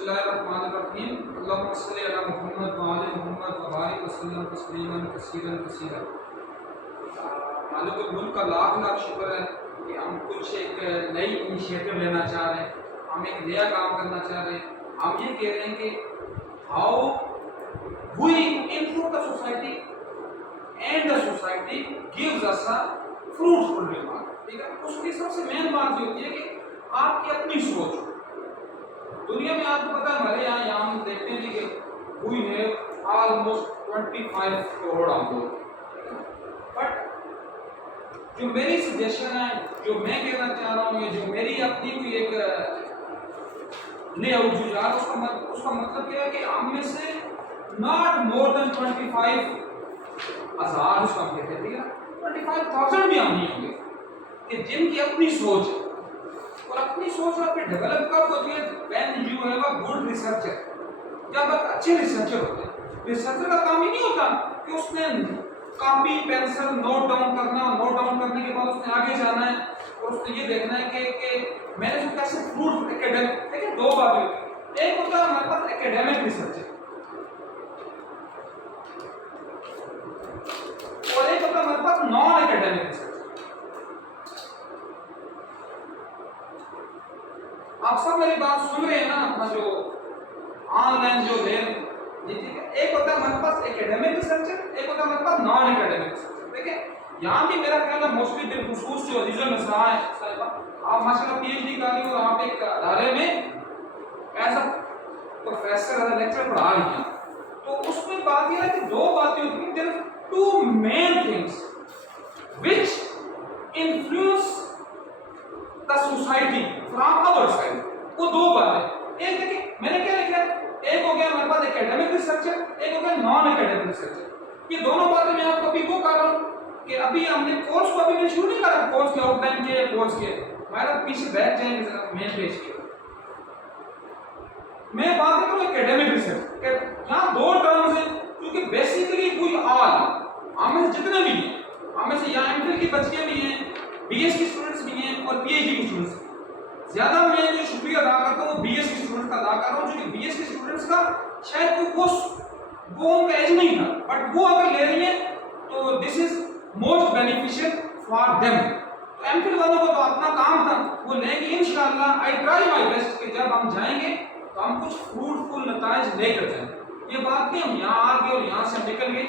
बिस्मिल्लाहिर्रहमानिर्रहीम अल्लाहुम्मा सल्लि अला मुहम्मद व आले मुहम्मद व बारिक वसल्लम तस्लीमन कसीरन कसीरा। मालिकुल मुल्क का लाख लाख शुक्र है कि हम कुछ एक नई इनिशिएटिव लेना चाह रहे हैं, हम एक नया काम करना चाह रहे हैं। हम ये कह रहे हैं कि how we improve the society and the society gives us a fruitful remark. ठीक है, उसकी सबसे मेन बात ये होती है कि आपकी अपनी सोच। दुनिया में आपको पता है हमारे यहाँ हम देखते हैं कि वी हैव ऑलमोस्ट 25 करोड़ आमदों, बट जो मेरी सजेशन है, जो मैं कहना चाह रहा हूँ, जो मेरी अपनी कोई एक नया जुझार, उसका मतलब क्या है कि हम में से नॉट मोर देन 25,000 उसका हम कहते हैं, ठीक है, 25,000 भी हम नहीं होंगे कि जिनकी अपनी सोच है। और अपनी सोच आपके डेवलप कब होती है? When you have a good researcher, जब आप अच्छे रिसर्चर होते हैं। रिसर्चर का काम ही नहीं होता कि उसने कॉपी पेंसिल नोट डाउन करने के बाद उसने आगे जाना है और उसने ये देखना है कि मैंने जो कैसे फ्रूट एकेडमिक। देखिए दो बातें होती है, एक होता है हमारे पास एकेडमिक रिसर्चर और एक होता है हमारे पास नॉन एकेडमिक रिसर्चर। आप सब मेरी बात सुन रहे हैं ना? अपना जो ऑनलाइन जो ले, ठीक है, एक होता है हमारे पास एकेडमिक रिसर्चर, एक होता है हमारे पास नॉन एकेडमिक रिसर्चर। देखिए यहाँ भी मेरा ख्याल है मोस्टली बिलखुसूस जो रीजन नजरा है, आप माशाल्लाह पीएचडी कर रही हो और आप एक अदारे में as a professor as a lecturer पढ़ा रही हैं, तो उसमें बात यह है कि दो बातें होती हैं। There are two main things which influence the society from our side. वो दो बातें, एक देखिए मैंने क्या लिखा है, एक हो गया हमारे पास एकेडमिक रिसर्चर, एक हो गया नॉन एकेडमिक रिसर्चर। ये दोनों बातें मैं आपको अभी वो कर रहा हूँ कि अभी हमने कोर्स को अभी मैं शुरू नहीं करा, कोर्स के आउटलाइन के कोर्स के हमारा पीछे बैठ जाएंगे जरा मेन पेज के। मैं बात कर रहा हूँ एकेडमिक रिसर्च के। यहाँ दो टर्म्स हैं क्योंकि बेसिकली वी ऑल, हम में जितने भी हैं, हम में से यहाँ एमफिल की बच्चियां भी हैं, बीएस की स्टूडेंट्स भी हैं और पीएचडी की स्टूडेंट्स। ज्यादा मैं जो शुक्रिया अदा करता हूँ बीएस के स्टूडेंट्स का अदा कर रहा हूँ, क्योंकि बीएस के स्टूडेंट्स का शायद वो उनका एज नहीं था, बट वो अगर ले रही है तो this is most beneficial for them. तो एमफिल वालों को तो अपना काम था, वो लेंगे इंशाल्लाह। आई ट्राई माय बेस्ट कि जब हम जाएंगे तो हम कुछ फ्रूटफुल नताइज लेकर जाएंगे। ये बात नहीं हम यहाँ आ गए और यहाँ से निकल गए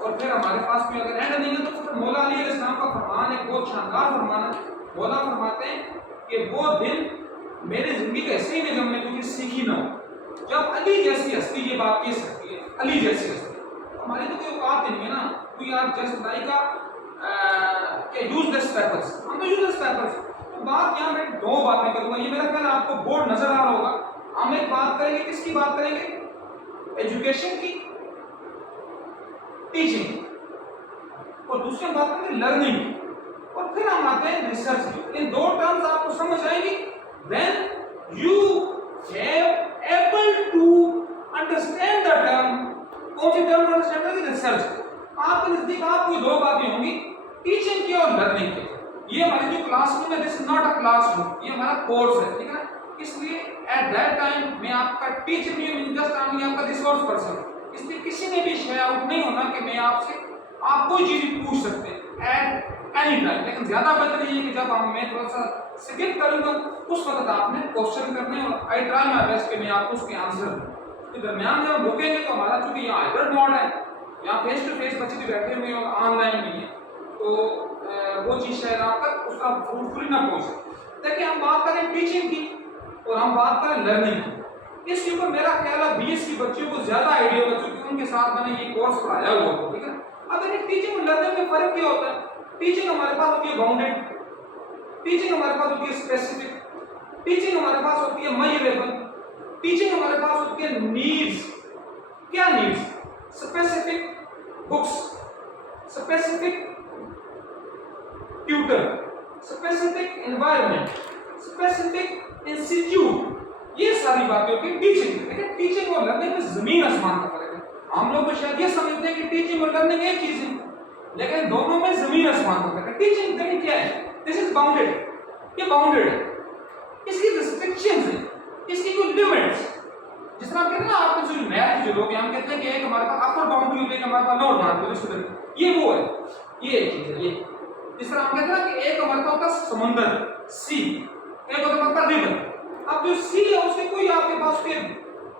और फिर हमारे पास कोई अगर एंड नहीं है। तो फिर मौला अली अलैहिस्सलाम का फरमान है, बहुत शानदार फरमान है। मौला फरमाते हैं कि वो दिन मेरी जिंदगी का ऐसे ही नहीं जब मैं कुछ सीखी ना हो, जब अली जैसी हस्ती ये बात कह सकती है, अली जैसी हस्ती। हमारी तो कोई औकात नहीं है ना, वी आर जस्ट लाइक के यूजलेस पेपर्स, हम तो यूजलेस पेपर्स। तो बात यहाँ मैं दो बातें करूँगा, ये मेरा ख्याल आपको बोर्ड नजर आ रहा होगा। हम एक बात करेंगे, किसकी बात करेंगे? एजुकेशन की, टीचिंग, और दूसरी बात करेंगे लर्निंग की, और फिर हम आते हैं रिसर्च की। इन दो टर्म्स आपको समझ आएंगी when you have able to understand the term. कौन सी टर्म अंडरस्टैंड करेंगे? रिसर्च। आपके नजदीक आपको दो बातें होंगी, टीचिंग की और लर्निंग की। ये हमारी जो क्लासरूम है, this is not a classroom, ये हमारा कोर्स है, ठीक है। इसलिए एट दैट टाइम मैं आपका टीचर नहीं हूं, जस्ट आई एम आपका रिसोर्स पर्सन। इसलिए किसी ने भी शेयर आउट नहीं होना कि मैं आपसे आप कोई चीज पूछ सकते हैं एट एनी टाइम। लेकिन ज्यादा बेहतर ये है कि जब मैं थोड़ा सा स्किप करूंगा उस वक्त आपने क्वेश्चन करने और आई ट्राई माय बेस्ट कि मैं आपको उसके आंसर दूं। तो दरमियान में हम रुकेंगे तो हमारा चूंकि यहाँ हाइब्रिड मोड है, यहाँ फेस टू फेस बच्चे भी बैठे हुए और ऑनलाइन भी है, तो वो चीज शायद आप तक उसका फ्रूटफुल ना पहुंचे। देखिए हम बात करें टीचिंग की और हम बात करें लर्निंग की। इसके ऊपर मेरा ख्याल है 20 की बच्चों को ज्यादा आइडिया होगा क्योंकि उनके साथ मैंने ये कोर्स पढ़ाया हुआ है, ठीक है। अब देखिए टीचिंग और लर्निंग में फर्क क्या होता है? टीचिंग हमारे पास होती है बाउंडेड, टीचिंग हमारे पास होती है स्पेसिफिक, टीचिंग हमारे पास होती है मेजरेबल, टीचिंग हमारे पास होती है नीड्स। क्या needs? Specific books, specific tutor, specific environment, specific institute, ये सारी बातें होती है टीचिंग। लेकिन टीचिंग और लर्निंग में जमीन आसमान का फर्क है। हम लोग तो शायद ये समझते हैं कि टीचिंग और लर्निंग एक चीज है, लेकिन दोनों में जमीन आसमान का फर्क है। टीचिंग देखिए क्या है, दिस इज बाउंडेड, ये बाउंडेड है, इसकी रिस्ट्रिक्शंस है, इसकी कोई लिमिट्स, जिस तरह हम कहते हैं ना आपके जो मैथ के जो लोग हैं हम कहते हैं कि एक हमारे पास अपर बाउंड्री होती है, हमारे पास लोअर बाउंड्री, ये वो है, ये एक चीज है। ये जिस तरह हम कहते हैं ना कि एक हमारे पास होता है समुद्र सी, एक होता है हमारे पास रिवर। अब जो सी है उसके कोई आपके पास के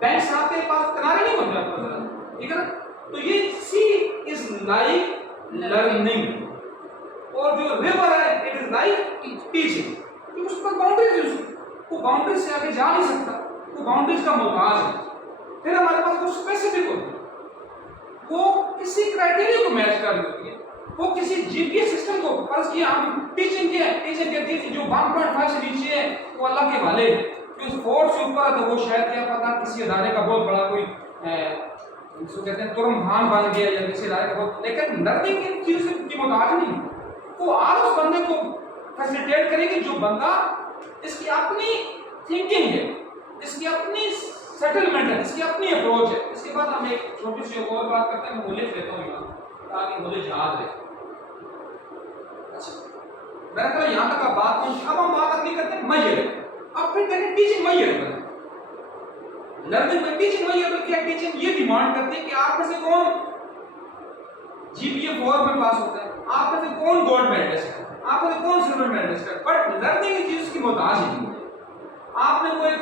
बैंक्स आपके पास किनारे नहीं होते आपके पास, ठीक है ना। तो ये सी इज लाइक लर्निंग, और जो रिवर है इट इज लाइक टीचिंग, क्योंकि उसके पास बाउंड्रीज है, वो बाउंड्रीज से आगे जा नहीं सकता, वो बाउंड्रीज का मोहताज है। फिर हमारे पास कुछ स्पेसिफिक होती है, वो किसी क्राइटेरिया को मैच कर देती है, वो किसी जीपीएस सिस्टम को, फर्ज किया हम टीचिंग के टीचर कहती है जो 1.5 से नीचे है वो अल्लाह के वाले, जो 4 से ऊपर है तो वो शायद क्या पता किसी अदारे का बहुत बड़ा कोई जिसको कहते हैं तुरमहान बन गया या किसी अदारे का बहुत, लेकिन लर्निंग इन चीज़ों की मोहताज नहीं, वो आज उस बंदे को फैसिलिटेट करेगी जो बंदा इसकी अपनी थिंकिंग है, इसकी अपनी सेटलमेंट है, इसकी अपनी अप्रोच है। इसके बाद हम एक छोटी सी और बात करते हैं, मैं लिख लेता हूँ यहाँ ताकि मुझे याद रहे। अच्छा, मेरा तो यहाँ तक आप बात पहुंची, अब हम बात अपनी करते हैं मैयर। अब फिर देखें टीचिंग मैयर पर, लर्निंग में टीचिंग मैयर पर क्या टीचिंग ये डिमांड करती है कि आप में से कौन जीपीए 4 में पास होता है, आप में से कौन गोल्ड मेडलिस्ट है, आप में से कौन सिल्वर मेडलिस्ट है, बट लर्निंग की चीज की मोहताज नहीं है। आपने वो एक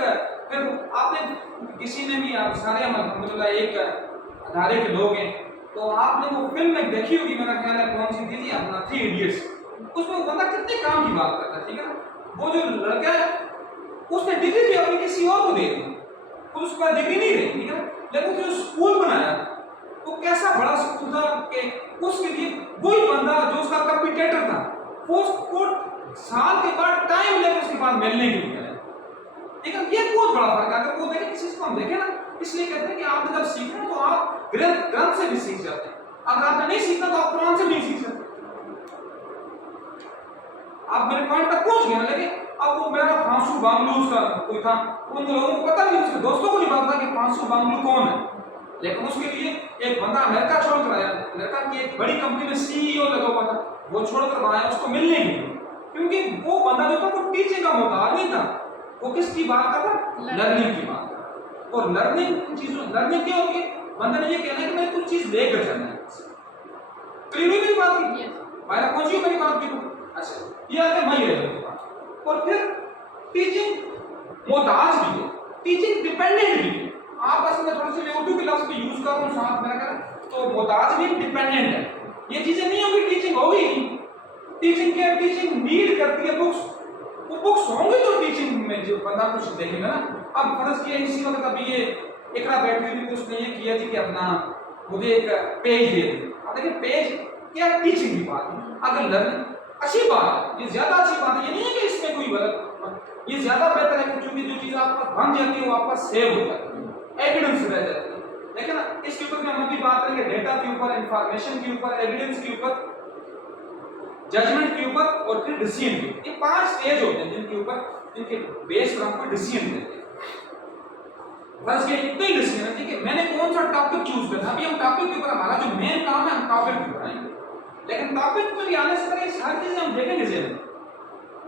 फिर आपने किसी ने भी, आप सारे अल्हम्दुलिल्लाह एक अदारे के लोग हैं, तो आपने वो फिल्म में देखी होगी, मेरा ख्याल है कौन सी थी अपना 3 इडियट्स, उसमें वो बंदा कितने काम की बात करता है, ठीक है ना। वो जो लड़का है उसने डिग्री भी अपनी किसी और को दे दी, तो उसके पास डिग्री नहीं रही, ठीक है, लेकिन जो स्कूल बनाया वो कैसा बड़ा स्कूल था कि उसके लिए वही बंदा जो उसका कंपटीटर था वो उसको साल के बाद टाइम लेकर उसके बाद मिलने के लिए, ठीक है। ये बहुत बड़ा फर्क है। अगर वो देखें किसी को हम देखें ना, इसलिए कहते हैं कि आपने जब सीखना तो आप ग्रंथ से भी सीख जाते हैं, अगर आपने नहीं सीखना तो आप कुरान से नहीं सीख सकते। आप मेरे पॉइंट तक पहुंच गए, लेकिन अब वो मेरा फ्रांसू बांग्लू का कोई था, उन लोगों को पता नहीं, उसके दोस्तों को नहीं पता कि फ्रांसू बांग्लू कौन है, लेकिन उसके लिए एक बंदा अमेरिका छोड़कर आया, अमेरिका की एक बड़ी कंपनी में सीईओ लगा हुआ था, वो छोड़कर आया उसको मिलने के लिए, क्योंकि वो बंदा जो था वो टीचिंग का मोहताज नहीं था, वो किसकी बात कर रहा, लर्निंग की बात। और लर्निंग चीजों, लर्निंग क्या होगी, बंदा ने ये कहना है कि मैं कुछ चीज लेकर चलना है, क्लियर हुई मेरी बात की, भाई पहुंची मेरी बात की। अच्छा, ये आता है मैयर की बात। और फिर टीचिंग मोहताज भी है, टीचिंग डिपेंडेंट भी है। आप बस मैं थोड़ी सी मैं उर्दू के लफ्ज को यूज कर रहा हूँ साथ मेरा कर, तो मोहताज भी डिपेंडेंट है, ये चीजें नहीं होगी टीचिंग होगी। टीचिंग क्या, टीचिंग नीड करती है बुक्स, वो बुक्स होंगे तो टीचिंग में जो बंदा कुछ देखेगा ना। अब फर्ज किया इसी वक्त अभी ये इकरा बैठी हुई थी, उसने ये किया थी कि अपना मुझे एक पेज दे दे। अब देखिए पेज क्या टीचिंग की बात है, अगर लर्निंग अच्छी बात है, ये ज्यादा अच्छी बात है, ये नहीं है कि इसमें कोई गलत, ये ज्यादा बेहतर है क्योंकि जो चीज आपके पास बन जाती है वो आपका सेव हो जाती है, एविडेंस रह जाती है। लेकिन इसके ऊपर भी हम अभी बात करेंगे, डेटा के ऊपर, इंफॉर्मेशन के ऊपर, एविडेंस के ऊपर, जजमेंट के ऊपर और फिर डिसीजन के ऊपर। ये 5 स्टेज होते हैं जिनके ऊपर, जिनके बेस पर हमको डिसीजन देते हैं। बस ये इतने ही डिसीजन है, ठीक है। मैंने कौन सा टॉपिक चूज करना, अभी हम टॉपिक के ऊपर, हमारा जो मेन काम है हम टॉपिक के ऊपर आएंगे, लेकिन टॉपिक पर आने से पहले सारी चीजें हम देखेंगे जरूर।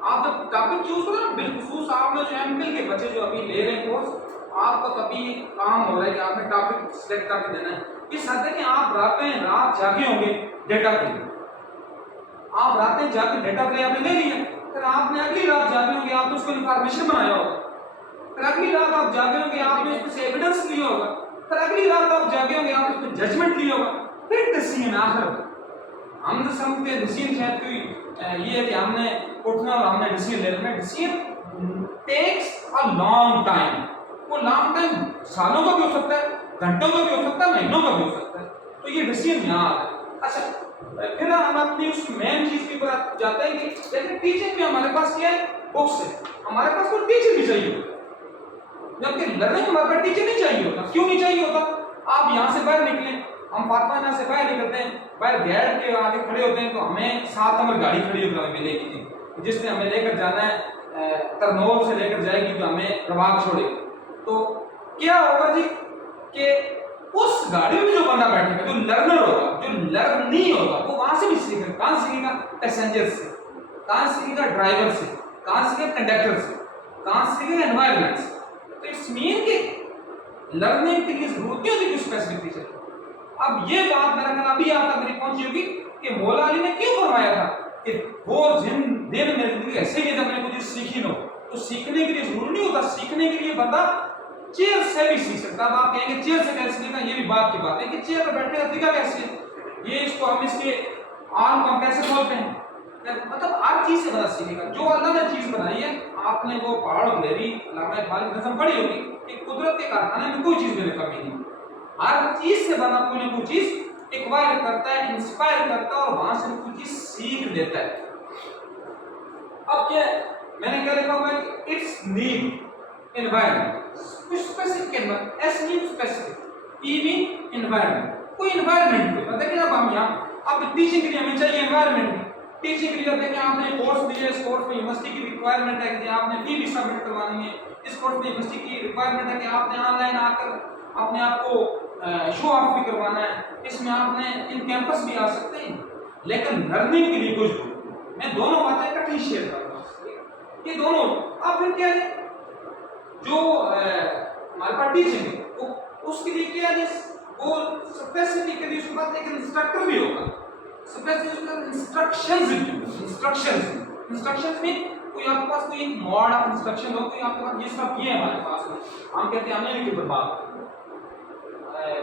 आप जब टॉपिक चूज करो ना, बिलखुसूस आपने जो एमफिल के बच्चे जो अभी ले रहे हैं कोर्स, आपका कभी काम हो रहा है कि आपने टॉपिक सिलेक्ट करके देना है। इस हद तक कि आप रात जागे होंगे डेटा के लिए, आप रातें जाके डेटा प्ले आपने ले लिया, फिर आपने अगली रात जागे होंगे, आपने उसको इंफॉर्मेशन बनाया होगा, फिर अगली रात आप जागे होंगे, आपने उसमें से एविडेंस लिया होगा, फिर अगली रात आप जागे होंगे, आपने उसमें जजमेंट लिया होगा, फिर डिसीजन। आखिर हम तो समझते हैं डिसीजन शायद कोई ये है कि हमने उठना और हमने डिसीजन ले लेना। Decision takes a long time, वो लॉन्ग टाइम सालों का भी हो सकता है, घंटों का भी हो सकता है, महीनों का भी हो सकता है, तो ये डिसीजन यहाँ आता है। अच्छा, फिर हम अपनी उस मेन चीज के ऊपर जाते हैं कि देखिए टीचिंग में हमारे पास क्या है, बुक्स है, हमारे पास कोई टीचर भी चाहिए होता, जबकि लर्निंग हमारे पास टीचर नहीं चाहिए होता। क्यों नहीं चाहिए होता? आप यहाँ से बाहर निकले, हम फातिमा यहाँ से बाहर निकलते हैं, बाहर गेट के आगे खड़े होते हैं, तो हमें 7 नंबर गाड़ी खड़ी होकर हमें लेके थी, जिसने हमें लेकर जाना है तरनौल से लेकर जाएगी तो हमें रवाब छोड़ेगी। तो क्या होगा जी कि उस गाड़ी में जो बंदा बैठेगा, जो लर्नर होगा, जो लर्न नहीं होगा, वो वहां से भी सीखेगा। कहां सीखेगा? पैसेंजर से। कहां सीखेगा? ड्राइवर से। कहां सीखेगा? कंडक्टर से। कहां सीखेगा? एनवायरनमेंट से। तो इट्स मीन कि लर्निंग के लिए जरूरत नहीं होती कोई स्पेसिफिक टीचर। अब ये बात मेरा ख्याल अभी आप तक मेरी पहुंची होगी कि मौला अली ने क्यों फरमाया था कि वो जिन दिन मेरी जिंदगी ऐसे ही जब मैंने कुछ सीखी नो, तो सीखने के लिए जरूरी नहीं होता, सीखने के लिए बंदा चेयर से भी सीख सकता। अब आप कहेंगे चेयर से कैसे सीखना, ये भी बात की बात है कि चेयर पर बैठने का तरीका कैसे है, ये इसको हम इसके आर्म को हम कैसे खोलते हैं, मतलब हर चीज से बंदा सीखेगा। जो अल्लाह ने चीज बनाई है, आपने वो पहाड़ गहरी अल्लामा इकबाल की नज़म पढ़ी होगी कि कुदरत के कारखाने में कोई चीज में कमी नहीं, हर चीज से बंदा कोई ना कोई चीज एक्वायर करता है, इंस्पायर करता है और वहां से कोई चीज सीख लेता है। अब क्या मैंने क्या लिखा हुआ है कि इट्स नीड एनवायरनमेंट, कुछ specific environment, as need specific, I mean environment, कोई एनवायरनमेंट है। देखिए अब हम यहाँ अब टीचिंग के लिए हमें चाहिए एनवायरनमेंट। टीचिंग के लिए देखिए आपने कोर्स दिया, इस कोर्स में यूनिवर्सिटी की रिक्वायरमेंट है कि आपने फी भी सबमिट करवानी है, इस कोर्स में यूनिवर्सिटी की रिक्वायरमेंट है कि आपने ऑनलाइन आकर अपने आप को शो ऑफ भी करवाना है, इसमें आपने इन कैंपस भी आ सकते हैं, लेकिन लर्निंग के लिए कुछ मैं दोनों बातें इकट्ठी शेयर कर रहा हूँ। ये दोनों अब फिर क्या है जो हमारे पास टीचिंग है वो उसके लिए क्या है, वो स्पेसिफिकली उसके पास एक इंस्ट्रक्टर भी होगा, स्पेसिफिक इंस्ट्रक्शंस में कोई आपके पास कोई एक मॉड ऑफ इंस्ट्रक्शन हो, कोई आपके पास ये सब ये है हमारे पास में, हम कहते हैं हमने भी बात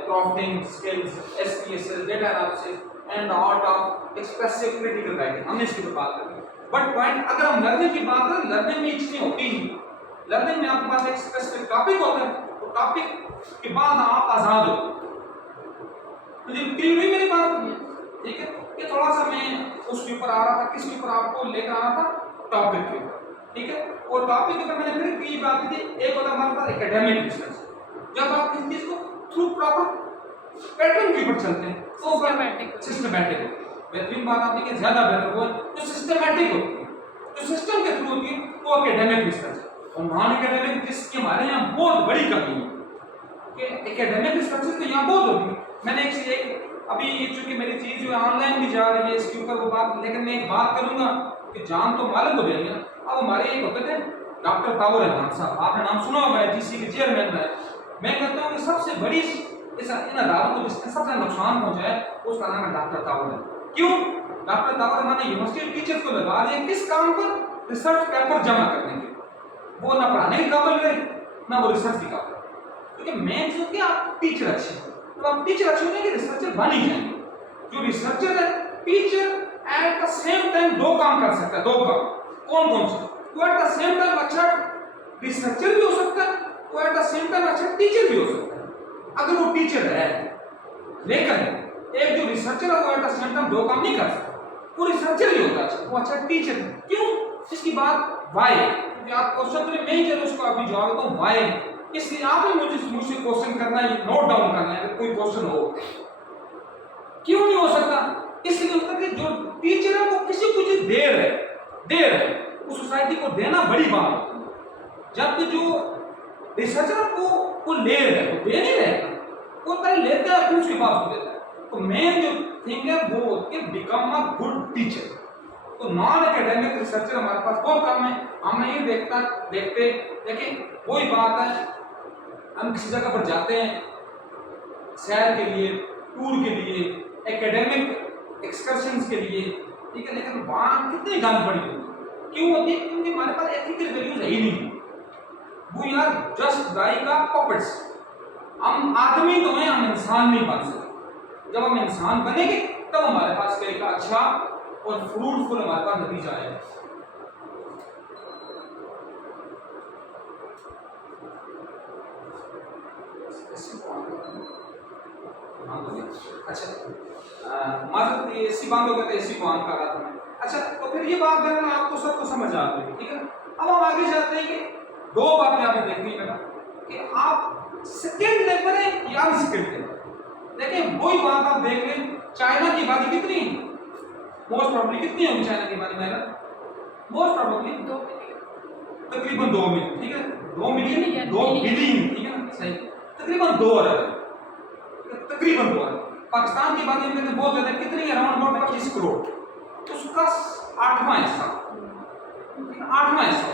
prompting skills, SPSL, data analysis and art of expressive critical writing, हमने इसकी बात करी। बट पॉइंट अगर हम लर्निंग की बात करें, लर्निंग में चीजें होती नहीं। लर्निंग में आपके पास एक स्पेसिफिक टॉपिक होता है, तो टॉपिक के बाद आप आजाद हो। मुझे क्लियर हुई मेरी बात? ठीक है, ये थोड़ा सा मैं उसके ऊपर आ रहा था, किसके ऊपर आपको लेकर आ रहा था, टॉपिक के ऊपर। ठीक है, और टॉपिक के ऊपर मैंने फिर की बात की थी, एक होता हमारे पास एकेडमिक रिसर्च, जब आप किसी चीज को थ्रू प्रॉपर पैटर्न के ऊपर चलते हैं तो सिस्टमैटिक बेहतरीन बात आपने की, ज्यादा बेहतर वो जो सिस्टमैटिक होती है, जो सिस्टम के थ्रू होती है, वो एकेडमिक रिसर्च है। और नॉन एकेडमिक जिसकी हमारे यहाँ बहुत बड़ी कमी है कि एकेडमिक रिसर्च तो यहाँ बहुत होती है। मैंने एक अभी चूंकि मेरी चीज जो है ऑनलाइन भी जा रही है इसके ऊपर वो बात, लेकिन मैं एक बात करूंगा कि जान तो मालूम हो जाएगी ना। अब हमारे एक होते थे डॉक्टर ताऊर रहमान साहब, आपने नाम सुना होगा, जीसी के चेयरमैन रहे। मैं कहता हूँ कि सबसे बड़ी इन अदालतों को जिसने सबसे नुकसान पहुंचा है उसका नाम है डॉक्टर ताऊर है। क्यों? डॉक्टर ताऊर मैंने यूनिवर्सिटी टीचर्स को लगा दिया किस काम पर? रिसर्च पेपर जमा करने के। वो ना पढ़ाने के काबिल रहे ना वो रिसर्च के काबिल, क्योंकि मेन जो कि आप टीचर अच्छे हैं, तो आप टीचर अच्छे होने के रिसर्चर बन ही जाएंगे। जो रिसर्चर है, teacher at the same time दो काम कर सकता है, दो काम। कौन कौन से? वो एट द सेम टाइम अच्छा रिसर्चर भी हो सकता है, वो एट द सेम टाइम अच्छा टीचर भी हो सकता है अगर वो टीचर है। लेकिन एक जो रिसर्चर है वो एट द सेम टाइम दो काम नहीं कर सकता, वो रिसर्चर ही होता है, वो अच्छा टीचर है। क्यों? इसकी बात वाई, क्योंकि आप क्वेश्चन तो मैं ही उसको अभी जवाब देता हूँ वाई, इसलिए आप ही मुझसे क्वेश्चन करना है, नोट डाउन करना है अगर कोई क्वेश्चन हो। क्यों नहीं हो सकता? इसलिए होता है कि जो टीचर है वो किसी को चीज दे रहे उस सोसाइटी को देना बड़ी बात होती है, जबकि जो रिसर्चर वो ले रहे, वो दे नहीं रहे, वो पहले लेता है फिर उसके बाद उसको देता है। तो मेन जो थिंग है वो कि बिकम अ गुड टीचर। तो नॉन एकेडमिक रिसर्चर हमारे पास बहुत कम है। हम नहीं देखते देखिए वही बात है, हम किसी जगह पर जाते हैं सैर के लिए, टूर के लिए, एकेडमिक एक्सकर्शंस के लिए, ठीक है, लेकिन वहाँ कितनी गांध पड़ी होती है। क्यों होती है? क्योंकि हमारे पास एथिकल वैल्यूज है ही नहीं। We are just like a puppets. हम आदमी तो हैं, हम इंसान नहीं बन सकते। जब हम इंसान बनेंगे तब हमारे पास एक अच्छा और फ्रूटफुल हमारे पास नतीजा आएगा। अच्छा मतलब एसी बंद हो गया तो एसी को ऑन कर रहा था मैं। अच्छा तो फिर ये बात करना आपको सबको समझ आ गई, ठीक है। अब हम आगे जाते हैं कि दो बातें आपने देखनी है कि आप स्किल्ड लेबर है या अनस्किल्ड लेबर। देखिए वही बात आप देख लें, चाइना की आबादी कितनी है? मोस्ट प्रोबेबली कितनी होगी चाइना की आबादी? मेरा मोस्ट प्रोबेबली तकरीबन 2 मिलियन, ठीक है, 2 मिलियन 2 बिलियन, ठीक है ना, सही, तकरीबन 2 अरब, तकरीबन 2 अरब। पाकिस्तान की आबादी में बहुत ज्यादा कितनी है? अराउंड अबाउट 25 करोड़, तो उसका 8वां हिस्सा, 8वां हिस्सा।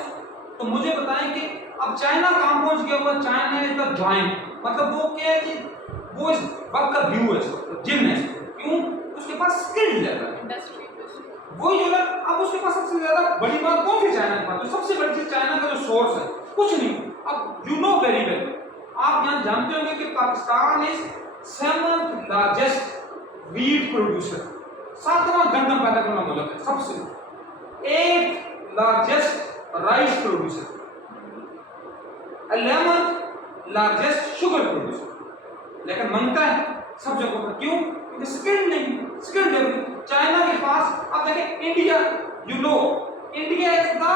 तो मुझे बताएं कि अब चाइना कहाँ पहुंच गया हुआ, चाइना इज द जॉइंट, मतलब वो क्या है कि वो इस वक्त का व्यू है, जिन है, क्यों, उसके पास स्किल ज्यादा है, इंडस्ट्री वही जो ना। अब उसके पास सबसे ज्यादा बड़ी बात कौन सी, चाइना के पास जो सबसे बड़ी चीज, चाइना का जो सोर्स है कुछ नहीं। अब यू नो वेरी वेल, आप यहाँ जानते होंगे कि Pakistan is 7th largest wheat producer, 7वां गन्ना पैदा करना मुल्क है, सबसे 8th largest rice producer, 11th largest sugar producer, लेकिन मांगता है सब जगहों पर, क्यों, क्योंकि स्किल नहीं, स्किल डेवलप। चाइना के पास, अब देखें India, you know India is the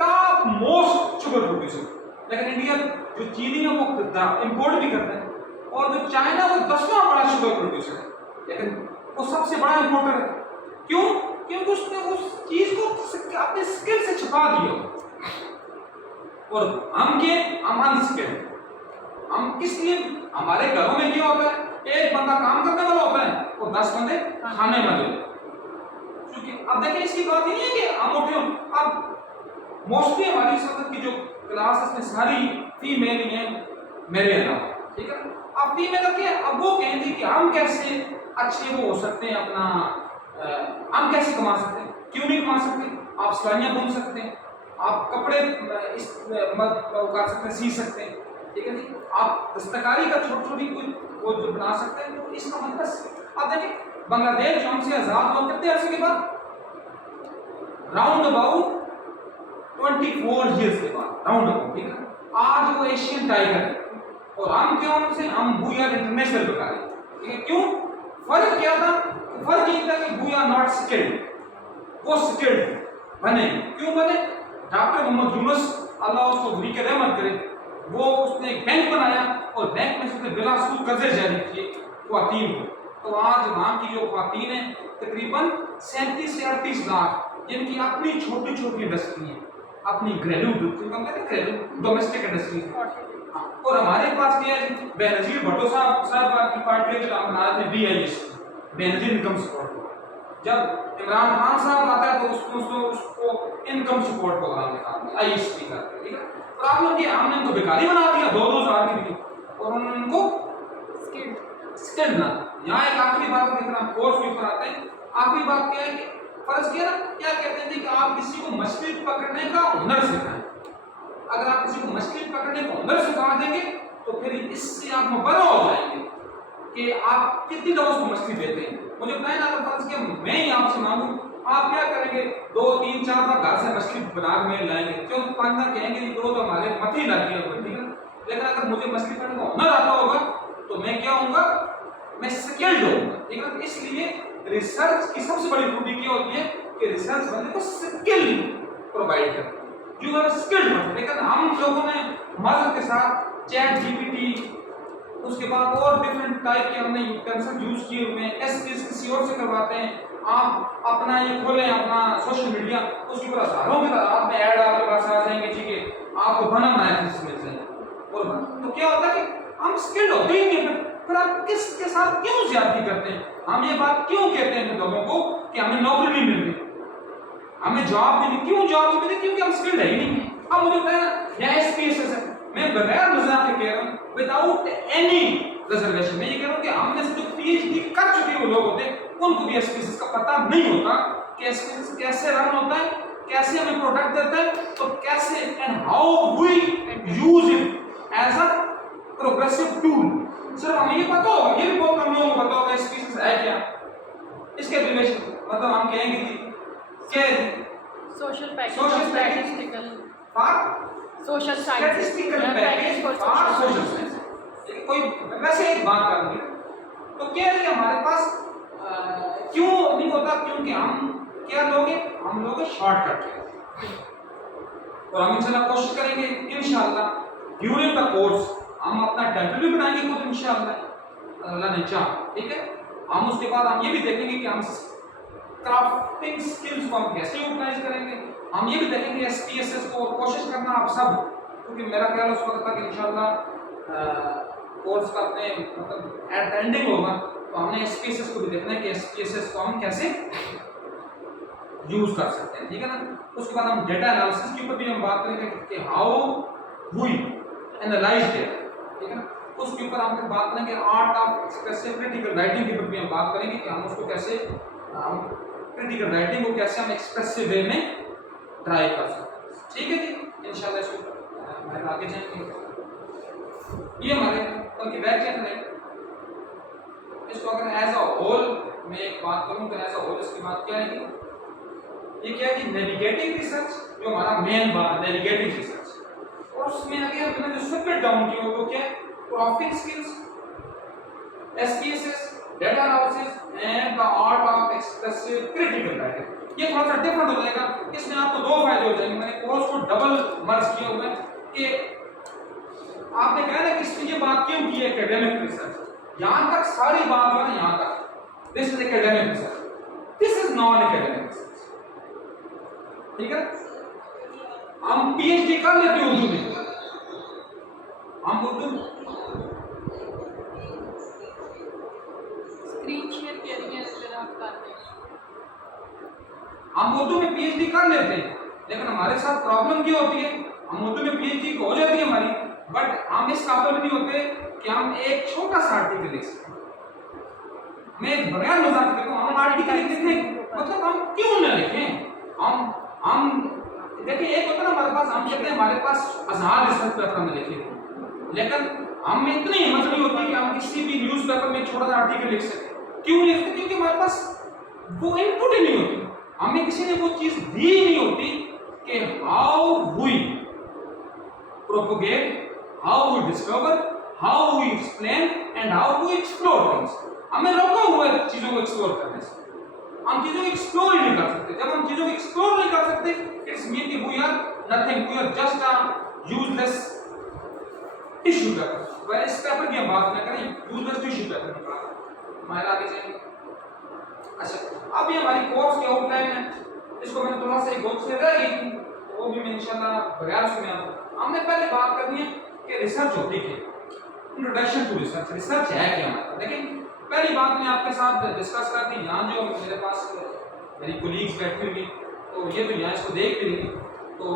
top most sugar producer, लेकिन इंडिया जो चीनी है वो इंपोर्ट भी करता है, और जो चाइना वो 10वां बड़ा शुगर प्रोड्यूसर है, लेकिन वो सबसे बड़ा इंपोर्टर है, क्यों, क्योंकि उसने उस चीज को अपने स्किल से छुपा दिया। और हम अनस्किल्ड, हम किस लिए, हमारे घरों में क्या होता है, एक बंदा काम करने वाला होता है और 10 बंदे खाने वाले। क्योंकि अब देखिए इसकी बात ही नहीं है कि हम उठे, अब मोस्टली हमारी संगत की जो क्लास है इसमें सारी फीमेल ही हैं मेरे अलावा, ठीक है। अब फीमेल क्या, अब वो कहेंगे कि हम कैसे अच्छे वो हो सकते हैं, अपना हम कैसे कमा सकते हैं, क्यों नहीं कमा सकते, आप सिलाइयाँ बुन सकते हैं, आप कपड़े उगा सकते हैं, सी सकते हैं, ठीक है जी, आप दस्तकारी का छोटी छोटी कोई वो जो बना सकते हैं, तो इसका मतलब अब देखिए बांग्लादेश जो हमसे आजाद हुआ कितने अर्से के बाद, राउंड अबाउट 24 ईयर्स के बाद, राउंड अबाउट, ठीक है। आज वो एशियन टाइगर है और हम क्यों उनसे, हम वी आर इंटरनेशनल बेकारी, ठीक है। क्यों, फर्क क्या था, फर्क ये था कि वी आर नॉट स्किल्ड, वो स्किल्ड बने, क्यों बने, डॉक्टर मोहम्मद यूनुस अल्लाह उसको गुरी के रहमत करे, वो उसने एक बैंक बनाया और बैंक में से उसने बिलासूल कर्जे जारी किए ख्वातीन को, तो आज वहाँ की जो ख्वातीन है तकरीबन 37 से 38 लाख, जिनकी अपनी छोटी छोटी इंडस्ट्री है, अपनी घरेलू डोमेस्टिक इंडस्ट्री, और हमारे पास क्या है, बेनजीर भुट्टो साहब की पार्टी के नाम बना थे BIS, बेनजीर इनकम सपोर्ट। जब इमरान खान साहब आता है तो उसको इनकम सपोर्ट प्रोग्राम निकालते हैं, ISP करते हैं, ठीक है। प्रॉब्लम ये, हमने उनको बेकारी बना दिया 2-2 साल की भी, और उनको स्किल्ड ना। यहाँ एक आखिरी बात देखना, कोर्स के ऊपर आते हैं, आखिरी बात क्या है कि फर्ज किया ना, क्या कहते हैं कि आप किसी को मछली पकड़ने का हुनर सिखाएं, अगर आप किसी को मछली पकड़ने का हुनर सिखा देंगे तो फिर इससे आप मुबर्रा हो जाएंगे कि आप कितनी दफा उसको मछली देते हैं। मुझे बताएं ना, अगर फर्ज किया मैं ही आपसे मांगूं, आप क्या करेंगे, 2-3-4 बार घर से मछली बना के लाएंगे, क्यों, 5 बार कहेंगे कि तो हमारे मत ही लग गया, ठीक है। लेकिन अगर मुझे मछली पकड़ने का हुनर आता होगा तो मैं क्या होऊंगा, मैं स्किल्ड होऊंगा, ठीक है। इसलिए रिसर्च की सबसे बड़ी खूबी क्या होती है कि रिसर्च बंदे को स्किल प्रोवाइड करती है, यू आर स्किल्ड पर्सन। लेकिन हम लोगों ने मदद के साथ ChatGPT, उसके बाद और डिफरेंट टाइप के हमने यूटेंसिल यूज किए हुए हैं, SPSS किसी और से करवाते हैं, आप अपना ये खोलें अपना सोशल मीडिया, उसके ऊपर हजारों की तादाद में ऐड आपके पास आ जाएंगे, ठीक है, आपको बना बनाया मिल जाएंगे। तो क्या होता है कि हम स्किल्ड होते ही नहीं, फिर आप किसके साथ क्यों ज्यादती करते हैं, हम ये बात क्यों कहते हैं लोगों को कि हमें नौकरी नहीं मिल रही, हमें जॉब नहीं, क्यों जॉब नहीं मिली, क्योंकि हम स्किल्ड है ही नहीं। अब मुझे बताया यहाँ SPSS है, मैं बगैर मजाक के कह रहा हूँ, विदाउट एनी रिजर्वेशन, मैं ये कह रहा हूँ कि हमने जो PhD कर चुके वो लोग होते हैं उनको भी SPSS का पता नहीं होता कि SPSS कैसे रन होता है, कैसे हमें प्रोडक्ट देता है, तो कैसे and how we use it as a progressive tool. सिर्फ हमें ये पता होगा, ये भी बहुत कम लोगों को पता होगा SPSS है क्या, इसके रिलेशन मतलब हम कहेंगे कि social package Social statistical for social statistical package for social science. कोई वैसे एक बात करूंगी, तो क्या है हमारे पास क्यों नहीं होता, क्योंकि हम क्या लोगे, हम लोग शॉर्टकट, और हम इंशाल्लाह कोशिश करेंगे इंशाल्लाह ड्यूरिंग द कोर्स हम अपना टाइटल भी बनाएंगे खुद इंशाल्लाह अल्लाह ने चाहा, ठीक है। हम उसके बाद हम ये भी देखेंगे कि हम क्राफ्टिंग स्किल्स को हम कैसे यूटिलाइज करेंगे, हम ये भी देखेंगे SPSS को कोशिश करना आप सब, क्योंकि मेरा ख्याल उस वक्त तक इंशाल्लाह कोर्स का अपने मतलब एट एंडिंग होगा, तो हमने SPSS को भी देखना है कि SPSS को हम कैसे यूज कर सकते हैं, ठीक है ना। उसके बाद हम डेटा एनालिसिस के ऊपर भी हम बात करेंगे कि हाउ हुई, एनालाइज्ड है, ठीक है ना। उसके ऊपर हम फिर बात करेंगे art of expressive critical writing के ऊपर भी हम बात करेंगे कि हम उसको कैसे क्रिटिकल राइटिंग को कैसे हम एक्सप्रेसिव वे में ट्राई कर सकते हैं, ठीक है जी। इंशाल्लाह इसको मैं आगे जाएंगे। ये हमारे कल की बैच है, इसको अगर एज अ होल मैं एक बात करूं तो एज अ होल इसकी बात क्या है, ये क्या है कि नेविगेटिंग रिसर्च जो हमारा मेन बात नेविगेटिंग रिसर्च, और उसमें आगे हमने जो स्प्लिट डाउन किया वो क्या है, profit skills, SPSS, data analysis and the art of expressive critical writing. ये थोड़ा सा डिफरेंट हो जाएगा, इसमें आपको दो फायदे हो जाएंगे। मैंने कोर्स को डबल मर्ज किया हुआ है कि आपने कहा ना कि इसमें ये बात क्यों की है एकेडमिक रिसर्च, यहां तक सारी बात जो है यहां तक this is academic research, this is non academic research, ठीक है। हम पीएचडी कर लेते हैं उर्दू में, हम उर्दू स्क्रीन शेयर करिए जरा आप करते हैं, हम उर्दू में पीएचडी कर लेते हैं, लेकिन हमारे साथ प्रॉब्लम क्या होती है, हम उर्दू में पीएचडी हो जाती है हमारी, बट हम इस काबिल नहीं होते कि हम एक छोटा सा आर्टिकल लिख सकें। मैं बगैर मजाक करता हूं, हम आर्टिकल लिखें, मतलब हम क्यों ना लिखें, हम देखिए एक होता है ना हमारे पास, हम कहते हैं हमारे पास 1000 रिसर्च पेपर में लिखे, लेकिन हम में इतनी हिम्मत नहीं होती कि हम किसी भी न्यूज़पेपर में छोटा सा आर्टिकल लिख सकें। क्यों नहीं लिखते? क्योंकि हमारे पास वो इनपुट ही नहीं होती, हमें किसी ने वो चीज दी नहीं होती कि how we propagate, how we discover, how we explain and how we explore things. हमें रोका हुआ है चीजों को एक्सप्लोर करने से, हम चीजों को एक्सप्लोर ही नहीं कर सकते। जब हम चीजों को एक्सप्लोर नहीं कर सकते, इट्स मीन कि we are nothing, we are just a useless tissue paper. वह इस पेपर की हम बात न करें, यूजलेस टिश्यू पेपर की बात हमारे आगे जाएंगे। अच्छा, अब ये हमारी कोर्स की आउटलाइन है, इसको मैंने थोड़ा सा एक बुक से रह गई थी, वो भी मैं इंशाल्लाह बगैर सुने आपको। हमने पहले बात करनी है कि रिसर्च होती क्या, इंट्रोडक्शन टू रिसर्च, रिसर्च है क्या हमारा। लेकिन पहली बात मैं आपके साथ डिस्कस करती, यहाँ जो मेरे पास मेरी कोलीग्स बैठे हुए, तो ये तो यहाँ इसको देख भी रही, तो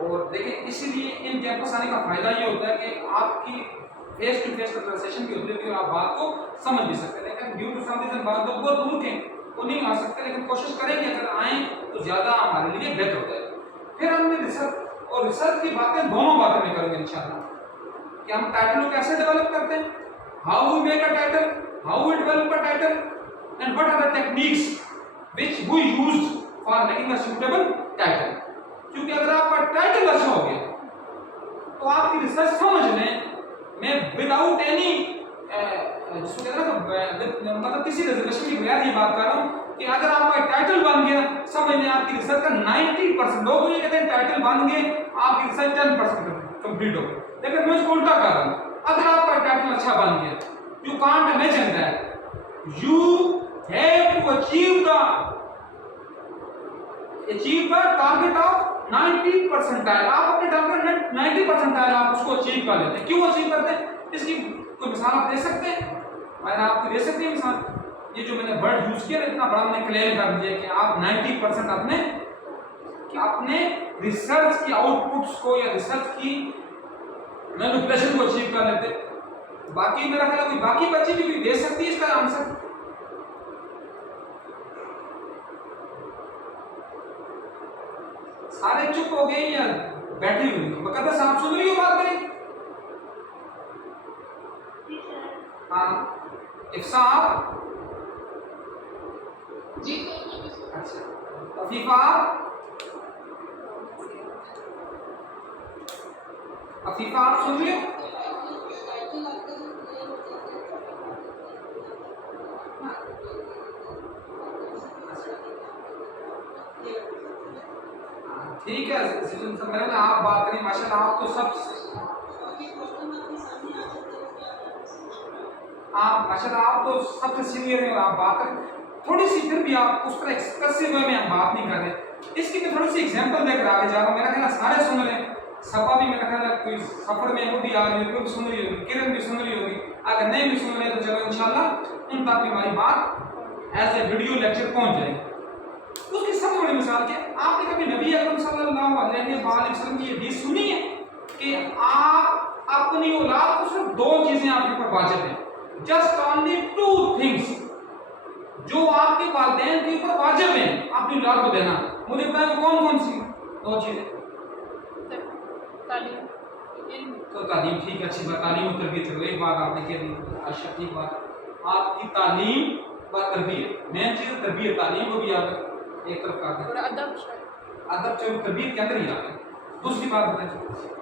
और देखिए इसीलिए इन कैंपस आने का फायदा ये होता है कि आपकी फेस टू फेस कन्वर्सेशन भी होती है कि आप बात को समझ भी सकते हैं। लेकिन ड्यू टू सम रीजन बात तो बहुत दूर के वो नहीं आ सकते, लेकिन कोशिश करेंगे अगर आए तो ज़्यादा हमारे लिए बेहतर होता है। फिर हमने रिसर्च और रिसर्च की बातें दोनों बातें में करेंगे इंशाल्लाह कि हम टाइटल को कैसे डेवलप करते हैं, how we make a title, how we develop a title and what are the techniques which we used for making a suitable title. क्योंकि अगर आपका टाइटल अच्छा हो गया तो आपकी रिसर्च समझने में विदाउट एनी जिसको कहते हैं ना मतलब किसी रिजर्वेशन की बगैर ये बात कर रहा हूँ कि अगर आपका टाइटल बन गया समझने आपकी रिसर्च का 90% लोग ये कहते हैं टाइटल बन गए आपकी रिसर्च 10% कंप्लीट हो गई। लेकिन मैं इसको उल्टा कर रहा हूँ, अगर आपका टाइटल अच्छा बन गया, you can't imagine that you have to achieve the target of 90 percentile. आप अपने टारगेट 90 परसेंटाइल आप उसको अचीव कर लेते हैं। क्यों अचीव करते हैं, इसकी कोई मिसाल आप दे सकते हैं? मैंने आपको दे सकती है मिसाल, ये जो मैंने वर्ड यूज किया इतना बड़ा मैंने क्लेम कर दिया कि आप 90% अपने रिसर्च की आउटपुट्स को या रिसर्च की मैनिपुलेशन को अचीव कर लेते। बाकी मेरा ख्याल कोई बाकी बच्चे भी दे सकती है इसका आंसर। सारे चुप हो गए या बैठे हुए? मुकद्दस आप सुन रही हो बात मेरी? हाँ, इफ्सा आप जी, अच्छा, अफीफा अफीफा आप सुन रही हो? ठीक है, मेरे आप बात करें, माशाल्लाह आप तो सब आप माशाल्लाह आप तो सबसे सीनियर हैं, आप बात करें थोड़ी सी, फिर भी आप उस तरह एक्सप्रेसिव वे में हम बात नहीं कर रहे। इसकी मैं थोड़ी सी एग्जांपल देकर आगे जा रहा हूँ। मेरा ख्याल सारे सुन रहे हैं, सपा भी मेरा ख्याल कोई सफर में वो भी आ रही होगी, वो भी सुन रही होगी, किरण भी सुन रही होगी, अगर नहीं भी सुन रहे तो चलो इंशाल्लाह उन तक भी हमारी बात एज ए वीडियो लेक्चर पहुंच जाएगी। उसकी सबसे बड़ी मिसाल क्या, आपने कभी नबी अकरम सल्लल्लाहु अलैहि वसल्लम की हदीस सुनी है? कि आप अपनी औलाद को सिर्फ दो चीजें आपके ऊपर वाजिब हैं, जस्ट ओनली टू थिंग्स जो आपके वालिदैन के ऊपर वाजिब हैं अपनी औलाद को देना। मुझे बताएं कौन कौन सी दो चीजें? तालीम, इल्म। तो तालीम, ठीक, अच्छी बात, तालीम और तरबियत। चलो एक बात आपने कह दी, अच्छा ठीक बात, आपकी तालीम व तरबियत, मेन चीज तरबियत, तालीम को भी आप एक तरफ कर दें, और अदब, अदब चलो तरबियत के अंदर ही आ गए। दूसरी बात बताएं,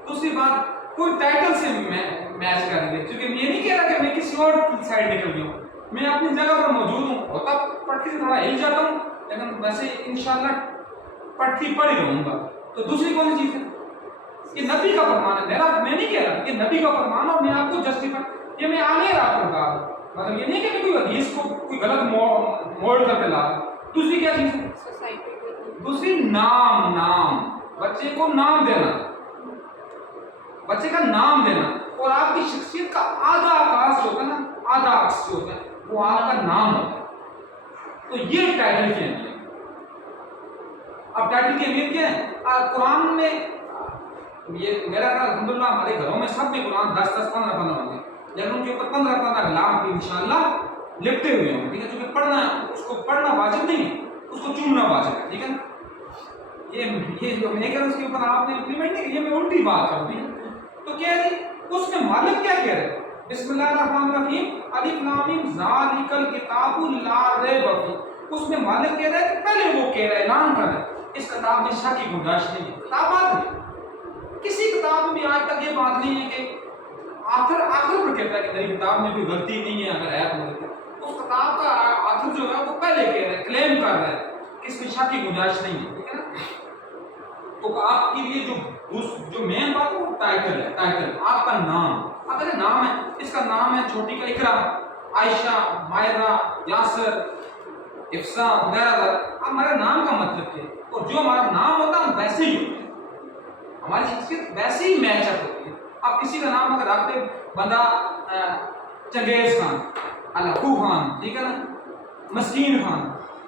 दूसरी बात कोई टाइटल से मैच करेंगे, क्योंकि मैं नहीं कह रहा कि मैं किसी और साइड निकल गया हूँ, मैं अपनी जगह पर मौजूद हूँ, और तब पटरी से थोड़ा हिल जाता हूँ, लेकिन वैसे इंशाल्लाह पटरी पड़ ही रहूंगा। तो दूसरी कौन सी चीज है? ये नबी का फरमान है, मेरा मैं नहीं कह रहा, ये नबी का फरमान और मैं आपको जस्टिफाई, ये मैं आने रहा हूँ, मतलब ये नहीं कि मैं कोई हदीस को कोई गलत मोड़ करके ला रहा। दूसरी क्या चीज है? सोसाइटी को, दूसरी नाम, नाम, बच्चे को नाम देना, बच्चे का नाम देना, और आपकी शख्सियत का आधा आकाश जो होता है ना, आधा अक्स जो होता है वो आपका नाम होता है। तो ये टाइटल की अहमियत। अब टाइटल की अहमियत क्या है? कुरान में ये मेरा ख्याल अल्हम्दुलिल्लाह हमारे घरों में सब में कुरान 10-10, 15-15 होंगे, लेकिन उनके ऊपर 15-15 लाख इंशाल्लाह लिपटे हुए होंगे, ठीक है, क्योंकि पढ़ना, उसको पढ़ना वाजिब नहीं है, उसको चुनना वाजिब है, ठीक है ना। ये जो मैं कह रहा हूं उसके ऊपर आपने इंप्लीमेंट नहीं किया, मैं उल्टी बात कर रही हूं। तो क्या है उसमें मालिक क्या कह रहे हैं? बिस्मिल्लाहिर्रहमानिर्रहीम, अलिफ लाम मीम ज़ालिकल किताबु ला रैब फीह। उसमें मालिक कह रहा है कि पहले वो कह रहा है, ऐलान कर रहा है, इस किताब में शक की गुंजाइश नहीं है। किताब बात नहीं, किसी किताब में भी आज तक ये बात नहीं है कि आखिर पर कहता है कि मेरी किताब में कोई गलती नहीं है, अगर है तो गलती, उस किताब का आखिर जो है वो पहले कह रहा है, क्लेम कर रहा है कि इसमें शक की गुंजाइश नहीं है, ठीक है ना। तो आपके लिए जो मेन बात है वो टाइटल है, टाइटल आपका नाम। अगर नाम है, इसका नाम है छोटी का इकरा, आयशा, मायरा, यासर, इफ्सा वगैरह, हमारे नाम का मतलब क्या है? और जो हमारा नाम होता है वैसे ही होता है, हमारी शख्सियत वैसे ही मैचअप होती है। अब किसी का नाम अगर आपने बंदा चंगेज खान, अलाकू खान, ठीक है ना, मस्कीन खान,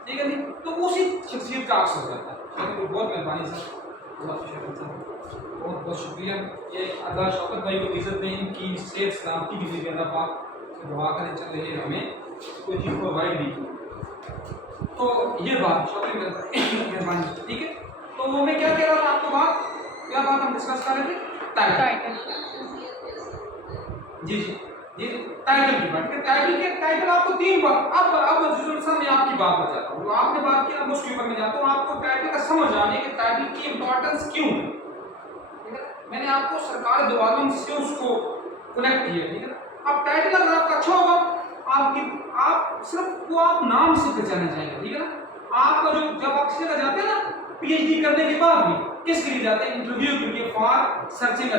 ठीक है जी, तो उसी शख्सियत का अक्स हो जाता है। बहुत मेहरबानी सर, बहुत बहुत शुक्रिया। ये अल्लाह शौकत भाई को इज्जत दें, इनकी सेहत सलामती की भी अल्लाह पाक से दुआ करें, चल रही है हमें कोई चीज़ प्रोवाइड नहीं की। तो ये बात शुक्रिया मेहरबानी, ठीक है। तो वो मैं क्या कह रहा था आपको, क्या बात हम डिस्कस कर रहे थे? टाइटल। जी जी जी, टाइटल की बात। टाइटल आपको तीन बार, अब मैं आपकी बात बताता हूँ, जो आपने बात की अब उसके ऊपर मैं जाता हूँ, आपको टाइटल का समझ आने कि टाइटल की इंपॉर्टेंस क्यों है, ठीक है। मैंने आपको सरकार दो आलम से उसको कनेक्ट किया, ठीक है। अब टाइटल अगर आपका अच्छा होगा, आप सिर्फ वो आप नाम से पहचाने जाएंगे, ठीक है ना। आपका जो जब आप किसी जगह जाते हैं ना पीएचडी करने के बाद भी, किसके लिए जाते हैं? इंटरव्यू के लिए, for searching a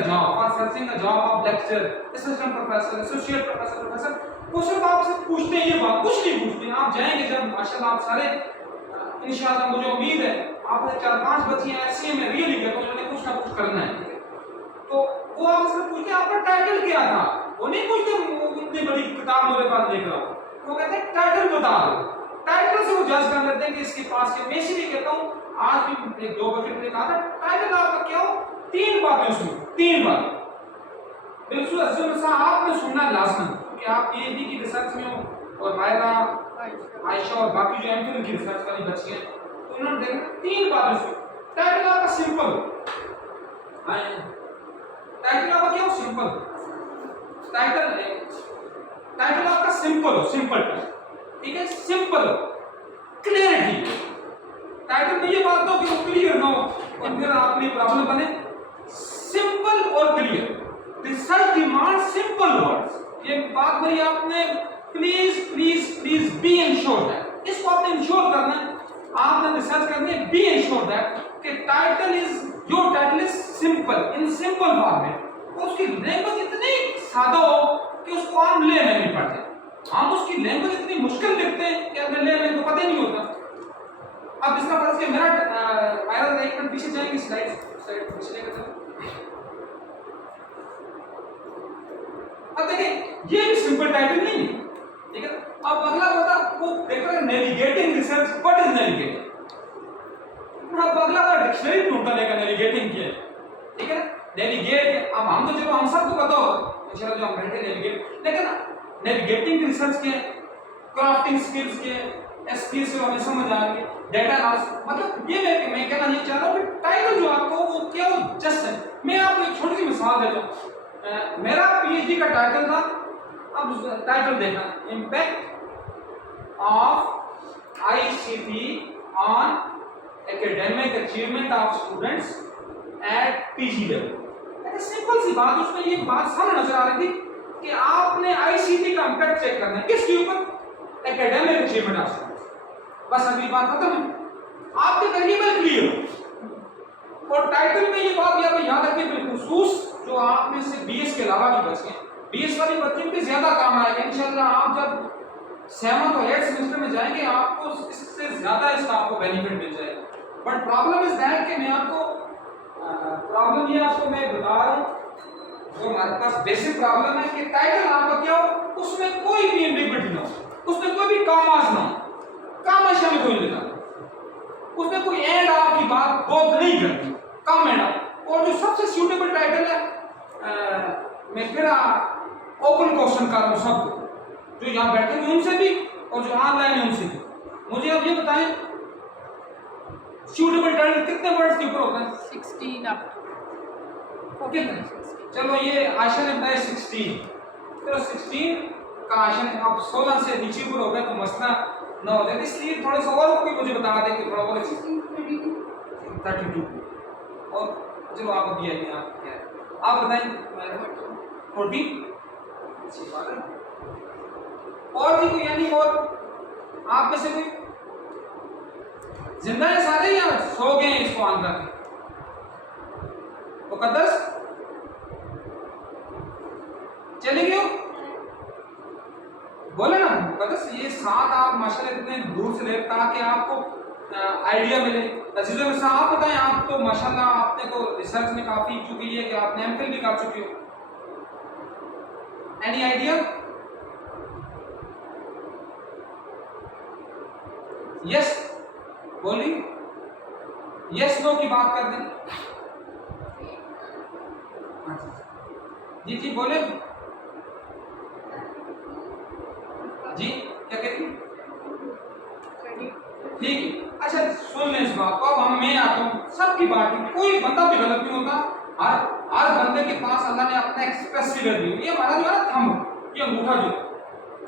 job of lecture, assistant professor, associate professor. वो सिर्फ आपसे पूछते हैं ये बात, कुछ नहीं पूछते हैं। आप जाएंगे जब माशाल्लाह आप सारे इंशाल्लाह, मुझे उम्मीद है आपने 4-5 बच्चियां ऐसी हैं, मैं रियली कहता हूं, उन्होंने कुछ ना कुछ करना है, ठीक है। तो वो आपसे पूछते हैं आपका टाइटल क्या था, वो नहीं पूछते इतनी बड़ी किताब मेरे पास लेकर आओ, वो कहते हैं टाइटल बता दो। टाइटल से वो जज कर लेते हैं कि इसके पास क्या। मैं इसीलिए कहता हूँ, आज भी एक 2 बजे मैंने कहा था टाइटल आपका क्या हो, 3 बातें सुनो, 3 बातें बिल्कुल आपने सुनना लाजमी, क्योंकि आप पीएचडी की रिसर्च में हो, और मायरा, आयशा और बाकी जो एमफिल की रिसर्च वाली बच्ची हैं, तो उन्होंने देखना 3 बातें सुनो। टाइटल आपका सिंपल, टाइटल आपका क्या हो, सिंपल। टाइटल आपका सिंपल हो, सिंपल, ठीक है, सिंपल हो, क्लियरिटी। टाइटल में ये बात हो कि वो क्लियर ना हो और फिर आपके लिए प्रॉब्लम बने। सिंपल और clear, research demand simple words. ये बात मेरी आपने please please please be ensure that, इसको आपने इंश्योर करना है, आपने रिसर्च करनी है, बी इंश्योर दैट कि title is, your title is simple, in simple format. उसकी लैंग्वेज इतनी सादा हो कि उसको आम ले में नहीं पढ़ते, हम उसकी लैंग्वेज इतनी मुश्किल लिखते हैं कि हमें ले में तो पता ही नहीं होता। अब इसका फर्ज कि मेरा एक मिनट पीछे जाएंगे, स्लाइड पीछे लेकर चलो। अब देखें ये भी सिंपल टाइटल नहीं है, ठीक है। अब अगला बता वो देख रहे हैं navigating research, what is navigating. अब अगला का डिक्शनरी ढूंढता लेगा नेविगेटिंग क्या है, ठीक है। नेविगेट, अब हम तो चलो हम सबको पता हो चलो जो हम बैठे नेविगेट, लेकिन नेविगेटिंग रिसर्च के, क्राफ्टिंग स्किल्स के, एसपीएस हमें समझ आ रही है, डेटा एनालिसिस, मतलब ये मैं कहना ये चाह रहा हूँ कि टाइटल जो आपको वो क्या वो जस्ट है। मैं आपको एक छोटी सी मिसाल देता हूँ। मेरा पीएचडी का टाइटल था, अब टाइटल देखना, impact of ICT on academic achievement of students at PG level. Simple सी बात, उसमें ये बात सामने नजर आ रही थी कि आपने आईसीटी का इम्पैक्ट चेक करना है किसके ऊपर, एकेडमिक अचीवमेंट ऑफ स्टूडेंट्स। बस अगली बात खत्म है, आपके वेरिएबल क्लियर। और टाइटल में ये बात भी आपको याद रखिए बिलखुसूस, जो आप में से बीएस के अलावा भी बच्चे हैं, बीएस वाली बच्चे भी ज्यादा काम आएगा इंशाल्लाह। आप जब 7th और 8th सेमेस्टर में जाएंगे आपको इससे ज्यादा इसका आपको बेनिफिट मिल जाएगा। बट प्रॉब्लम इज दैट कि मैं आपको प्रॉब्लम ये आपको मैं बता रहा हूँ, जो हमारे पास बेसिक प्रॉब्लम है कि टाइटल आपका क्या हो, उसमें कोई भी एम्बिग्विटी ना हो, उसमें कोई भी कामास ना हो, कामाशा में कोई नहीं लिखा, उसमें कोई एंड आपकी बात बहुत नहीं करनी, कम एंड आप। और जो सबसे सूटेबल टाइटल है, मैं फिर ओपन क्वेश्चन कर रहा हूँ सबको, जो यहाँ बैठे हुए उनसे भी और जो ऑनलाइन है उनसे भी, मुझे अब ये बताएं सूटेबल टाइटल कितने वर्ड्स के ऊपर होता है? 16 अप टू 14। चलो ये आयशा ने बताया 16, चलो 16 का आयशा ने, अब 16 से नीचे ऊपर हो गया तो मसला ना हो जाए, इसलिए थोड़ा सा और कोई मुझे बता दे कि थोड़ा और 32 और चलो आप अभी आइए, आप बताएं 14 अच्छी बात है। और भी कोई यानी और आप में से कोई जिंदा है सारे या सो गए इसको ऑन करके? मुकद्दस चले गए हो, बोले ना मुकद्दस, ये साथ आप माशाल्लाह इतने दूर से ले ताकि आपको आइडिया मिले। अजीजों में आप बताएं, आप तो माशाल्लाह आपने तो रिसर्च में काफी चुकी है कि आपने एमफिल भी कर चुके हो, एनी आइडिया? यस बोलिए, यस नो की बात कर दें। जी जी बोले जी, क्या कहती? ठीक है, अच्छा सुन लें इस बात को। अब मैं आता हूँ, सबकी बात है, कोई बंदा भी गलत नहीं होता, हर बंदे के पास अल्लाह ने अपना एक्सप्रेस फिगर दी। ये हमारा जो है ना थंब, ये अंगूठा जो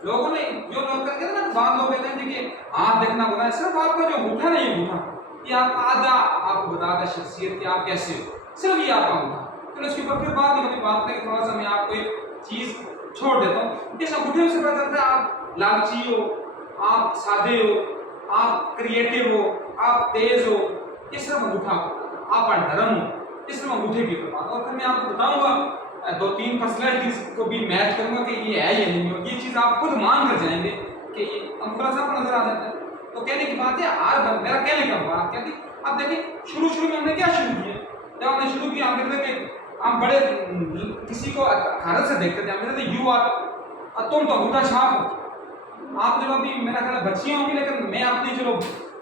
लोगों ने जो लोग कहते हैं ना, बाद लोग कहते हैं कि हाथ देखना होता है, सिर्फ आपका जो अंगूठा नहीं है, अंगूठा ये आप आधा आपको बताता है शख्सियत कि आप कैसे हो, सिर्फ ये आपका अंगूठा। फिर उसके ऊपर फिर बाद में कभी बात करें, थोड़ा सा मैं आपको एक चीज छोड़ देता हूँ। इस अंगूठे से पता चलता है आप लालची हो, आप सादे हो, आप क्रिएटिव हो, आप तेज हो, ये सिर्फ अंगूठा, आप अनधर्म हो, ये सिर्फ अंगूठे की बात। और फिर मैं आपको बताऊंगा 2-3 पर्सनैलिटीज को भी मैच करूंगा कि ये है या नहीं है, ये चीज आप खुद मान कर जाएंगे कि ये अंगूठा सा नजर आ जाता है। तो कहने की बात है, मेरा कहने का बात क्या थी, अब देखिए शुरू में हमने क्या शुरू किया, जब हमने शुरू किया हम कहते थे कि हम बड़े किसी को भारत से देखते थे, हम कहते थे यू आर, तुम तो अंगूठा छाप हो। आप जब अभी मेरा ख्याल बच्चियां होंगी, लेकिन मैं अपनी चलो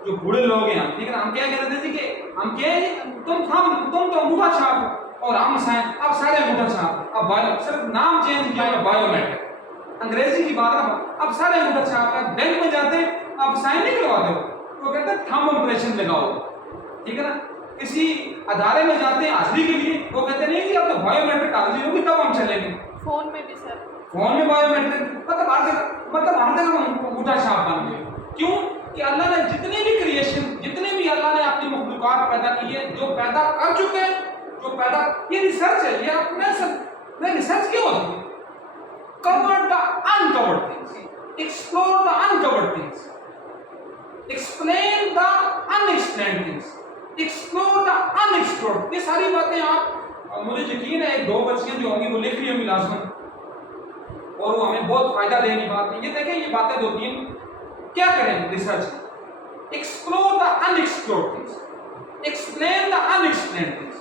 जो बूढ़े लोग हैं, ठीक है, हम क्या कहते थे कि हम क्या तुम तो अंगूठा छाप हो, और हम साइन अब सारे अंगूठा छाप, अब बायो सिर्फ नाम चेंज किया है, बायोमेट्रिक अंग्रेजी की बात है, अब सारे अंगूठा छाप है। बैंक में जाते हैं अब साइन नहीं करवाते हो, तो कहते हैं थंब इंप्रेशन लगाओ, ठीक है ना। किसी अदारे में जाते हैं हाजिरी के लिए, वो कहते नहीं कि अब तो बायोमेट्रिक हाजिरी होगी तब हम चलेंगे। फोन में भी सर, फोन में बायोमेट्रिक, मतलब हम तक अंगूठा छाप बन गए। क्यों कि अल्लाह ने जितने भी क्रिएशन, जितने भी अल्लाह ने अपनी मखलूकात पैदा की है, जो पैदा कर चुके हैं, जो पैदा, ये रिसर्च है, ये अपने रिसर्च क्यों होती है? Cover the uncovered things, explore the uncovered things, explain the unexplained things, explore the unexplored. ये सारी बातें आप, मुझे यकीन है 2 बच्चियां जो होंगी वो लिख रही होंगी लाजमन, और वो हमें बहुत फायदा देने बात है। ये देखें, ये बातें 2-3 क्या करें research, explore the unexplored things, explain the unexplained things.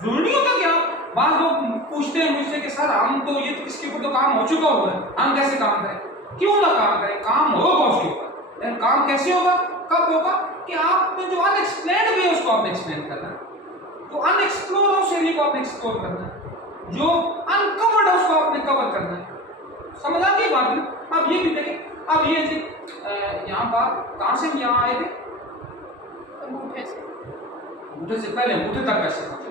जरूरी नहीं होता कि आप, बाद लोग पूछते हैं मुझसे कि सर हम तो ये इसके ऊपर तो काम हो चुका हुआ है, हम कैसे काम करें? क्यों ना काम करें, काम होगा उसके ऊपर, लेकिन काम कैसे होगा, कब होगा कि आपने जो अनएक्सप्लेन्ड भी है उसको आपने एक्सप्लेन करना है। तो अनएक्सप्लोर उस एरिया को आपने एक्सप्लोर करना है, जो अनकवर्ड है उसको आपने कवर करना है। समझ आ गई बात में? अब ये भी देखें, अब ये जी यहाँ बात कहाँ से यहाँ आए थे? अंगूठे से, अंगूठे से पहले अंगूठे तक कैसे पहुंचे?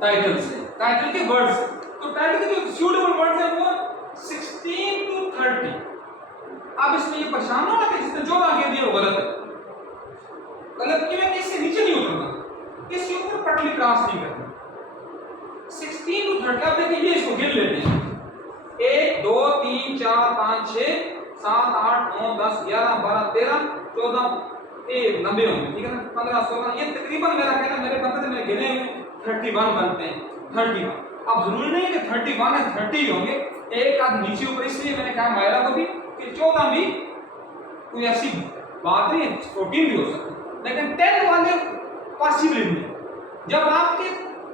टाइटल से, टाइटल के वर्ड से। तो टाइटल के जो सूटेबल वर्ड्स हैं वो 16 to 30। अब इसमें ये परेशान होना कि जिसने जो आगे दिया वो गलत है। गलत क्यों है कि इससे नीचे नहीं उतरना, इसके ऊपर पटली क्रॉस नहीं करना। 16 to 30 आप देखिए, ये इसको गिन लेते हैं। 1 2 3 4 5 6 7 8 9 10 11 12 13 14 ये लंबे होंगे, ठीक है ना? 15 16 ये तकरीबन मेरा कहना, मेरे पता है, मैंने गिने हुए 31 बनते हैं। 31। अब जरूरी नहीं है कि 31 है 30 ही होंगे, एक आध नीचे ऊपर, इसलिए मैंने कहा मायरा को भी कि 14 भी कोई ऐसी बात नहीं है, 14 भी हो सकता है, लेकिन 10 वाले पॉसिबल नहीं है। जब आपके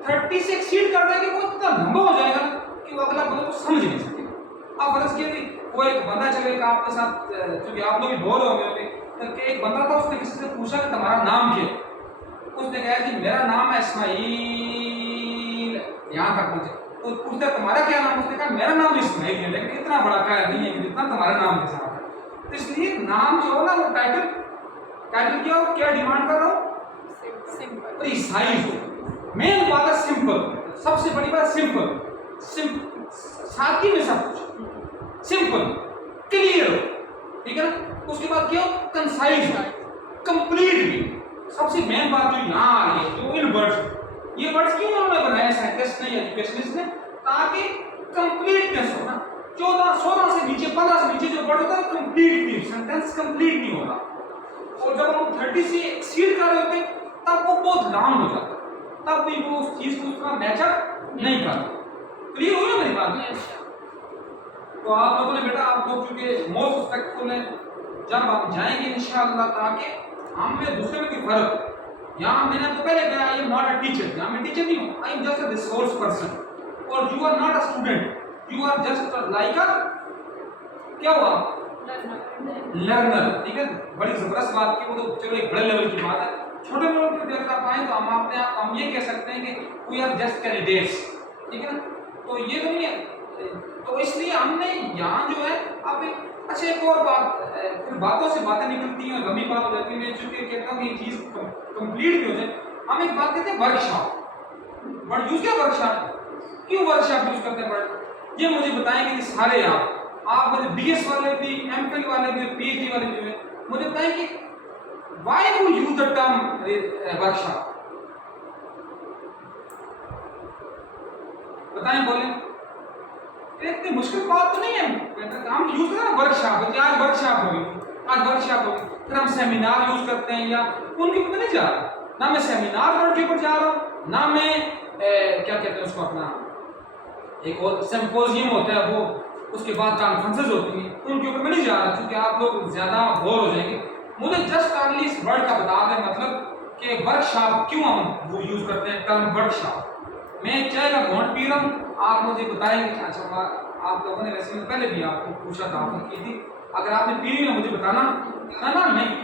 30 से एक्सीड कर देंगे वो इतना लंबा हो जाएगा कि वो अगला बंदा को समझ नहीं सकेगा। अब फर्ज कीजिए वो एक बंदा चलेगा आपके साथ, क्योंकि आप लोग भी बोर हो गए होंगे, तो एक बंदा था, उसने किसी से पूछा कि तुम्हारा नाम क्या है? उसने कहा कि मेरा नाम है इस्माइल, यहाँ तक पहुंचे। तो पूछता तुम्हारा क्या नाम? उसने कहा मेरा नाम इस्माइल है, लेकिन इतना बड़ा क्या नहीं है कि जितना तुम्हारा नाम के साथ है। तो इसलिए नाम जो हो ना वो टाइटल क्या हो, क्या डिमांड कर रहा हूँ? सिंपल, प्रिसाइज हो। मेन बात है सिंपल, सबसे बड़ी बात सिंपल, सादगी में सब कुछ सिंपल क्लियर हो, ठीक है ना? उसके बाद क्या हो? कंसाइज हो, कंप्लीट भी। सबसे मेन बात जो यहाँ आ रही है, जो इन वर्ड्स, ये वर्ड्स क्यों उन्होंने बनाए साइंटिस्ट ने, एजुकेशनिस्ट ने? ताकि कंप्लीटनेस हो ना। 14 16 से नीचे, 15 से नीचे जो वर्ड होता है कंप्लीट नहीं, सेंटेंस कंप्लीट नहीं होता। और जब हम 30 से एक्सीड कर रहे होते तब वो बहुत लॉन्ग हो जाता, तब भी वो उस चीज को उतना मैचअप नहीं करता। क्लियर हुई ना मेरी बात? तो आप लोगों ने बेटा, आप लोग चूंकि मोस्ट रिस्पेक्टफुल हैं, जब आप जाएंगे इंशाअल्लाह ताकि हम में दूसरे में कोई फर्क, यहाँ मैंने आपको पहले कहा I am not a teacher, यहाँ मैं टीचर नहीं हूँ, I am just a resource person, और you are not a student, you are just like a क्या हुआ? लर्नर, ठीक है? बड़ी जबरदस्त बात की, वो तो चलो एक बड़े लेवल की बात है। छोटे लेवल पे अगर आप आए तो हम अपने आप हम ये कह सकते हैं कि वी आर जस्ट कैंडिडेट्स, ठीक है ना? तो ये तो नहीं है, तो इसलिए हमने यहाँ जो है अब अच्छा एक और बात, फिर बातों से बातें निकलती हैं, लंबी बात हो जाती है। मैं चूंकि कहता हूँ कि ये चीज़ कंप्लीट भी हो जाए, हम एक बात कहते हैं वर्कशॉप। वर्ड यूज क्या वर्कशॉप? क्यों वर्कशॉप यूज करते हैं वर्ड? ये मुझे बताएंगे कि सारे आप मुझे बीएस वाले भी, एमफिल वाले भी, पीएचडी वाले भी हैं, मुझे बताएं कि why do use the term workshop? बताएं, बोलें। इतनी मुश्किल बात तो नहीं है, हम यूज करते हैं वर्कशॉप, आज वर्कशॉप होगी, आज वर्कशॉप होगी, फिर हम सेमिनार यूज करते हैं, या उनके ऊपर नहीं जा रहा, ना मैं सेमिनार वर्ड के ऊपर जा रहा हूँ, ना मैं क्या कहते हैं उसको, अपना एक और सिंपोजियम होता है वो, उसके बाद कॉन्फ्रेंसेस होती हैं, उनके ऊपर मैं नहीं जा रहा, क्योंकि आप लोग ज्यादा बोर हो जाएंगे। मुझे जस्ट ऑनली इस वर्ड का बता दें मतलब कि वर्कशॉप क्यों हम वो यूज करते हैं टर्म वर्कशॉप। मैं चाय का घोंट पी रहा हूँ, आप मुझे बताएंगे। अच्छा, आप लोगों ने वैसे पहले भी आपको पूछा था, आपने की थी, अगर आपने पी ली ना मुझे बताना, है ना? नहीं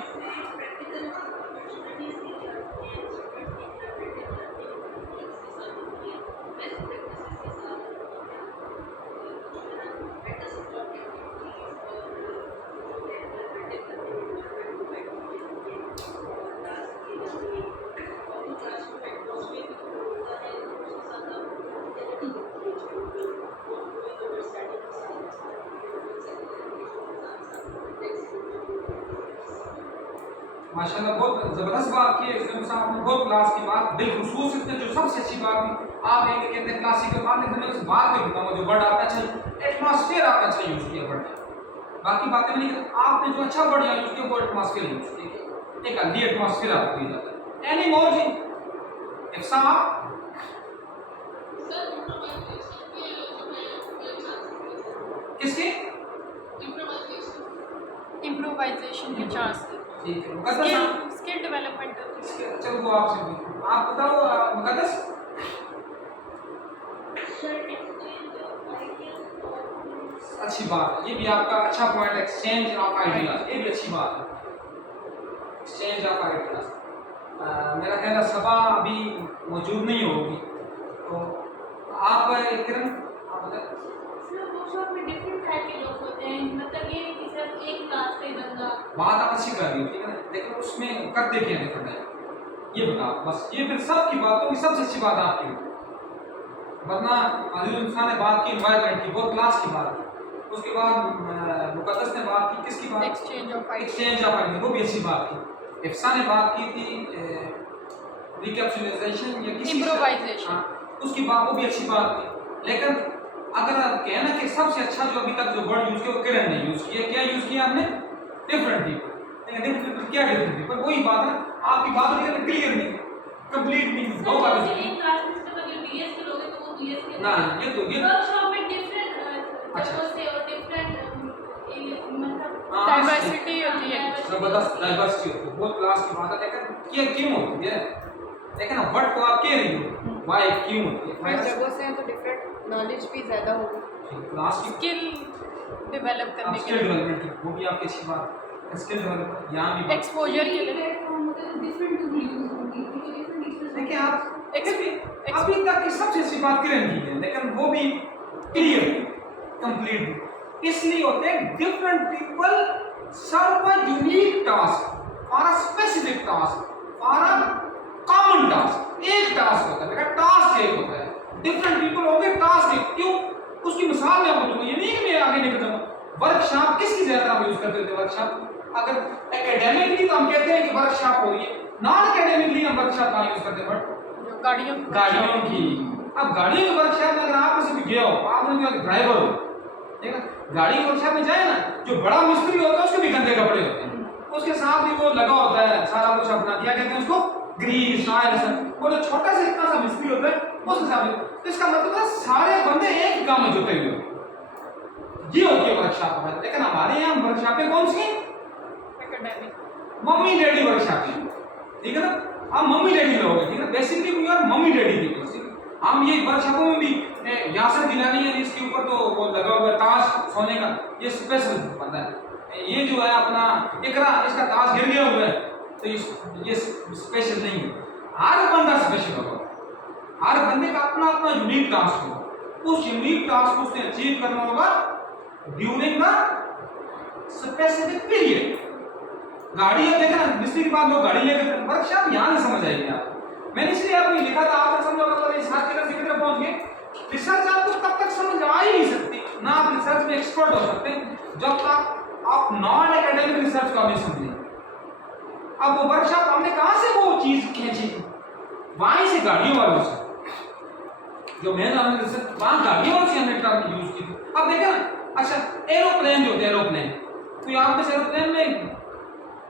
माशाल्लाह, बहुत जबरदस्त बात की एकदम से आपने, बहुत क्लास की बात, बिलखुसूस इसमें जो सबसे अच्छी बात थी, आप एक कहते हैं क्लासिकल बात है, मैं उस बात को बताऊंगा जो वर्ड आपने अच्छा, एटमॉस्फेयर आपने अच्छा यूज किया वर्ड, बाकी बातें नहीं, आपने जो अच्छा वर्ड यूज किया वो एटमॉस्फेयर यूज किया, एक अलग एटमॉस्फेयर आपको दिया जाता है। Any more ji? If some किसके? इम्प्रोवाइजेशन के चांस, ठीक है, स्किल डेवलपमेंट। चलो वो आपसे पूछो, आप बताओ मुकद्दस। अच्छी बात है, ये भी आपका अच्छा पॉइंट, एक्सचेंज ऑफ आइडियाज, ये भी अच्छी बात है, एक्सचेंज ऑफ आइडियाज। मेरा ख्याल है सभा अभी मौजूद नहीं होगी, तो आप किरण आप बताएं। वर्कशॉप में डिफरेंट टाइप के लोग होते हैं, मतलब ये नहीं कि सिर्फ एक क्लास का ही बंदा। बात आप अच्छी कर रही हो, ठीक है ना, लेकिन उसमें करते क्या डिफरेंट है ये बताओ बस। ये फिर सबकी बातों की सबसे अच्छी बात आपकी है, वरना अजीज इंसान ने बात की एनवायरनमेंट की, बहुत क्लास की बात की, उसके बाद मुकद्दस ने बात की किसकी बात, exchange of exchange of idea, वो भी अच्छी बात की। इफ्सा ने बात की थी रिकैप्सुलाइजेशन या किसी Improvisation। उसकी बात, वो भी अच्छी बात थी। लेकिन अगर आप कहना कि सबसे अच्छा जो अभी तक जो वर्ड यूज किया वो किरण ने यूज किया, क्या यूज किया आपने, डिफरेंट पीपल। डिफरेंट पीपल क्या डिफरेंट पीपल, वही बात है, आपकी बात क्लियर नहीं, कंप्लीट नहीं, दो सर बातें। जैसे एक क्लास में सिर्फ अगर बीएस के लोग हैं तो वो बीएस के ना ये तो ये वर्कशॉप में डिफरेंट अच्छा। जगहों से और डिफरेंट मतलब डाइवर्सिटी होती है। जबरदस्त डाइवर्सिटी होती है, बहुत क्लास की बात है। लेकिन ये क्यों होती है, लेकिन अब वर्ड तो आप कह रही हो वाई क्यों होती है, हर जगह से हैं तो डिफरेंट नॉलेज भी ज़्यादा होगी। क्लास की स्किल डेवलप करने के स्किल लिए, डेवलपमेंट की, वो भी आपकी अच्छी बात है, स्किल डेवलपमेंट यहाँ भी बात। एक्सपोजर के लिए। प्लेटफॉर्म मतलब डिफरेंट टू यूज होगी क्योंकि डिफरेंट टीचर्स देखिए आप Ex- अभी तक की सबसे अच्छी बात किरण की है, लेकिन वो भी क्लियर कंप्लीट इसलिए होते हैं different people serve a unique task और अ स्पेसिफिक टास्क और अ कॉमन टास्क। एक टास्क होता है, बेटा टास्क एक होता है, डिफरेंट पीपल होंगे टास्क एक। क्यों, उसकी मिसाल मैं आपको दूंगा, ये नहीं कि मैं आगे निकल जाऊं। वर्कशॉप किसकी ज्यादा हम यूज करते थे, वर्कशॉप अगर एकेडमिकली तो हम कहते हैं कि वर्कशॉप हो रही है, नॉन एकेडमिकली हम वर्कशॉप कहाँ यूज करते हैं, जो गाड़ियों गाड़ियों की। अब गाड़ियों की वर्कशॉप में अगर आप किसी भी गए हो, आपने कहा ड्राइवर हो, ठीक है, गाड़ी की वर्कशॉप में जाए ना, जो बड़ा मिस्त्री होता है उसके भी गंदे कपड़े होते हैं, उसके साथ भी वो लगा होता है सारा कुछ अपना, क्या कहते हैं उसको, ग्रीस ऑयल सब। वो जो छोटा सा इतना सा मिस्त्री होता है उसके साथ भी, तो इसका मतलब है सारे बंदे एक ही काम में जुटे हुए, ये होती है वर्कशॉप। लेकिन हमारे यहाँ वर्कशॉपें कौन सी, एकेडमिक मम्मी डैडी वर्कशॉपें, ठीक है ना, हम मम्मी डैडी लोग हैं, ठीक है, basically we are mummy daddy people. हम ये वर्कशॉपों में भी यासर गिलानी है जिसके ऊपर तो वो लगा हुआ ताज सोने का, ये स्पेशल बंदा है। ये जो है अपना इकरा, इसका ताज गिर गया हुआ है, तो ये स्पेशल नहीं है। हर बंदा स्पेशल होगा, हर बंदे का अपना अपना यूनिक टास्क होगा, उस यूनिक टास्क को उसने अचीव करना होगा ड्यूरिंग द स्पेसिफिक पीरियड। गाड़ी है, देखा ना, मिस्त्री के बाद लोग गाड़ी लेकर वर्कशॉप यहाँ से समझ आएगी आप। मैंने इसलिए आपको लिखा था, आपने समझा होगा, इस हाथ की तरफ पहुंच गए। रिसर्च आपको तब तक समझ आ ही नहीं सकती, ना आप रिसर्च में एक्सपर्ट हो सकते जब तक आप नॉन एकेडमिक रिसर्च का नहीं समझें। अब वो वर्कशॉप हमने कहां से वो चीज खींची, वहीं से गाड़ियों वालों से, जो मैंने हमने रिसर्च वहां गाड़ियों वालों से हमने टर्म यूज की थी। अब देखा ना, अच्छा एरोप्लेन जो होते हैं, एरोप्लेन, तो आप में एरोप्लेन में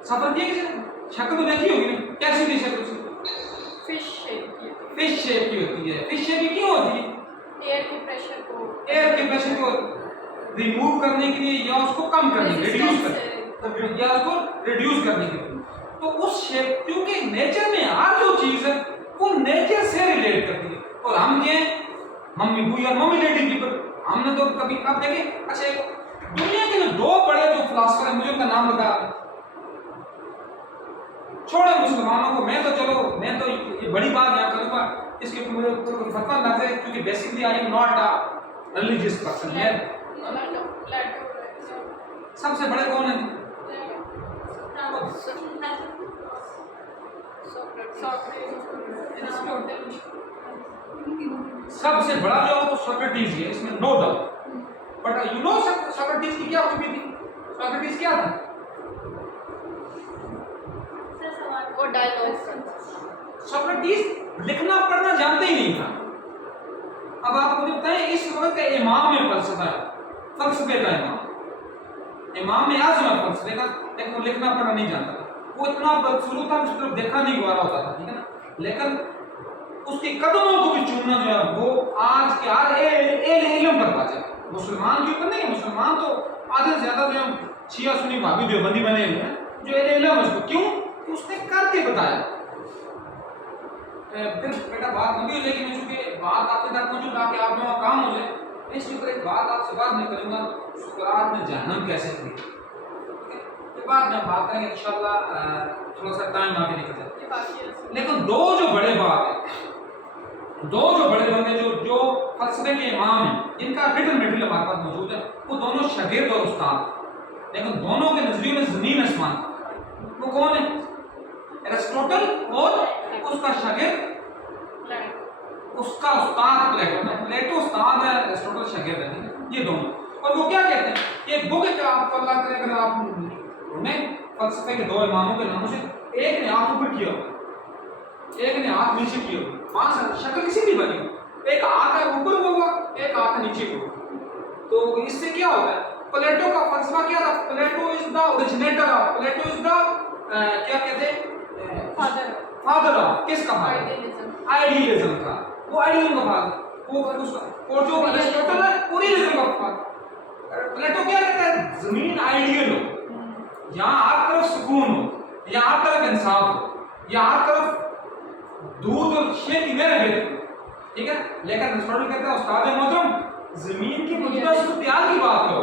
सफर किया किसी ने, शक्ल तो देखी होगी ना, कैसी थी शक्ल उसकी, फिश शेप की, फिश शेप की होती है। फिश शेप क्यों होती है, एयर के प्रेशर को रिमूव करने के लिए या उसको कम करने के लिए, रिड्यूस करने या उसको रिड्यूस करने के लिए। तो उस शेप, क्योंकि नेचर में हर जो चीज है वो नेचर से रिलेट करती है। और हम क्या mummy we are mummy daddy people, हमने तो कभी, अब देखें, अच्छा एक दुनिया के जो दो बड़े जो फिलोसोफर हैं, मुझे उनका नाम बता, छोड़े मुसलमानों को, मैं तो चलो मैं तो ये बड़ी बात यहाँ करूंगा, इसके ऊपर मुझे कोई फतवा ना दे, क्योंकि basically I am not a religious person. मैं सबसे बड़े कौन हैं, सबसे बड़ा जो है वो सोक्रेटिस है, इसमें no doubt. But you know Socrates की क्या खूबी थी, सोक्रेटिस क्या था, वो डायलॉग सोक्रेटिस लिखना पढ़ना जानते ही नहीं था। अब आप मुझे बताएं, इस वक्त का इमाम में फलसफा है, फलसफे का इमाम में आजम है फलसफे का, लेकिन वो लिखना पढ़ना नहीं जानता था। वो इतना बदसलूक था, उसकी तरफ देखा नहीं गवारा होता था, ठीक है ना, लेकिन उसके कदमों को भी चूमना जो है वो आज के हर इल्म पर बात है। मुसलमान के ऊपर नहीं, मुसलमान तो आधे से ज्यादा जो है शिया सुन्नी भाभी देवबंदी बने हुए हैं, जो इल्म है उसको, क्यों, उसने करके बताया। फिर बेटा बात लंबी हो जाएगी, मैं चूंकि बात आपके तक पहुंचू ताकि आप लोगों का काम हो जाए, इसके ऊपर एक बात आपसे बात नहीं करूंगा, सुकरात में जहन्नम कैसे थी, बाद में बात करेंगे इंशाल्लाह, थोड़ा सा टाइम आगे निकल जाता है। काफी लेकिन दो जो बड़े बात है, दो जो बड़े बंदे जो फलसफे के इमाम हैं, जिनका रिटन मटेरियल हमारे पास मौजूद है, वो दोनों शागिर्द और उस्ताद, लेकिन दोनों के नजरिए में जमीन आसमान। वो कौन है? एरिस्टोटल और उसका शागिर्द, उसका उस्ताद प्लेटो है। प्लेटो उस्ताद है, एरिस्टोटल शागिर्द है, ये दोनों। और वो क्या कहते हैं, ये बुक है, आपको अल्लाह करे अगर आप उन्हें फलसफे के दो इमामों के नामों से, एक ने हाथ ऊपर किया, एक ने हाथ नीचे किया, वहां शक्ल किसी भी बनी, एक हाथ है ऊपर होगा, एक हाथ है नीचे होगा। तो इससे क्या होता है, प्लेटो का फलसफा क्या था? Plato is the originator of, Plato is the क्या कहते हैं, फादर ऑफ किसका? आइडियलिज्म का। वो आइडियलिज्म का फादर, वो उसका। और जो एरिस्टोटल है वो रियलिज्म का फादर। प्लेटो क्या कहता है, जमीन आइडियल हो, यहाँ हर तरफ सुकून हो, यहाँ हर तरफ इंसाफ हो, यहाँ हर तरफ दूध और शेर की मेरे बेहतर, ठीक है। लेकिन एरिस्टोटल कहता है उस्ताद मोहतरम, जमीन की मौजूदा सूरत-ए-हाल की बात करो,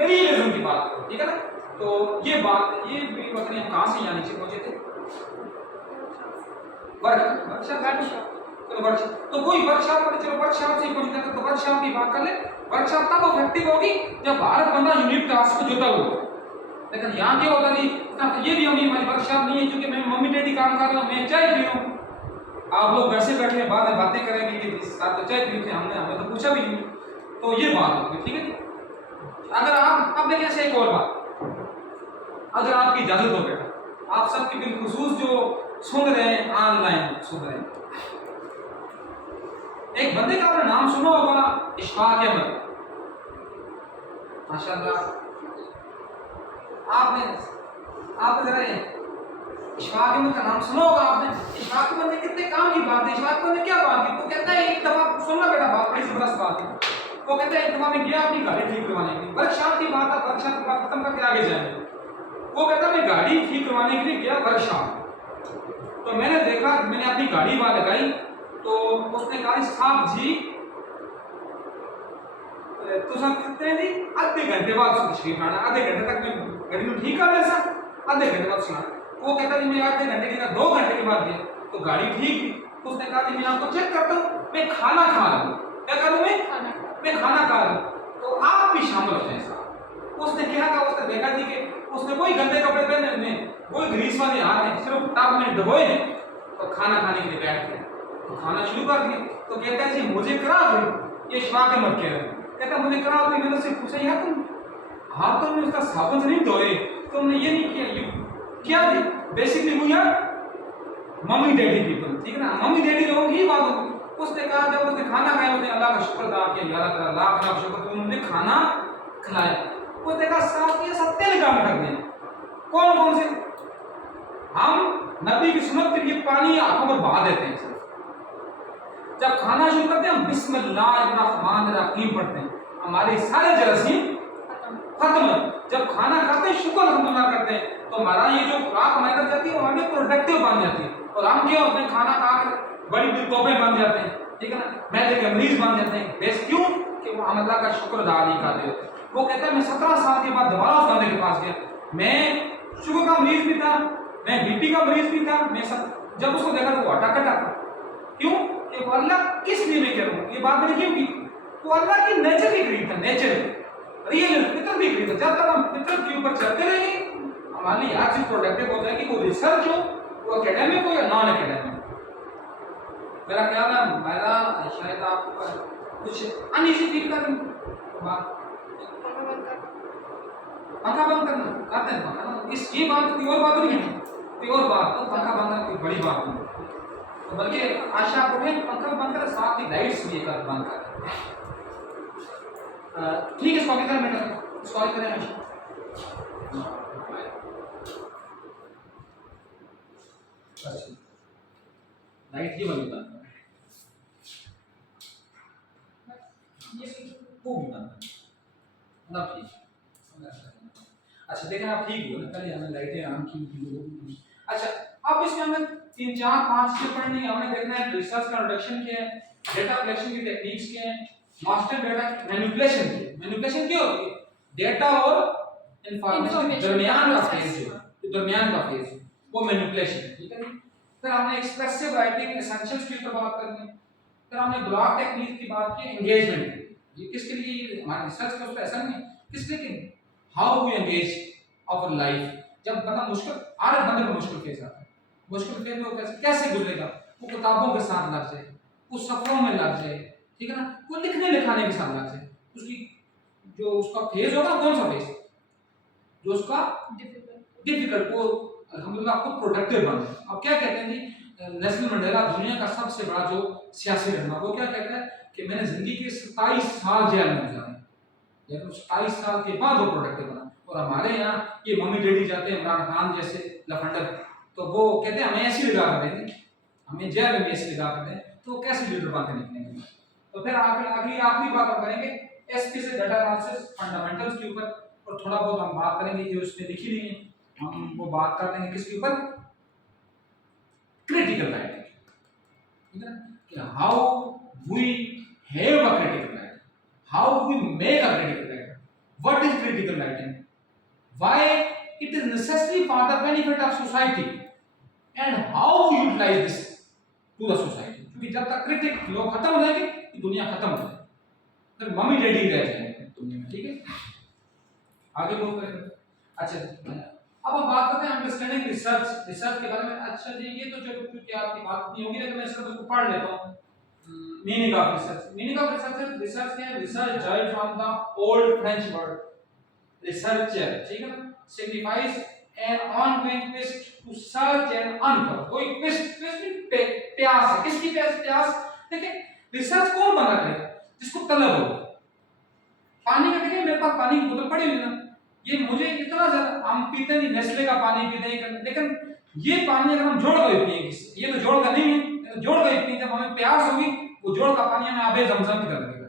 रियलिज्म की बात करो, ठीक है ना। तो ये बात, ये भी पता नहीं हम कहाँ से यहाँ नीचे पहुंचे थे, तो कोई वर्कशॉप पर, चलो वर्कशॉप से पहुंचते हैं, तो वर्कशॉप की बात कर ले। वर्कशॉप तब इफेक्टिव होगी जब भारत बंदा यूनिट टास्क को जोता हो। लेकिन यहाँ क्या होता नहीं, ये भी हमारी वर्कशॉप नहीं है, क्योंकि मैं मम्मी डैडी काम कर रहा हूँ, मैं चाय पी रहा हूँ, आप लोग वैसे बैठे हैं, बाद में बातें करेंगे कि साथ तो चाय पी थे हमने, हमें तो पूछा भी नहीं। तो ये बात होगी, ठीक है। अगर आप अब देखिए ऐसे एक और बात, अगर आपकी इजाजत हो बेटा, आप सबके बिलखुसूस जो सुन रहे हैं, ऑनलाइन सुन रहे हैं, एक बंदे का आपने नाम सुना होगा, इशफाक अहमद, माशाअल्लाह। आपने जरा इशफाक अहमद का नाम सुना होगा आपने। इशफाक अहमद ने कितने काम की बात है, इशफाक अहमद ने क्या बात की? वो कहता है एक दफा, सुनना बेटा बात बड़ी जबरदस्त बात है। वो कहता है एक दफा मैं गया अपनी गाड़ी ठीक करवाने के लिए, वर्कशॉप की बात है, वर्कशॉप की बात खत्म करके आगे जाएंगे। वो कहता है मैं गाड़ी ठीक करवाने के लिए गया वर्कशॉप, तो मैंने देखा, मैंने अपनी गाड़ी वहां लगाई, तो उसने कहा साहब जी तो सब कितने जी, आधे घंटे बाद तशरीफ आना, आधे घंटे तक मैं गाड़ी में ठीक कर लेसा, आधे घंटे बाद सुना। वो कहता जी मैं आधे घंटे की 2 घंटे के बाद गया, तो गाड़ी ठीक थी। तो उसने कहा जी मैं आपको चेक करता हूँ, मैं खाना खा रहा हूँ। क्या करूँ मैं खाना खा रहा हूँ, तो आप भी शामिल हो जाए साहब। उसने क्या कहा, उसने देखा जी कि उसने कोई गंदे कपड़े पहने हैं, कोई ग्रीस वाले हाथ हैं, सिर्फ टब में डुबोए, तो खाना खाने के लिए बैठ गए, तो खाना शुरू कर दिया। तो कहता है जी मुझे करा दो, ये इशफाक अहमद कह रहे हैं, कहता मुझे करा दो। मैंने उससे पूछा यार तुम हाथ तो उसका साबुन से नहीं धोए, तुमने ये नहीं किया, ये क्या जी? बेसिकली वो यार मम्मी डैडी पीपल, ठीक है ना, मम्मी डैडी लोगों की बात होगी। उसने कहा जब उसने खाना खाया, उसने अल्लाह का शुक्र अदा किया, यार तेरा लाख लाख शुक्र तुमने मुझे खाना खिलाया। उसने कहा साहब ये सब तेरे काम करते हैं, कौन कौन से? हम नबी की सुन्नत के लिए पानी आंखों पर बहा देते हैं। जब खाना शुरू करते हैं हम बिस्मिल्लाहिर्रहमानिर्रहीम पढ़ते हैं, हमारे सारे जरासीम खत्म। जब खाना खाते हैं शुक्र अल्हम्दुलिल्लाह करते हैं, तो हमारा ये जो खुराक हमारे तक जाती है वो हमें प्रोडक्टिव बन जाती है, और हम क्या होते हैं खाना खाकर बड़ी बिरतोबे बन जाते हैं, ठीक है ना, मैदे के मरीज बन जाते हैं। बेस क्यों कि वो हम अल्लाह का शुक्र अदा नहीं करते होते। वो कहता है मैं 17 साल के बाद दोबारा उस बंदे के पास गया, मैं शुगर का मरीज भी था, मैं बीपी का मरीज भी था, मैं सब जब उसको देखा तो वो हटा कटा था। क्यों कि वो अल्लाह किस लिए मैं कह रहा हूँ, ये बात मैंने क्यों की? वो अल्लाह की नेचर की करीब था, नेचर रियल फितर भी करीब था। जब तक हम फितर के ऊपर चलते रहेंगे हमारी हर चीज प्रोडक्टिव हो जाएगी, वो रिसर्च हो, वो एकेडमिक हो या नॉन एकेडमिक। मेरा ख्याल है मेरा शायद आपको कुछ अनईजी फील कर रही पंखा बंद करना करते हैं पंखा, इस ये बात कोई और बात नहीं है, कोई और बात तो पंखा बंद करना कोई बड़ी बात नहीं, तो बल्कि आशा आप उठे पंखा बंद करें, साथ ही लाइट्स भी कर बंद करें। ठीक है, इसको आगे करें बेटा, इसको आगे करें आशा। लाइट ये वाली बंद करें, वो भी बंद करें ना, ठीक। अच्छा देखें आप ठीक हो ना, पहले हमें लाइटें ऑन की। अच्छा अब इसमें हमें 3 4 5 चीजें पढ़नी है। हमें देखना है रिसर्च का इंट्रोडक्शन क्या है, डेटा कलेक्शन की टेक्निक्स क्या है, मास्टर डेटा मैनिपुलेशन क्या है। मैनिपुलेशन क्या होती है? डेटा और इंफॉर्मेशन दरमियान का फेज जो दरमियान का फेज वो मैनिपुलेशन है, ठीक है। फिर हमने एक्सप्रेसिव राइटिंग एसेंशियल्स के ऊपर बात करनी है, फिर हमने ब्लॉक टेक्निक की बात की, एंगेजमेंट ये किसके लिए हमारे रिसर्च का उस पर ऐसा नहीं है, किस लिए कि how we engage our life. जब बंदा मुश्किल हर बंदे को मुश्किल फेस आता है, मुश्किल फेस में वो कैसे कैसे गुजरेगा, वो किताबों के साथ लग जाए, वो सफरों में लग जाए, ठीक है ना, वो लिखने लिखाने के साथ लग जाए, उसकी जो उसका फेज होगा कौन सा फेज जो उसका डिफिकल्ट, वो अल्हम्दुलिल्लाह खुद प्रोडक्टिव बन जाए। अब क्या कहते हैं जी, नेल्सन मंडेला दुनिया का सबसे बड़ा जो सियासी रहनुमा, वो क्या कहता है कि मैंने जिंदगी के 27 साल जेल में गुजारे, यानी 27 साल के बाद वो प्रोडक्टिव बना। और हमारे यहाँ ये मम्मी डैडी जाते हैं इमरान खान जैसे लफंडर, तो वो कहते हैं हमें ऐसी लगा कर देंगे, हमें जेल में ऐसी लगा कर दें, तो वो कैसे लीडर बन के निकलेंगे। तो फिर आखिरी बात हम करेंगे एसपी से डाटा एनालिसिस फंडामेंटल्स के ऊपर, और थोड़ा बहुत हम बात करेंगे जो उसने लिखी नहीं है, हम वो बात कर लेंगे किसके ऊपर, क्रिटिकल राइटिंग, ठीक है ना, कि how we have a critical writing, how we make a critical writing, what is critical writing, why it is necessary for the benefit of society and how we utilize this to the society. क्योंकि जब तक critic लोग खत्म हो जाएंगे दुनिया खत्म हो जाएगी, फिर मम्मी डैडी रह जाएंगे दुनिया में, ठीक है। आगे मूव करें। अच्छा, अब हम बात करते हैं अंडरस्टैंडिंग रिसर्च के बारे में। अच्छा जी, ये तो चलो क्योंकि आपकी बात नहीं होगी, लेकिन मैं सिर्फ उसको पढ़ लेता हूँ। मीनिंग ऑफ रिसर्च क्या है? Research derived from the old French word researcher, ठीक है ना, signifies an ongoing quest to search and uncover. कोई क्वेस्ट प्यास है, किसकी प्यास? देखिए, रिसर्च कौन बना करेगा? जिसको तलब हो। पानी का देखिए, मेरे पास पानी की बोतल पड़ी हुई है ना, ये मुझे इतना ज्यादा, हम पीते नहीं नेस्ले का पानी पीते हैं, लेकिन ये पानी अगर हम जोड़ कर पिए, ये तो जोड़ का नहीं है, जोड़ कर पिए, जब हमें प्यास होगी वो जोड़ का पानी हमें आबे जमजम की तरह लगेगा,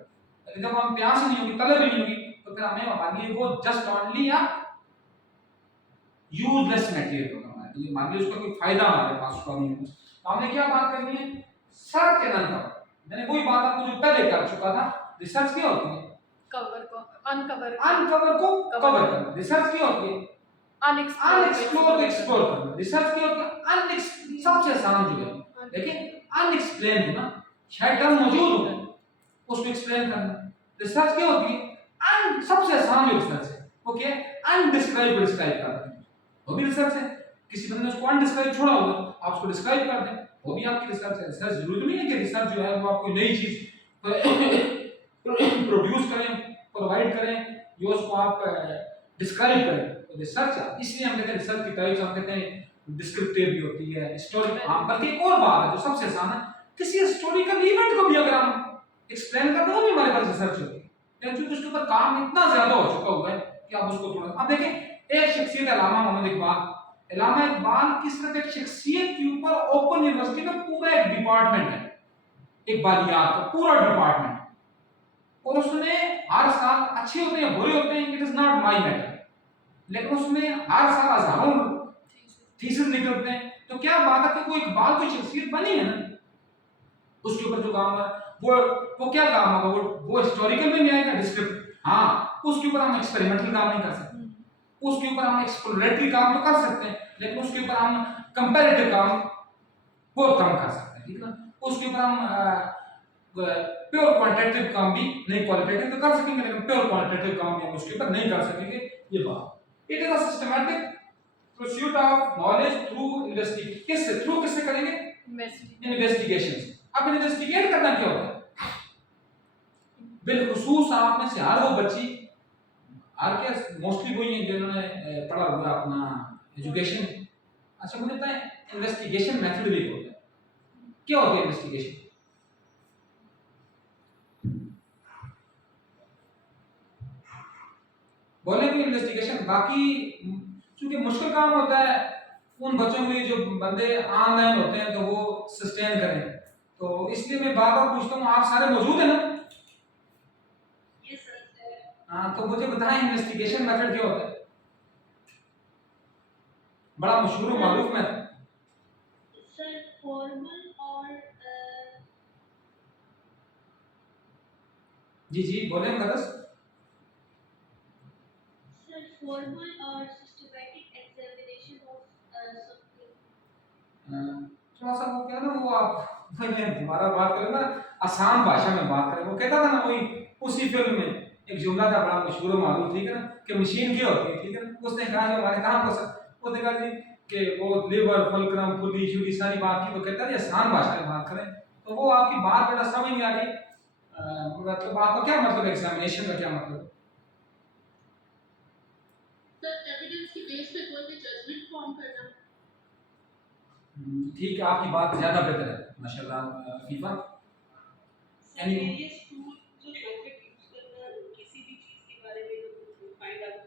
लेकिन जब हम प्यास नहीं होगी, तलब ही नहीं होगी, तो फिर हमें पानी वो जस्ट ओनली या यूजलेस मटेरियल होगा, ये मान लीजिए उसका कोई फायदा हमारे पास उसका नहीं है। तो हमने क्या बात करनी है? Search and uncover. मैंने वही बात आपको जो पहले कर चुका था, रिसर्च क्या होती है? कवर को अनकवर को कवर करना। रिसर्च क्या होती है? अनएक्सप्लोर को एक्सप्लोर करना। रिसर्च क्या होती है? अनएक्सप्लोर, सबसे आसान जो है, देखिए अनएक्सप्लेन होना, शायद टर्म मौजूद हो उसको एक्सप्लेन करना। रिसर्च क्या होती है? सबसे आसान जो रिसर्च है वो क्या है? अनडिस्क्राइब डिस्क्राइब करना, वो भी रिसर्च है। किसी बंदे ने उसको अनडिस्क्राइब छोड़ा होगा, आप उसको डिस्क्राइब कर दें, वो भी आपकी रिसर्च है। रिसर्च जरूरी नहीं है कि रिसर्च जो है वो आप कोई नई चीज प्रोड्यूस करें, प्रोवाइड करें, जो उसको आप डिस्क्राइब करें, तो रिसर्च है। इसलिए हम कहते हैं रिसर्च की टाइप्स, हम कहते हैं डिस्क्रिप्टिव भी होती है, हिस्टोरिकल। हाँ, बल्कि एक और बात है जो सबसे आसान है, किसी हिस्टोरिकल इवेंट को भी अगर हम एक्सप्लेन करते हैं, वो भी हमारे पास रिसर्च होती है, क्योंकि उसके ऊपर काम इतना ज्यादा हो चुका हुआ है कि आप उसको थोड़ा। अब देखिए, एक शख्सियत अल्लामा मोहम्मद इकबाल की सिर्फ एक शख्सियत के ऊपर ओपन यूनिवर्सिटी में पूरा एक डिपार्टमेंट है, इकबालियात का पूरा डिपार्टमेंट, और उसमें हर साल अच्छे होते हैं बुरे होते हैं, it is not my matter, लेकिन उसमें हर साल हजारों थीसिस निकलते हैं। तो क्या बात है कि कोई इकबाल की शख्सियत बनी है ना, उसके ऊपर जो काम हुआ वो क्या काम होगा? वो हिस्टोरिकल में नहीं आएगा, डिस्क्रिप्टिव। हाँ, उसके ऊपर हम एक्सपेरिमेंटल काम नहीं कर सकते, उसके ऊपर हम एक्सप्लोरेटरी काम तो कर सकते हैं, लेकिन उसके ऊपर हम कंपैरेटिव काम बहुत कम कर सकते हैं, ठीक है ना। उसके ऊपर हम प्योर क्वांटिटेटिव काम भी नहीं, क्वालिटेटिव तो कर सकेंगे, लेकिन प्योर क्वांटिटेटिव काम भी हम उसके ऊपर नहीं कर सकेंगे। ये बात, it is a systematic pursuit of knowledge through investigation. किससे करेंगे? इन्वेस्टिगेशन। अब इन्वेस्टिगेट करना क्या होता है? बिलखुसूस आप में से हर वो बच्ची, हर क्या मोस्टली वही है जिन्होंने पढ़ा हुआ अपना एजुकेशन। अच्छा, मुझे पता है इन्वेस्टिगेशन मेथड भी होता है। क्या होती है इन्वेस्टिगेशन? बोले कि इन्वेस्टिगेशन, बाकी क्योंकि मुश्किल काम होता है उन बच्चों के लिए जो बंदे ऑनलाइन होते हैं, तो वो सस्टेन करें, तो इसलिए मैं बार बार पूछता हूँ, आप सारे मौजूद हैं ना? हाँ, तो मुझे बताएं इन्वेस्टिगेशन मेथड क्या होता है? बड़ा मशहूर और मारूफ मेथड। सर, फॉर्मल और जी बोले मदरस। सर, फॉर्मल और सिस्टमैटिक एग्जामिनेशन ऑफ समथिंग। थोड़ा सा वो क्या ना वो आप मैं दोबारा बात करें ना आसान भाषा में बात करें। वो कहता था ना वही उसी फिल्म में एक जुमला था बड़ा मशहूर और मालूम, ठीक है ना, कि मशीन क्या होती है, ठीक है ना। उसने कहा जो हमारे काम को उसने कहा जी कि वो लिवर फुलक्रम पुली शुली सारी बात की, तो कहता है आसान भाषा में बात करें। तो वो आपकी बात बेटा समझ नहीं आ रही, मतलब आपका क्या मतलब एग्जामिनेशन का क्या मतलब? सर एविडेंस की बेस पे कोई भी जजमेंट फॉर्म करना। ठीक है, आपकी बात ज्यादा बेहतर है माशाल्लाह फीफा। यानी वेरियस टूल जो डॉक्टर यूज करना किसी भी चीज के बारे में find out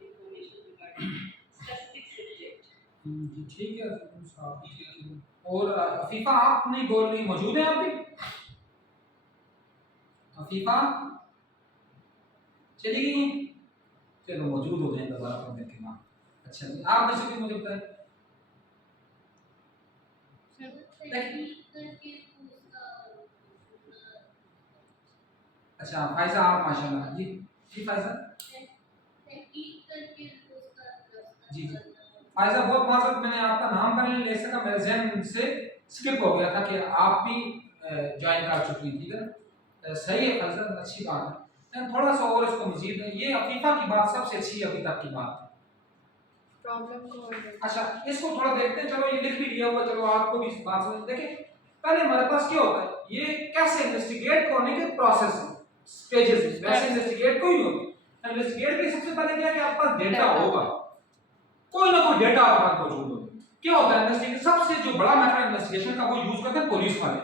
information regarding specific subject. ठीक है। और फीफा आप नहीं बोल रही, मौजूद है आप भी? फीफा चली गई? चलो मौजूद हो जाए दोबारा पढ़ने के बाद। अच्छा आप में से भी मुझे बताएं। अच्छा फायजा आप माशाल्लाह जी। जी फायजा जी जी फायजा बहुत माजरत, मैंने आपका नाम का नहीं ले सका, मेरे जहन से स्किप हो गया था कि आप भी ज्वाइन कर चुकी थी, ठीक है। सही है फायजा, अच्छी बात है। थोड़ा सा और इसको मजीद है, ये अफीफा की बात सबसे अच्छी अभी तक की बात है। प्रॉब्लम को अच्छा इसको थोड़ा देखते हैं, चलो ये लिख भी दिया हुआ, चलो आपको भी इस बात समझ देखिए। पहले हमारे पास क्या होता है, ये कैसे इन्वेस्टिगेट करने के प्रोसेस स्टेजेस, वैसे इन्वेस्टिगेट कोई नहीं होती। इन्वेस्टिगेट के सबसे पहले क्या कि आपके पास डेटा होगा, कोई ना कोई डेटा आपके पास मौजूद होगा। क्या होता है इन्वेस्टिगेशन, सबसे जो बड़ा मेथड इन्वेस्टिगेशन का वो यूज करते हैं पुलिस वाले,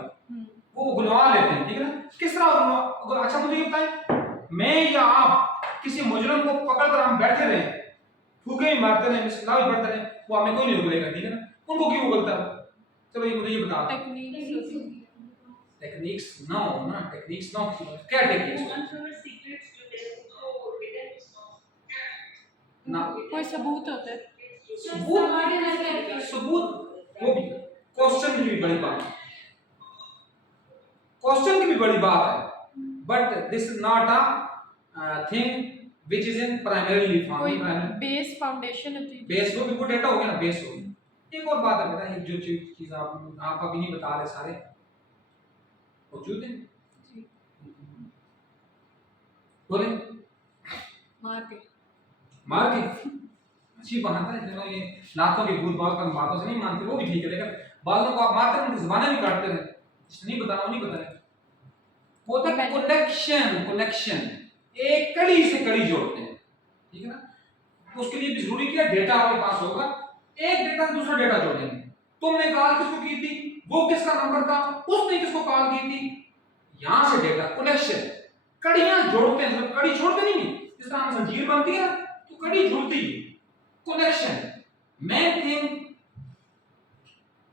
वो गुनवा लेते हैं, ठीक है ना। किस तरह गुनवा? अच्छा मुझे ये बताएं, मैं या आप किसी मुजरिम को पकड़कर हम बैठे रहे, फूके ही मारते रहे, बिस्मिल्लाह ही पढ़ते रहे, वो हमें कोई नहीं उगलेगा, ठीक है ना। उनको क्यों उगलता है? चलो ये मुझे ये बता। टेक्निक्स ना हो ना, टेक्निक्स ना हो, क्या टेक्निक्स अनकवर सीक्रेट्स जो है वो हिडन ना, कोई सबूत होता है। सबूत वो भी क्वेश्चन की भी बड़ी बात है, क्वेश्चन की भी बड़ी बात है, but this is not a thing which is in primarily कोई फॉर्म। बेस फाउंडेशन होती है। बेस हो भी वो डेटा हो गया ना, बेस हो गया। एक और बात है बेटा, एक जो चीज आप अभी नहीं बता रहे सारे मौजूद है जी बोले मार के अच्छी बात है। चलो ये लातों के भूत बात बातों से नहीं मानते, वो भी ठीक है, लेकिन बालों को आप मारते हैं, जुबानें भी काटते रहे, नहीं बताना वो नहीं बताना। वो तो कनेक्शन एक कड़ी से कड़ी जोड़ते हैं, ठीक है ना। उसके लिए भी जरूरी क्या, डेटा आपके पास होगा, एक डेटा से दूसरा डेटा जोड़ेंगे। तुमने कॉल किसको की थी, वो किसका नंबर था, उसने किसको कॉल की थी, यहां से डेटा कनेक्शन, कड़ियां जोड़ते हैं, मतलब कड़ी छोड़ते नहीं है, जिस तरह जंजीर बनती है तो कड़ी जुड़ती है। Connection main thing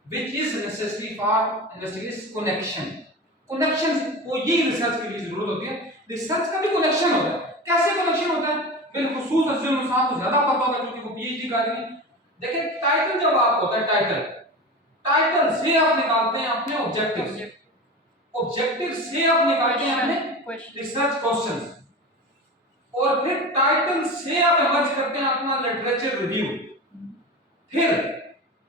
which is necessary for investigation connection। Connection को ये रिसर्च के लिए जरूरत होती है। रिसर्च का भी कनेक्शन होता है। कैसे कनेक्शन होता है, बिलखुसूस अज़ीम साहब को ज्यादा पता होगा क्योंकि वो पीएचडी कर रहे हैं। देखिए टाइटल जब आप होता है, टाइटल से आप निकालते हैं अपने ऑब्जेक्टिव से आप निकालते हैं अपने रिसर्च क्वेश्चंस, और फिर टाइटल से आप इमर्ज करते हैं अपना लिटरेचर रिव्यू, फिर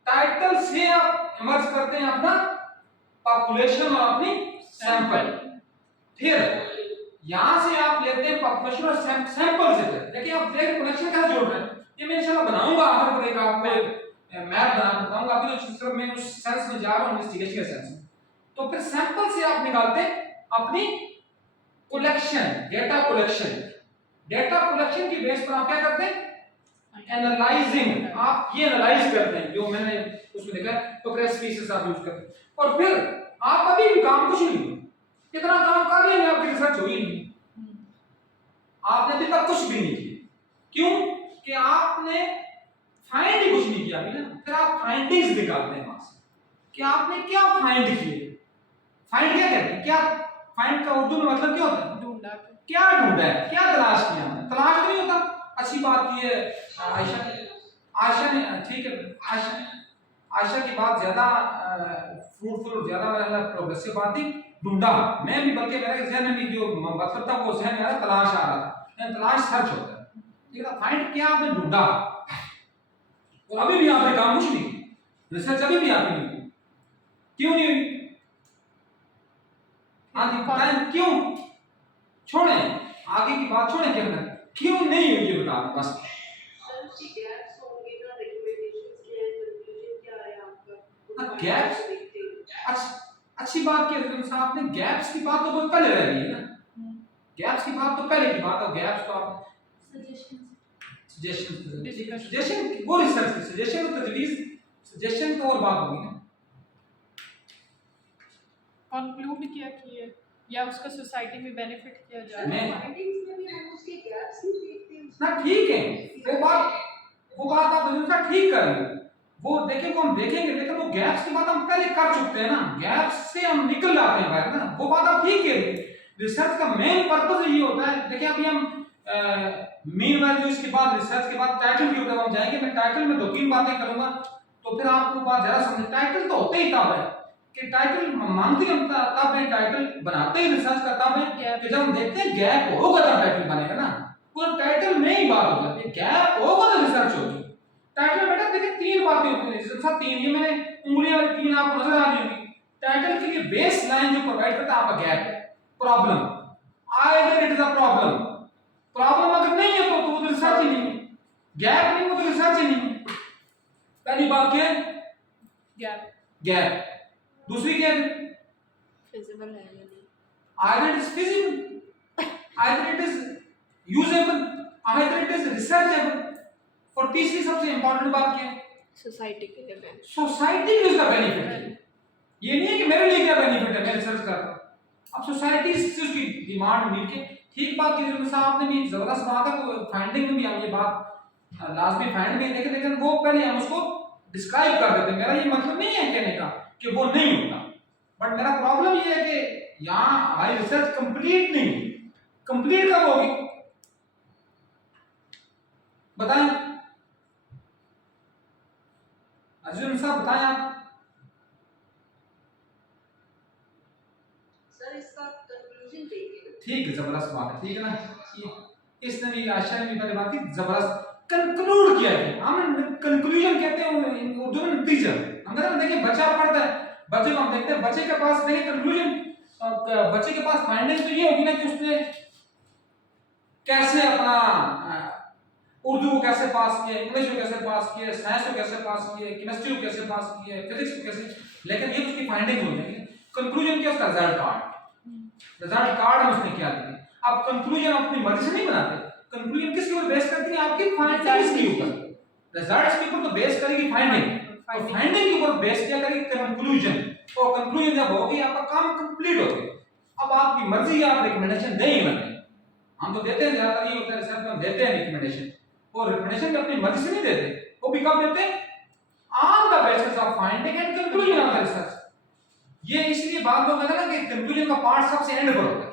टाइटल से आप इमर्ज करते हैं अपना पॉपुलेशन और अपनी सैंपल, फिर यहां से आप लेते हैं पॉपुलेशन और सैंपल से। देखिए आप देख कनेक्शन कैसे जोड़ रहे हैं, ये मैं इंशाल्लाह बनाऊंगा आखिर पर, एक आपको मैप बना बताऊंगा। अभी तो सिर्फ मैं उस सेंस में जा रहा हूं, इन्वेस्टिगेशन के सेंस में। तो फिर सैंपल से आप निकालते हैं अपनी कलेक्शन, डेटा कलेक्शन की बेस पर आप क्या करते हैं, एनालाइजिंग, आप ये एनालाइज करते हैं जो मैंने उसमें देखा है, तो प्रेस पीसेस आप यूज करते हैं। और फिर आप अभी भी काम कुछ नहीं, कितना काम कर लेंगे, आपकी रिसर्च हुई नहीं, आपने अभी तक कुछ भी नहीं किया। क्यों कि आपने फाइंड ही कुछ नहीं किया अभी ना। फिर आप फाइंडिंग्स निकालते हैं वहां से कि आपने क्या फाइंड किए। फाइंड क्या कहते हैं, क्या फाइंड का उर्दू में मतलब क्या होता है, ढूंढा। क्या ढूंढा है, क्या तलाश किया हमने, तलाश नहीं होता। अच्छी बात की है आयशा ने, ठीक है, आयशा की बात ज्यादा फ्रूटफुल और ज्यादा मेरा प्रोग्रेसिव बात थी। ढूंढा, मैं भी, बल्कि मेरे जहन में भी जो मतलब था वो जहन में तलाश आ रहा था, तलाश सर्च होता है, ठीक है। फाइंड क्या आपने ढूंढा, और अभी भी आपने काम कुछ नहीं, रिसर्च अभी भी आपकी नहीं हुई। क्यों नहीं हुई? हाँ जी बताएं क्यों? छोड़ें आगे की बात, छोड़ें क्या करना, क्यों नहीं हुई ये बता दो बस। सर उसकी गैप्स होंगे ना, रिकमेंडेशंस क्या है, कंक्लूजन क्या है आपका? हाँ गैप्स, अच्छी बात की है साहब ने, गैप्स की बात तो बहुत पहले रह गई है ना, गैप्स की बात तो पहले की बात है। गैप्स तो आप सजेशन वो रिसर्च की सजेशन तो तजवीज, सजेशन तो और बात होगी ना। कंक्लूड किया कि ये या उसका सोसाइटी में बेनिफिट किया जाए। मैं फाइंडिंग्स में भी हम उसके गैप्स ही देखते हैं। ना ठीक है, वो बात आप हमेशा ठीक कर रहे हो, वो देखें को हम देखेंगे, लेकिन वो गैप्स की बात हम पहले कर चुके हैं ना, गैप्स से हम निकल जाते हैं बाहर ना, वो बात आप ठीक कह रहे हैं। रिसर्च का मेन पर्पस यही होता है। देखिए अभी हम मीनवाइल जो इसके बाद रिसर्च के बाद टाइटल की ओर हम जाएंगे, मैं टाइटल में 2-3 बातें करूंगा तो फिर आपको बात ज्यादा समझ। टाइटल तो होते ही तब है कि टाइटल मानते हम तब है, टाइटल बनाते ही रिसर्च का तब है कि जब हम देखते हैं गैप होगा तब टाइटल बनेगा ना। पूरा टाइटल में ही बात हो जाती है, गैप होगा तो रिसर्च होगी। टाइटल बेटा देखिए 3 बातें होती हैं, सब 3, ये मैंने उंगलियां वाली 3 आपको नजर आ रही होंगी। टाइटल के लिए बेस लाइन जो प्रोवाइड करता है आपका गैप है, problem, either it is a problem, problem अगर नहीं है तो वो रिसर्च ही नहीं है, गैप नहीं हो तो रिसर्च ही नहीं है। पहली बात क्या है? गैप। गैप। दूसरी क्या है? फिजिबल है या नहीं, either it is feasible, either it is usable, either it is researchable। और तीसरी सबसे इंपॉर्टेंट बात क्या है? सोसाइटी के लिए बेनिफिट। सोसाइटी को इसका बेनिफिट है। ये नहीं है कि मेरे लिए क्या बेनिफिट है, मैं रिसर्च कर रहा हूं। अब सोसाइटी से उसकी डिमांड मीट के ठीक बात की जरूरत साहब आपने भी जबरदस्त बात है, वो फाइंडिंग में भी हम ये बात लाजमी फाइंड में देखे, लेकिन वो पहले हम उसको डिस्क्राइब कर देते हैं। मेरा ये मतलब नहीं है कहने का कि वो नहीं होता, बट मेरा प्रॉब्लम ये है कि यहाँ हमारी रिसर्च कंप्लीट नहीं हुई। कंप्लीट कब होगी बताएं, अर्जुन साहब बताएं आप। सर इसका कंक्लूजन देखिए। ठीक है, जबरदस्त बात है, ठीक है ना। ये इसने भी आशा ने भी पहले बात की, जबरदस्त कंक्लूड किया गया। हम कंक्लूजन कहते हैं उर्दू में नतीजा। हम देखिए बच्चा पढ़ता है, बच्चे को हम देखते हैं, बच्चे के पास देखिए कंक्लूजन, बच्चे के पास फाइंडिंग तो ये होगी ना कि उसने कैसे अपना उर्दू को कैसे पास किया, इंग्लिश को कैसे पास किया, साइंस को कैसे पास किया, केमिस्ट्री को कैसे पास किया, फिजिक्स को कैसे, लेकिन ये उसकी फाइंडिंग हो जाएगी। कंक्लूजन क्या उसका रिजल्ट कार्ड, रिजल्ट कार्ड में उसने क्या दिया। अब कंक्लूजन अपनी मर्जी से नहीं बनाते, कंक्लूजन किसके ऊपर बेस करती है? आपकी फाइंडिंग्स के ऊपर, रिजल्ट्स के ऊपर तो बेस करेगी फाइंडिंग, और फाइंडिंग के ऊपर बेस क्या करेगी? कंक्लूजन। और कंक्लूजन जब होगी आपका काम कंप्लीट हो गया। अब आपकी मर्जी है, आप रिकमेंडेशन दें ही ना दें। हम तो देते हैं, ज्यादातर ये होता है रिसर्च में हम देते हैं रिकमेंडेशन, और रिकमेंडेशन भी अपनी मर्जी से नहीं देते, वो भी कब देते हैं? On the basis of finding and conclusion of the research. ये इसलिए बात लोग कहते हैं ना कि कंक्लूजन का पार्ट सबसे एंड पर होता है,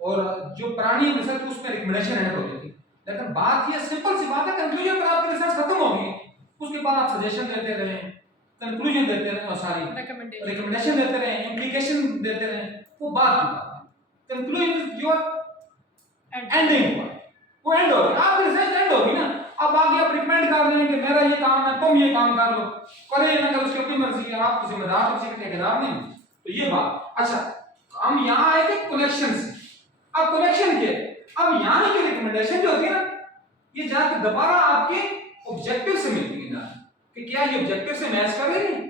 और जो पुरानी रिसर्च उसमें रिकमेंडेशन एंड होती थी। लेकिन बात ये सिंपल सी बात है, कंक्लूजन पर आपकी रिसर्च खत्म होगी, उसके बाद आप सजेशन देते रहे, कंक्लूजन देते रहे, और सारी रिकमेंडेशन देते रहे, इंप्लीकेशन देते रहे, वो बात की बात है। Conclusion is your ending part, वो एंड हो गया, आपकी रिसर्च एंड होगी ना। अब आगे आप रिकमेंड कर रहे हैं कि मेरा ये काम है, तुम ये काम कर लो, करे ना करो उसकी अपनी मर्जी है, आप जिम्मेदार किसी के ठेकेदार नहीं। तो ये बात। अच्छा हम यहाँ आए थे कनेक्शन से, अब कनेक्शन के अब यहाँ की रिकमेंडेशन जो होती है ना, ये जाके दोबारा आपके ऑब्जेक्टिव से मिलती है ना, कि क्या ये ऑब्जेक्टिव से मैच कर रही है।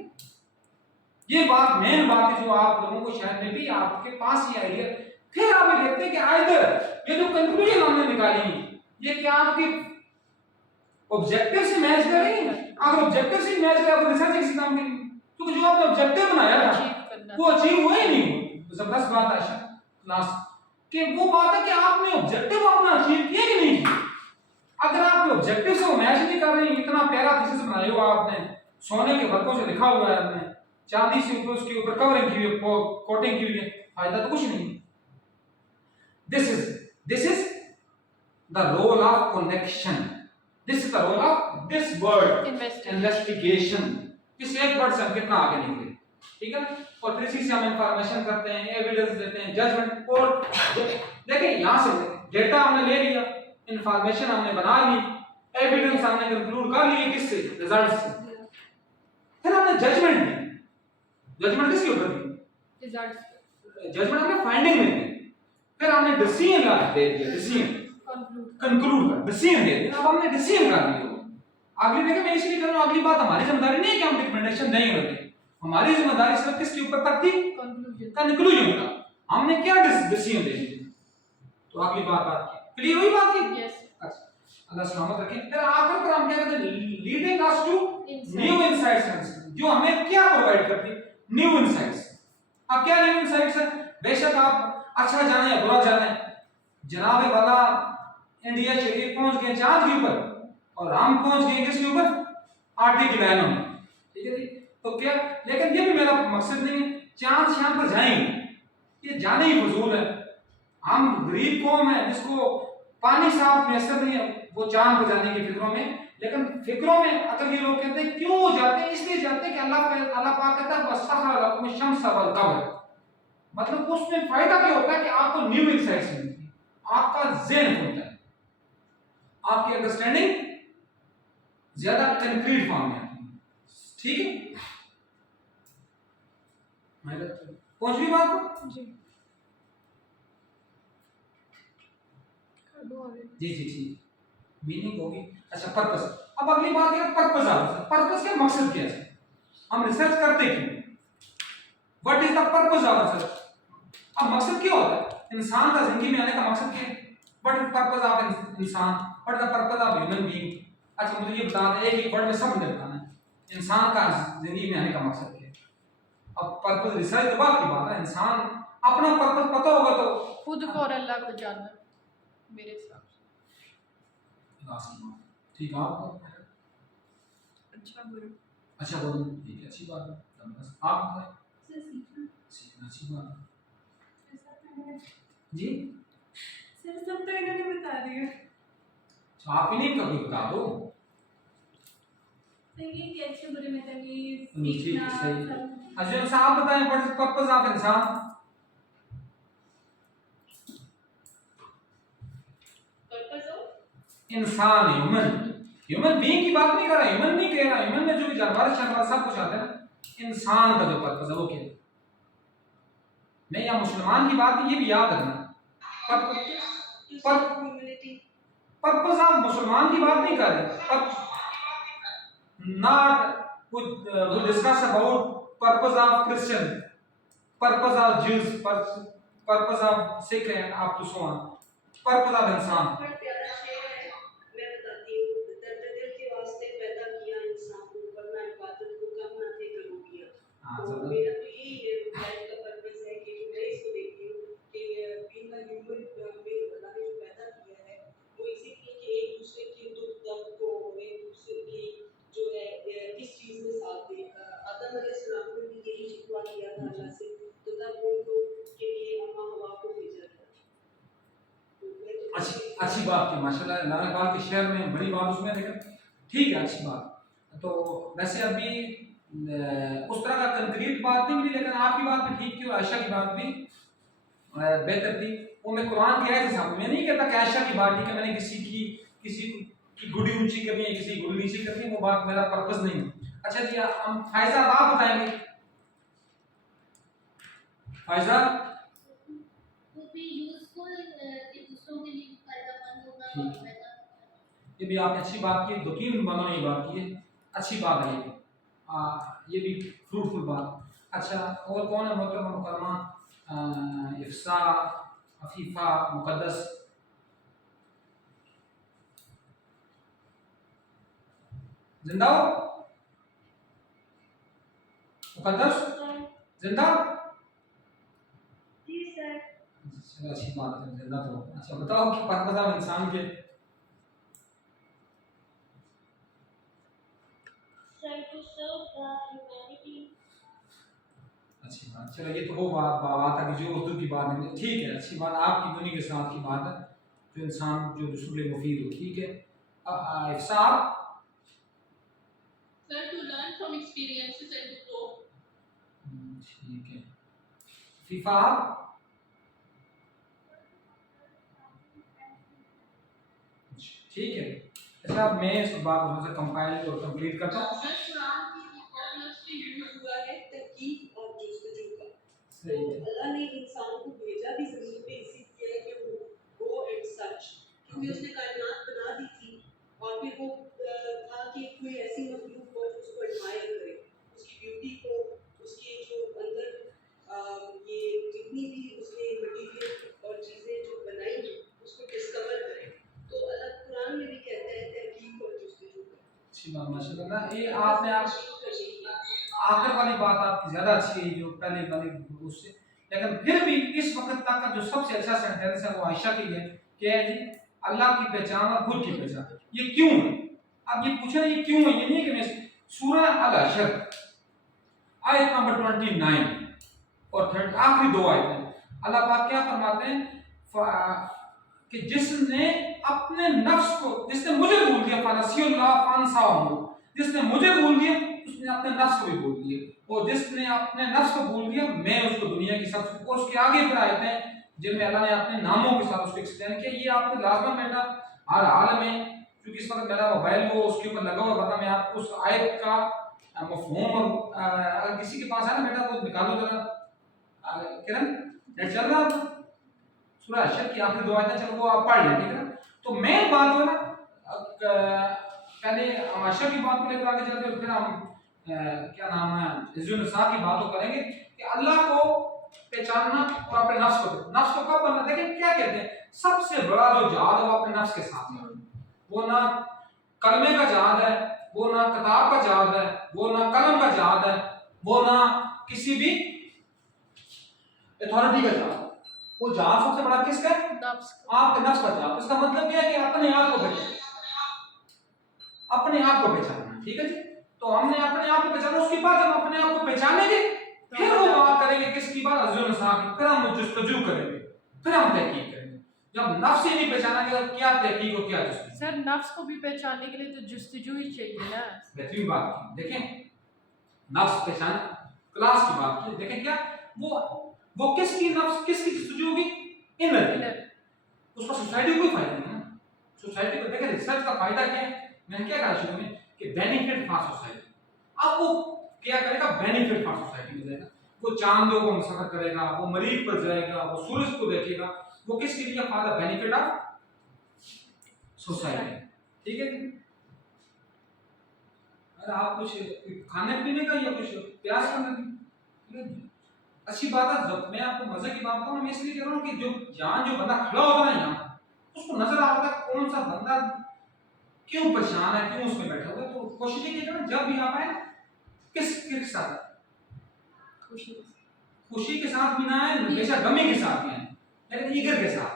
ये बात मेन बात है जो आप लोगों को शायद में भी आपके पास ये आइडिया। फिर आप ये देखते हैं कि आइदर ये जो कंक्लूजन हमने निकाली ये क्या आपके ऑब्जेक्टिव से मैच कर रही है। अगर ऑब्जेक्टिव से मैच करे आप रिसर्च किस नाम की, क्योंकि जो आपने ऑब्जेक्टिव बनाया था वो अचीव हुआ ही नहीं। तो जबरदस्त बात है आशा क्लास कि वो बात है कि आपने ऑब्जेक्टिव अपना अचीव किया कि नहीं किया। अगर आपके ऑब्जेक्टिव से वो मैच नहीं कर रही, इतना प्यारा थीसिस बनाया हुआ आपने, सोने के वर्कों से लिखा हुआ है आपने, चांदी से ऊपर उसके ऊपर कवरिंग की हुई है, कोटिंग की हुई है, फायदा तो कुछ नहीं। This is the role of connection. This is the role of this word investigation. इस एक वर्ड से हम कितना आगे निकले, ठीक है। और फिर इसी से हम इंफॉर्मेशन करते हैं, एविडेंस देते हैं, जजमेंट। और देखिए यहाँ से डेटा हमने ले लिया, इंफॉर्मेशन हमने बना ली, एविडेंस हमने कंक्लूड कर लिए, किससे? रिजल्ट से। हमने जजमेंट दी, जजमेंट किसके ऊपर दी, रिजल्ट्स जजमेंट हमने फाइंडिंग में दी, फिर हमने डिसीजन दे दिया, डिसीजन कंक्लूड कर डिसीजन दे दिया। अब हमने डिसीजन कर लिया। अगली देखिए मैं इसलिए कर रहा हूं, अगली बात हमारी जिम्मेदारी नहीं है कि हम रिकमेंडेशन देंगे होते, हमारी जिम्मेदारी सिर्फ किसके ऊपर तक थी, कंक्लूजन का। हमने क्या डिसीजन दे दिया, तो अगली बात की क्लियर हुई बात की। यस अल्लाह सलामत रखे। फिर आखिर पर हम क्या कहते हैं, leading us to new insights, जो हमें क्या प्रोवाइड करती है, न्यू इनसाइट्स। अब क्या न्यू इनसाइट्स है, बेशक आप अच्छा जाने या बुरा जाने, जनाब वाला इंडिया चलिए पहुंच गए चांद के ऊपर और हम पहुंच गए किसके ऊपर, आटे की लाइनों में, ठीक है जी। तो क्या, लेकिन ये भी मेरा मकसद नहीं है चांद शाम पर जाएंगे, ये जाने ही फजूल है। हम गरीब कौम है जिसको पानी साफ मैसर नहीं है, वो चांद पर जाने की फिक्रों में, लेकिन फिक्रों में अकली लोग कहते हैं क्यों जाते हैं, इसलिए जाते हैं कि अल्लाह पाक कहता है वसखर लकुम शम्स वल कमर, मतलब उसमें फायदा क्या होता है कि आपको न्यू इनसाइट्स मिलती है, आपका ज़हन खुलता है, आपकी अंडरस्टैंडिंग ज्यादा कंक्रीट फॉर्म में आती है, ठीक है। पहुंच गई बात को? जी कर दो आगे। जी जी जी, मीनिंग होगी। अच्छा पर्पस, अब अगली बात है पर्पस। आप पर्पस क्या, मकसद क्या है, हम रिसर्च करते क्यों, what is the purpose of research. अब मकसद क्या होता है इंसान का जिंदगी में आने का मकसद क्या है, व्हाट इज पर्पस ऑफ इंसान, what is the purpose of human being. अच्छा मुझे ये बता दें, एक वर्ड में सब मुझे बताना है इंसान का जिंदगी में आने का मकसद क्या है। अब पर्पस रिसर्च तो बात की बात है, इंसान अपना पर्पस पता होगा तो खुद को और अल्लाह को जानना मेरे हिसाब से। ठीक है आपको अच्छा बुरा अच्छा बोलो, ठीक है अच्छी बात है, बस आप सर सीखना सीखना अच्छी बात है सर जी। सब तो इन्होंने बता दिया। तो आप ही नहीं कभी बता दो, तो ये कि अच्छे बुरे में तमीज ठीक सीखना है सही। सब। अच्छा साहब बताएं व्हाट इज पर्पस ऑफ इंसान। पर्पस ऑफ इंसान ह्यूमन बीइंग की बात नहीं कर रहा, ह्यूमन नहीं कह रहा, ह्यूमन में जो भी जानवर शानवर सब कुछ आता है, इंसान का जो पर्पस है वो क्या है। मैं या मुसलमान की बात ये भी याद रखना, ह्यूमैनिटी पर्पस ऑफ मुसलमान की बात नहीं कर रहे, not we discuss about purpose of Christian, purpose of Jews, purpose of Sikh and up to so on, purpose of इंसान। बड़ा प्यारा शेर है, मैं बताती हूँ। दर्द दिल के वास्ते पैदा किया इंसान को, वरना इबादत को कम ना थे करो किया। तो मेरा तो यही है लाइफ का पर्पस है कि जो मैं इसको देखती हूँ कि बीइंग अ ह्यूमन में अल्लाह ने जो पैदा किया है वो इसीलिए कि एक दूसरे के दुख दर्द को, एक दूसरे की जो है किस चीज में साथ दे। आदम अलैहिस्सलाम ने भी यही शिकवा किया था अल्लाह से, तो तब उनको के लिए अम्मा हवा को भेजा था। तो मैं तो अच्छी बात की माशाल्लाह, लाल इकबाल के शेर में बड़ी बात उसमें देखा, ठीक है अच्छी बात। तो वैसे अभी उस तरह का कंक्रीट बात नहीं मिली, लेकिन आपकी बात भी ठीक थी और आयशा की बात भी बेहतर थी। वो मैं कुरान की आयत के सामने, मैं नहीं कहता कि आयशा की बात ठीक है, मैंने किसी की गुड़ी ऊंची करनी है, किसी की गुड़ी नीची करनी है, वो बात मेरा पर्पस नहीं है। अच्छा जी हम फायजा आप बताएंगे, फायजा वो भी यूजफुल कि दूसरों के लिए फायदेमंद होगा ठीक और है। फायदा। ये भी आपने अच्छी बात की, 2-3 बंदों ने ये बात की है, अच्छी बात है ये भी फ्रूटफुल बात। अच्छा और कौन है मोहतरमा मुकरमा, इफ्सा, अफीफा, मुकद्दस, जिंदा हो मुकद्दस, जिंदा। जी सर। चलो अच्छी बात है जिंदा तो। अच्छा बताओ कि पर्पस ऑफ इंसान के। Try to serve the humanity. अच्छी बात, चलो ये तो वो बात है कि जो उर्दू की बात है, ठीक है अच्छी बात, आपकी दुनिया के साथ की बात है, जो इंसान जो दूसरों के लिए मुफीद हो, ठीक है। Ifsa Sir, to learn from experiences and to grow. ठीक है। फीफा ठीक है। अच्छा मैं इस बात को थोड़ा सा कंपाइल और कंप्लीट करता हूँ। Sir, Quran की popular तो अल्लाह ने इंसान को भेजा भी ज़मीन पे इसीलिए है कि वो गो एंड सर्च, क्योंकि उसने कायनात बना दी थी और फिर वो था कि कोई ऐसी मखलूक हो जो उसको एडमायर करे, उसकी ब्यूटी को, उसके जो अंदर ये जितनी भी उसने मटीरियल और चीज़ें जो बनाई हैं उसको डिस्कवर करे। तो अल्लाह कुरान में भी कहता है तहकीक और जुस्तजू करो। अच्छी बात माशाल्लाह। ये आपने आखिर वाली बात आपकी ज्यादा अच्छी है जो पहले वाली उससे, लेकिन फिर भी इस वक्त तक का जो सबसे अच्छा सेंटेंस है वो आयशा की है कि है जी अल्लाह की पहचान और खुद की पहचान। ये क्यों है? अब ये पूछे ये क्यों है, ये नहीं कि मैं सूरह अल-हशर आयत नंबर 29 और 30 आखिरी दो आयतें अल्लाह पाक क्या फरमाते हैं कि जिसने अपने नफ्स को, जिसने मुझे भूल दिया फनसियुल्लाह फनसाहु, जिसने मुझे भूल दिया उसने अपने नफ्स को भी भूल दिया, और जिसने अपने नफ्स को भूल दिया मैं उसको दुनिया की सबसे, और उसके आगे फिर आयते हैं जिनमें अल्लाह ने अपने नामों के साथ उसको एक्सप्लेन किया। ये आपने लाजमन बेटा हर हाल में, क्योंकि इस वक्त मेरा मोबाइल वो उसके ऊपर लगा हुआ, वरना मैं आपको उस आयत का मफहूम और अगर किसी के पास है ना बेटा वो निकालो जरा किरण, नेट चल रहा है सूरह हशर की आखिरी दो आयतें, चलो वो आप पढ़ लें, ठीक है ना। तो मेन बात जो है ना पहले हशर की बात को लेकर आगे चलते फिर हम क्या नाम है इज़्ज़ुन-निसा की बातों करेंगे कि अल्लाह को पहचानना और अपने नफ्स को कब बनना। देखिए क्या कहते हैं, सबसे बड़ा जो जिहाद है वो अपने नफ्स के साथ है। वो ना कलमे का जिहाद है, वो ना किताब का जिहाद है, वो ना कलम का जिहाद है, वो ना किसी भी अथॉरिटी का जिहाद। वो जिहाद सबसे बड़ा किसका है? नफ्स। आपके नफ्स का जिहाद। इसका मतलब क्या है कि अपने आप को पहचानना, अपने आप को पहचानना, ठीक है जी। तो हमने अपने आप को पहचाना, उसके बाद जब अपने आप को पहचानेंगे फिर वो बात करेंगे किसकी बात, इज़्ज़ुन-निसा की, फिर हम जुस्तजू करेंगे, फिर हम तहकीक करेंगे। जब नफ्स ही नहीं पहचानेंगे तो क्या तहकीक और क्या जुस्तजू। सर नफ्स को भी पहचानने के लिए तो जुस्तजू ही चाहिए ना। बेहतरीन बात की। देखें नफ्स पहचान क्लास की बात की, देखें क्या वो किसकी नफ्स किसकी जुस्तजू होगी, इनर। उसका सोसाइटी को कोई फायदा नहीं है। सोसाइटी को देखें रिसर्च का फायदा क्या है, मैंने क्या कहा शुरू में कि बेनिफिट फॉर सोसाइटी। अब वो क्या करेगा, बेनिफिट फॉर सोसाइटी में जाएगा, वो चांदों को सफर करेगा, वो मरीज पर जाएगा, वो सूरज को देखेगा, वो किसके लिए फायदा, बेनिफिट ऑफ सोसाइटी, ठीक है। अरे आप कुछ खाने पीने का या कुछ प्रयास करने की अच्छी बात है। जब मैं आपको मजे की बात बताऊं, मैं इसलिए कह रहा हूं कि जो यहाँ जो बंदा खड़ा होता है यहाँ उसको नजर आता है कौन सा बंदा क्यों परेशान है, क्यों उसमें बैठा हुआ है। तो कोशिश कीजिएगा जब भी आप आए किसके साथ, खुशी के साथ भी ना आए, हमेशा गमी के साथ भी आए, लेकिन ईगर के साथ,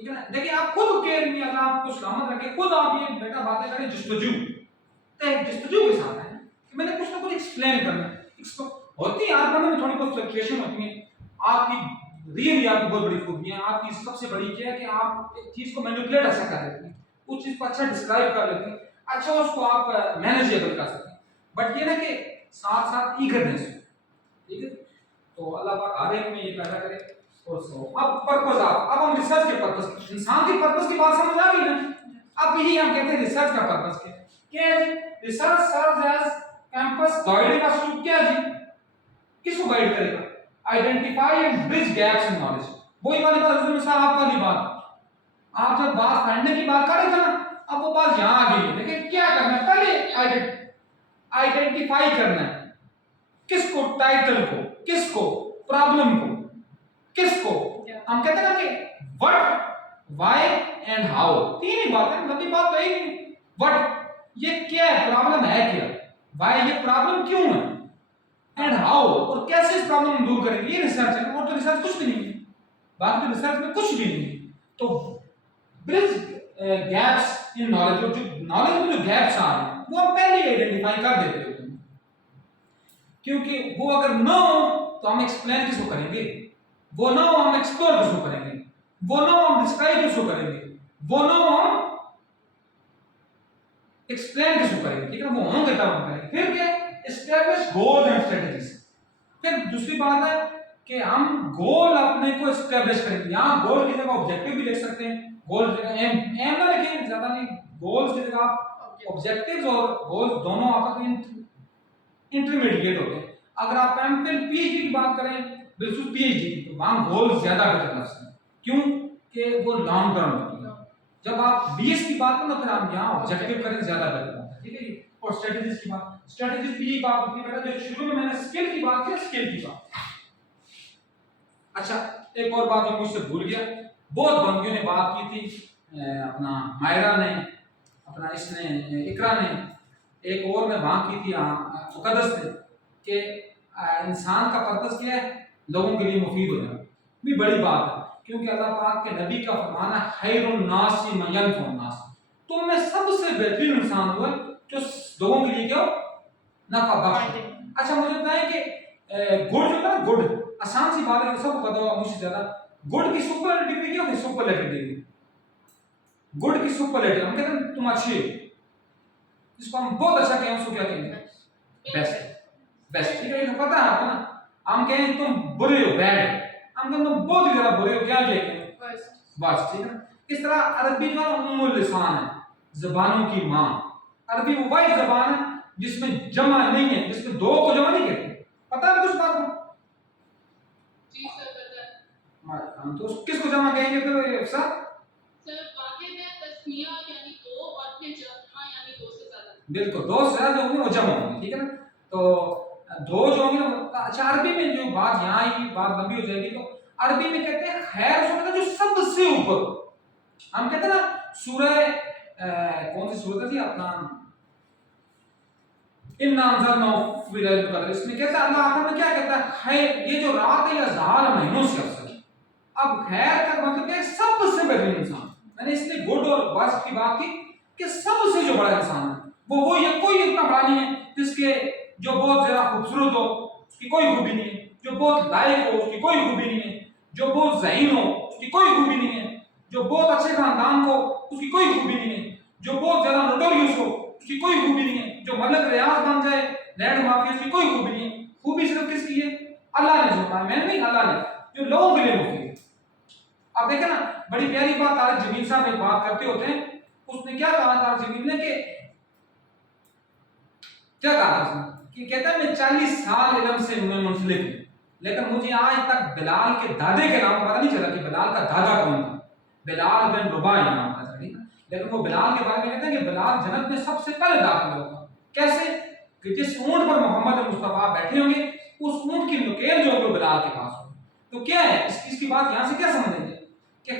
ठीक है ना। देखिए आप खुद केयर में अल्लाह आपको सलामत रखे, खुद आप ये बेटा बातें करें जुस्तजू के साथ है कि मैंने कुछ ना कुछ एक्सप्लेन करना है। होती है आत्मा में थोड़ी बहुत फ्लक्चुएशन होती है। आपकी रियली आपकी बहुत बड़ी खूबियां, आपकी सबसे बड़ी क्या है कि आप एक चीज को मैनिपुलेट अच्छा कर लेते हैं, उस चीज को अच्छा डिस्क्राइब कर लेते हैं, अच्छा उसको आप मैनेजेबल कर सकते हैं। बट ये ना कि साथ साथ ईगरनेस, ठीक है। तो अल्लाह पाक हर एक में ये पैदा करे। और अब पर्पस, अब हम रिसर्च के पर्पस, इंसान की पर्पस की बात समझ आ गई ना। अब यही हम कहते हैं रिसर्च का पर्पस क्या है। Research serves as compass guiding us to क्या जी, किसको गाइड करेगा, identify and bridge gaps in knowledge. वही वाली बात साहब वाली बात, आप जब बात पढ़ने की बात कर रहे थे ना, अब वो बात यहां आ गई है। देखिए क्या करना है, पहले आइडेंटिफाई करना है, किसको, टाइटल को, किसको, प्रॉब्लम को, किसको। हम कहते हैं ना कि व्हाट, व्हाई एंड हाउ, तीन ही बातें, लंबी बात तो एक ही। व्हाट ये क्या है, प्रॉब्लम है क्या, व्हाई ये प्रॉब्लम क्यों है, एंड हाउ और कैसे इस प्रॉब्लम को दूर करेंगे। ये रिसर्च है, और तो रिसर्च कुछ भी नहीं है, बाकी रिसर्च में कुछ भी नहीं है। तो ब्रिज गैप्स इन नॉलेज, जो नॉलेज में जो गैप्स आ रहे हैं वो हम पहले ही आइडेंटिफाई कर देते हैं, क्योंकि वो अगर ना हो तो हम एक्सप्लेन किसको करेंगे, वो ना हो हम एक्सप्लोर किसको करेंगे, वो ना हो हम डिस्क्राइब किसको करेंगे, वो ना हो हम एक्सप्लेन किसको करेंगे, ठीक है। वो होंगे तब हम करेंगे। फिर क्या, एस्टैब्लिश गोल्स एंड स्ट्रेटजीज। फिर दूसरी बात है कि हम गोल अपने को एस्टैब्लिश करेंगे। यहाँ गोल की जगह ऑब्जेक्टिव भी लिख सकते हैं, गोल की जगह एम ना लिखें, ज्यादा नहीं, गोल्स की जगह आप ऑब्जेक्टिव्स और गोल्स दोनों आपस में इंटरमीडिएट होते हैं। अगर आप एमफिल पीएचडी की बात करें, बिल्कुल पीएचडी तो वहां गोल ज्यादा बेटर लफ्ज है, क्यों कि वो लॉन्ग टर्म होती है। जब आप बीएस की बात करें ना, फिर आप यहाँ ऑब्जेक्टिव करें ज्यादा बेटर होता है, ठीक है जी। और स्ट्रेटजीज की बात, स्ट्रेटजीज की बात होती है बेटा, जो शुरू में मैंने स्किल की बात की, स्किल की बात। अच्छा, एक और बात मैं मुझसे भूल गया, बहुत बंदियों ने बात की थी, अपना मायरा ने, अपना इसने इकरा ने, एक और ने बात की थी मुकद्दस ने, कि इंसान का पर्पस क्या है, लोगों के लिए मुफीद हो जाना। भी बड़ी बात है, क्योंकि अल्लाह पाक के नबी का फरमान है, खैरुन नासी मन यनफुन नास, तुम में सबसे बेहतरीन इंसान हुआ जो लोगों के लिए क्या नफा बख्श। अच्छा, मुझे बताएं कि गुड जो है ना, गुड आसान सी बात है, सबको पता होगा मुझसे ज्यादा, गुड की सुपर डिग्री क्या होती है, सुपरलेटिव डिग्री। गुड की सुपरलेटिव, हम कहते हैं तुम अच्छे हो, इसको हम बहुत अच्छा कहें, उसको क्या कहेंगे, बेस्ट। बेस्ट, ठीक है, तो पता है आपको ना, हम कहें तुम बुरे हो, बैड, हम कहें तुम बहुत ही ज्यादा बुरे हो, क्या कहेंगे, बस, ठीक है। इस तरह अरबी जो है उम्मुल लिसान है, जबानों की मां। अरबी वो वही जबान है जिसमें जमा नहीं है, जिसमें दो को जमा नहीं कहते, पता है कुछ बात को? जी सर, पता है। हम तो किसको जमा कहेंगे फिर सर? सर वाहिद है, तस्निया यानी दो, और फिर जमा यानी दो से ज्यादा। बिल्कुल, दो से ज्यादा जो होंगे वो जमा होंगे, ठीक है ना। तो दो जो होंगे ना, अच्छा अरबी में जो बात यहाँ आएगी, बात लंबी हो जाएगी, तो अरबी में कहते हैं खैर उसको कहते हैं जो सबसे ऊपर। हम कहते हैं ना सूरह कौन सी सूरत है जी, अपना इन्ना अंज़लनाहु फी लैलतिल क़द्र, इसमें कहता है अल्लाह आखिर में क्या कहता है, खैर ये जो रात है, ये हजार महीनों से अफसल है। अब खैर का मतलब क्या है, सबसे बेहतरीन इंसान। मैंने इसलिए गुड और वर्स्ट की बात की कि सबसे जो बड़ा इंसान है वो ये कोई इतना बड़ा नहीं है जिसके जो बहुत ज्यादा खूबसूरत हो उसकी कोई खूबी नहीं है, जो बहुत लायक हो उसकी कोई खूबी नहीं है, जो बहुत ज़हीन हो उसकी कोई खूबी नहीं है, जो बहुत अच्छे खानदान को उसकी कोई खूबी नहीं है, जो बहुत ज्यादा नोटोरियस हो उसकी कोई खूबी नहीं है, जो मलक रियाज बन जाए, लैंड माफिया, उसकी कोई खूबी नहीं है। खूबी सिर्फ किसकी है, अल्लाह ने जो कहा, मैंने नहीं, अल्लाह ने, जो लोगों के लिए मुफीद है। अब देखें ना, बड़ी प्यारी बात तारिक जमील साहब एक बात करते होते हैं, उसने क्या कहा तारिक जमील ने, कि क्या कहा था उसने, कि कहता है मैं 40 साल इल्म से मैं मुंसलिक हूं, लेकिन मुझे आज तक बिलाल के दादे के नाम पता नहीं चला कि बिलाल का दादा कौन था। बिलाल बिन रुबा नाम था, ठीक है, लेकिन वो बिलाल के बारे में कहते हैं कि बिलाल जन्नत में सबसे पहले दाखिल होगा। कैसे कि जिस ऊंट पर मोहम्मद मुस्तफा बैठे होंगे, उस ऊंट की नुकेल जो होगी वो बिलाल के पास होगी। तो क्या है इसकी बात यहां से क्या समझेंगे कि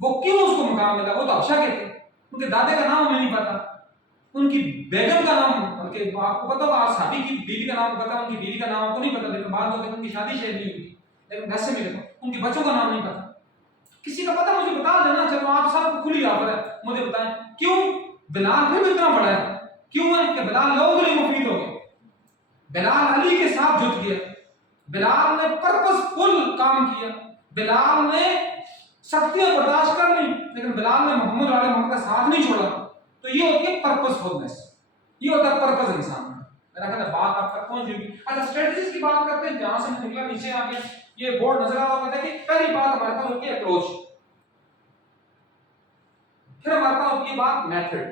वो क्यों उसको मुकाम मिला, वो तो अफशा के थे, उनके दादे का नाम हमें नहीं पता, उनकी बेगम का नाम, उनके आपको पता होगा, आप साहबी की बीवी का नाम पता, उनकी बीवी का नाम आपको नहीं पता, लेकिन बाद में उनकी शादी शायद नहीं हुई, लेकिन वैसे भी देखो उनके बच्चों का नाम नहीं पता। किसी का पता मुझे बता देना, चलो आप सबको खुली ऑफर है, मुझे बताएं क्यों बिलाल फिर इतना बड़ा है, क्यों है कि बिलाल लोगों के लिए मुफीद हो गया, बिलाल अली के साथ जुट गया, बिलाल ने पर्पसफुल काम किया, बिलाल ने सख्तियां बर्दाश्त कर ली, लेकिन बिलाल ने मोहम्मद वाले मोहम्मद का साथ नहीं छोड़ा। तो ये होती है पर्पसफुलनेस, ये होता है पर्पस इंसान में। मेरा ख्याल है बात आप तक पहुंच जाएगी। अच्छा, स्ट्रेटजीज की बात करते हैं, जहां से मैं निकला नीचे आ गया, ये बोर्ड नजर आ रहा होगा, देखिए पहली बात हमारे पास होती है अप्रोच, फिर हमारे पास होती है बात मेथड,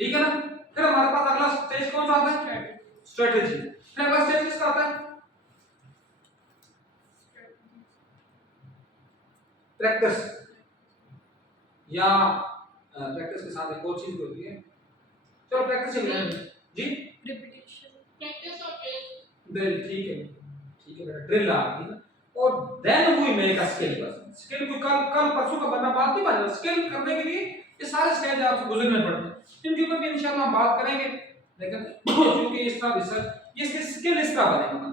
ठीक है ना, फिर हमारे पास अगला स्टेज कौन सा आता है, स्ट्रेटजी, फिर अगला स्टेज किसका आता है, प्रैक्टिस, या प्रैक्टिस के साथ एक और चीज होती है, चलो प्रैक्टिस से जी, रिपीटेशन, प्रैक्टिस और ड्रिल, ठीक है बेटा, ड्रिल आ गई, और then we make a skill person. Skill कोई कल परसों का बनना बात नहीं बन, स्किल करने के लिए ये सारे स्टेज आपको गुजरने पड़ते हैं, जिनके ऊपर भी इंशाल्लाह हम बात करेंगे, लेकिन क्योंकि इस तरह रिसर्च ये स्किल इस तरह बनेगा,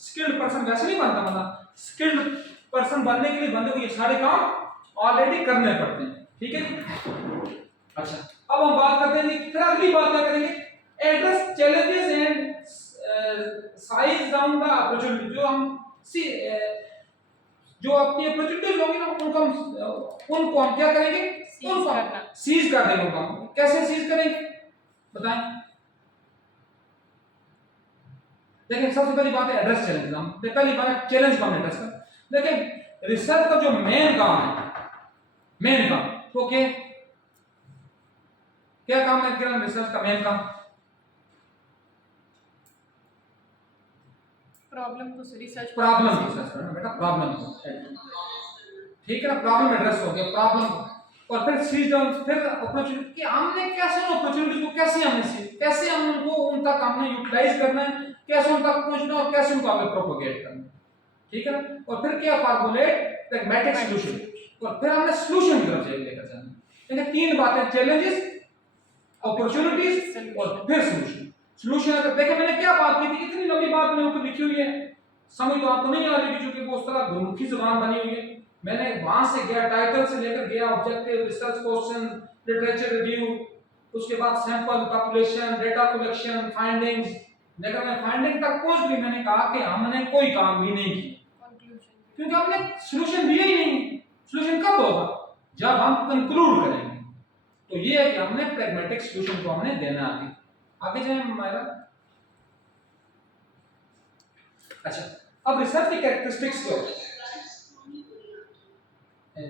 स्किल्ड पर्सन वैसे नहीं बनता, मतलब स्किल्ड पर्सन बनने के लिए बंदे को ये सारे काम ऑलरेडी करने पड़ते हैं, ठीक है। अच्छा, अब हम बात करते हैं कि फिर अगली बात क्या करेंगे, address challenges and size down the opportunity, जो हम जो अपनी अपॉर्चुनिटीज होंगी ना उनको हम क्या करेंगे, सीज कर देंगे उनको। कैसे सीज करेंगे बताएं, देखिए सबसे पहली बात है एड्रेस चैलेंज, हम पहली बात है चैलेंज का एड्रेस कर। देखिए रिसर्च का जो मेन काम है, मेन काम तो क्या काम है किरण, रिसर्च का मेन काम प्रॉब्लम को रिसर्च प्रॉब्लम को सर्च करना बेटा, प्रॉब्लम को, ठीक है ना, प्रॉब्लम एड्रेस हो गया, प्रॉब्लम। और फिर सीज डाउन, फिर अपॉर्चुनिटी कि हमने कैसे अपॉर्चुनिटी को कैसे हमने सी, कैसे हम उनको उन तक हमने यूटिलाइज करना है, कैसे उन तक पहुंचना और कैसे उनको आगे प्रोपोगेट करना, ठीक है ना। और फिर क्या फॉर्मुलेट प्रैग्मेटिक सॉल्यूशन, और फिर हमने सॉल्यूशन की तरफ लेकर जाना। यानी तीन बातें, चैलेंजेस, अपॉर्चुनिटीज और फिर सॉल्यूशन। सॉल्यूशन अगर देखें मैंने क्या बात की थी, इतनी लंबी बात मैंने ऊपर लिखी हुई है, समझ तो आपको नहीं आ रही क्योंकि वो उस तरह गुरुमुखी जुबान बनी हुई है। मैंने वहां से गया, टाइटल से लेकर गया objective, research question, literature review, उसके बाद sample, population, data collection, findings. लेकिन मैं फाइंडिंग तक पहुंच गई, मैंने कहा कि हमने कोई काम भी नहीं किया कंक्लूजन। क्योंकि हमने सॉल्यूशन दिया ही नहीं। सॉल्यूशन कब होगा? जब हम कंक्लूड करेंगे। तो ये है कि हमने प्रैग्मेटिक सॉल्यूशन को हमने देना है। आगे जाएं हमारा। अच्छा, अब रिसर्च की कैरेक्टरिस्टिक्स क्या होती है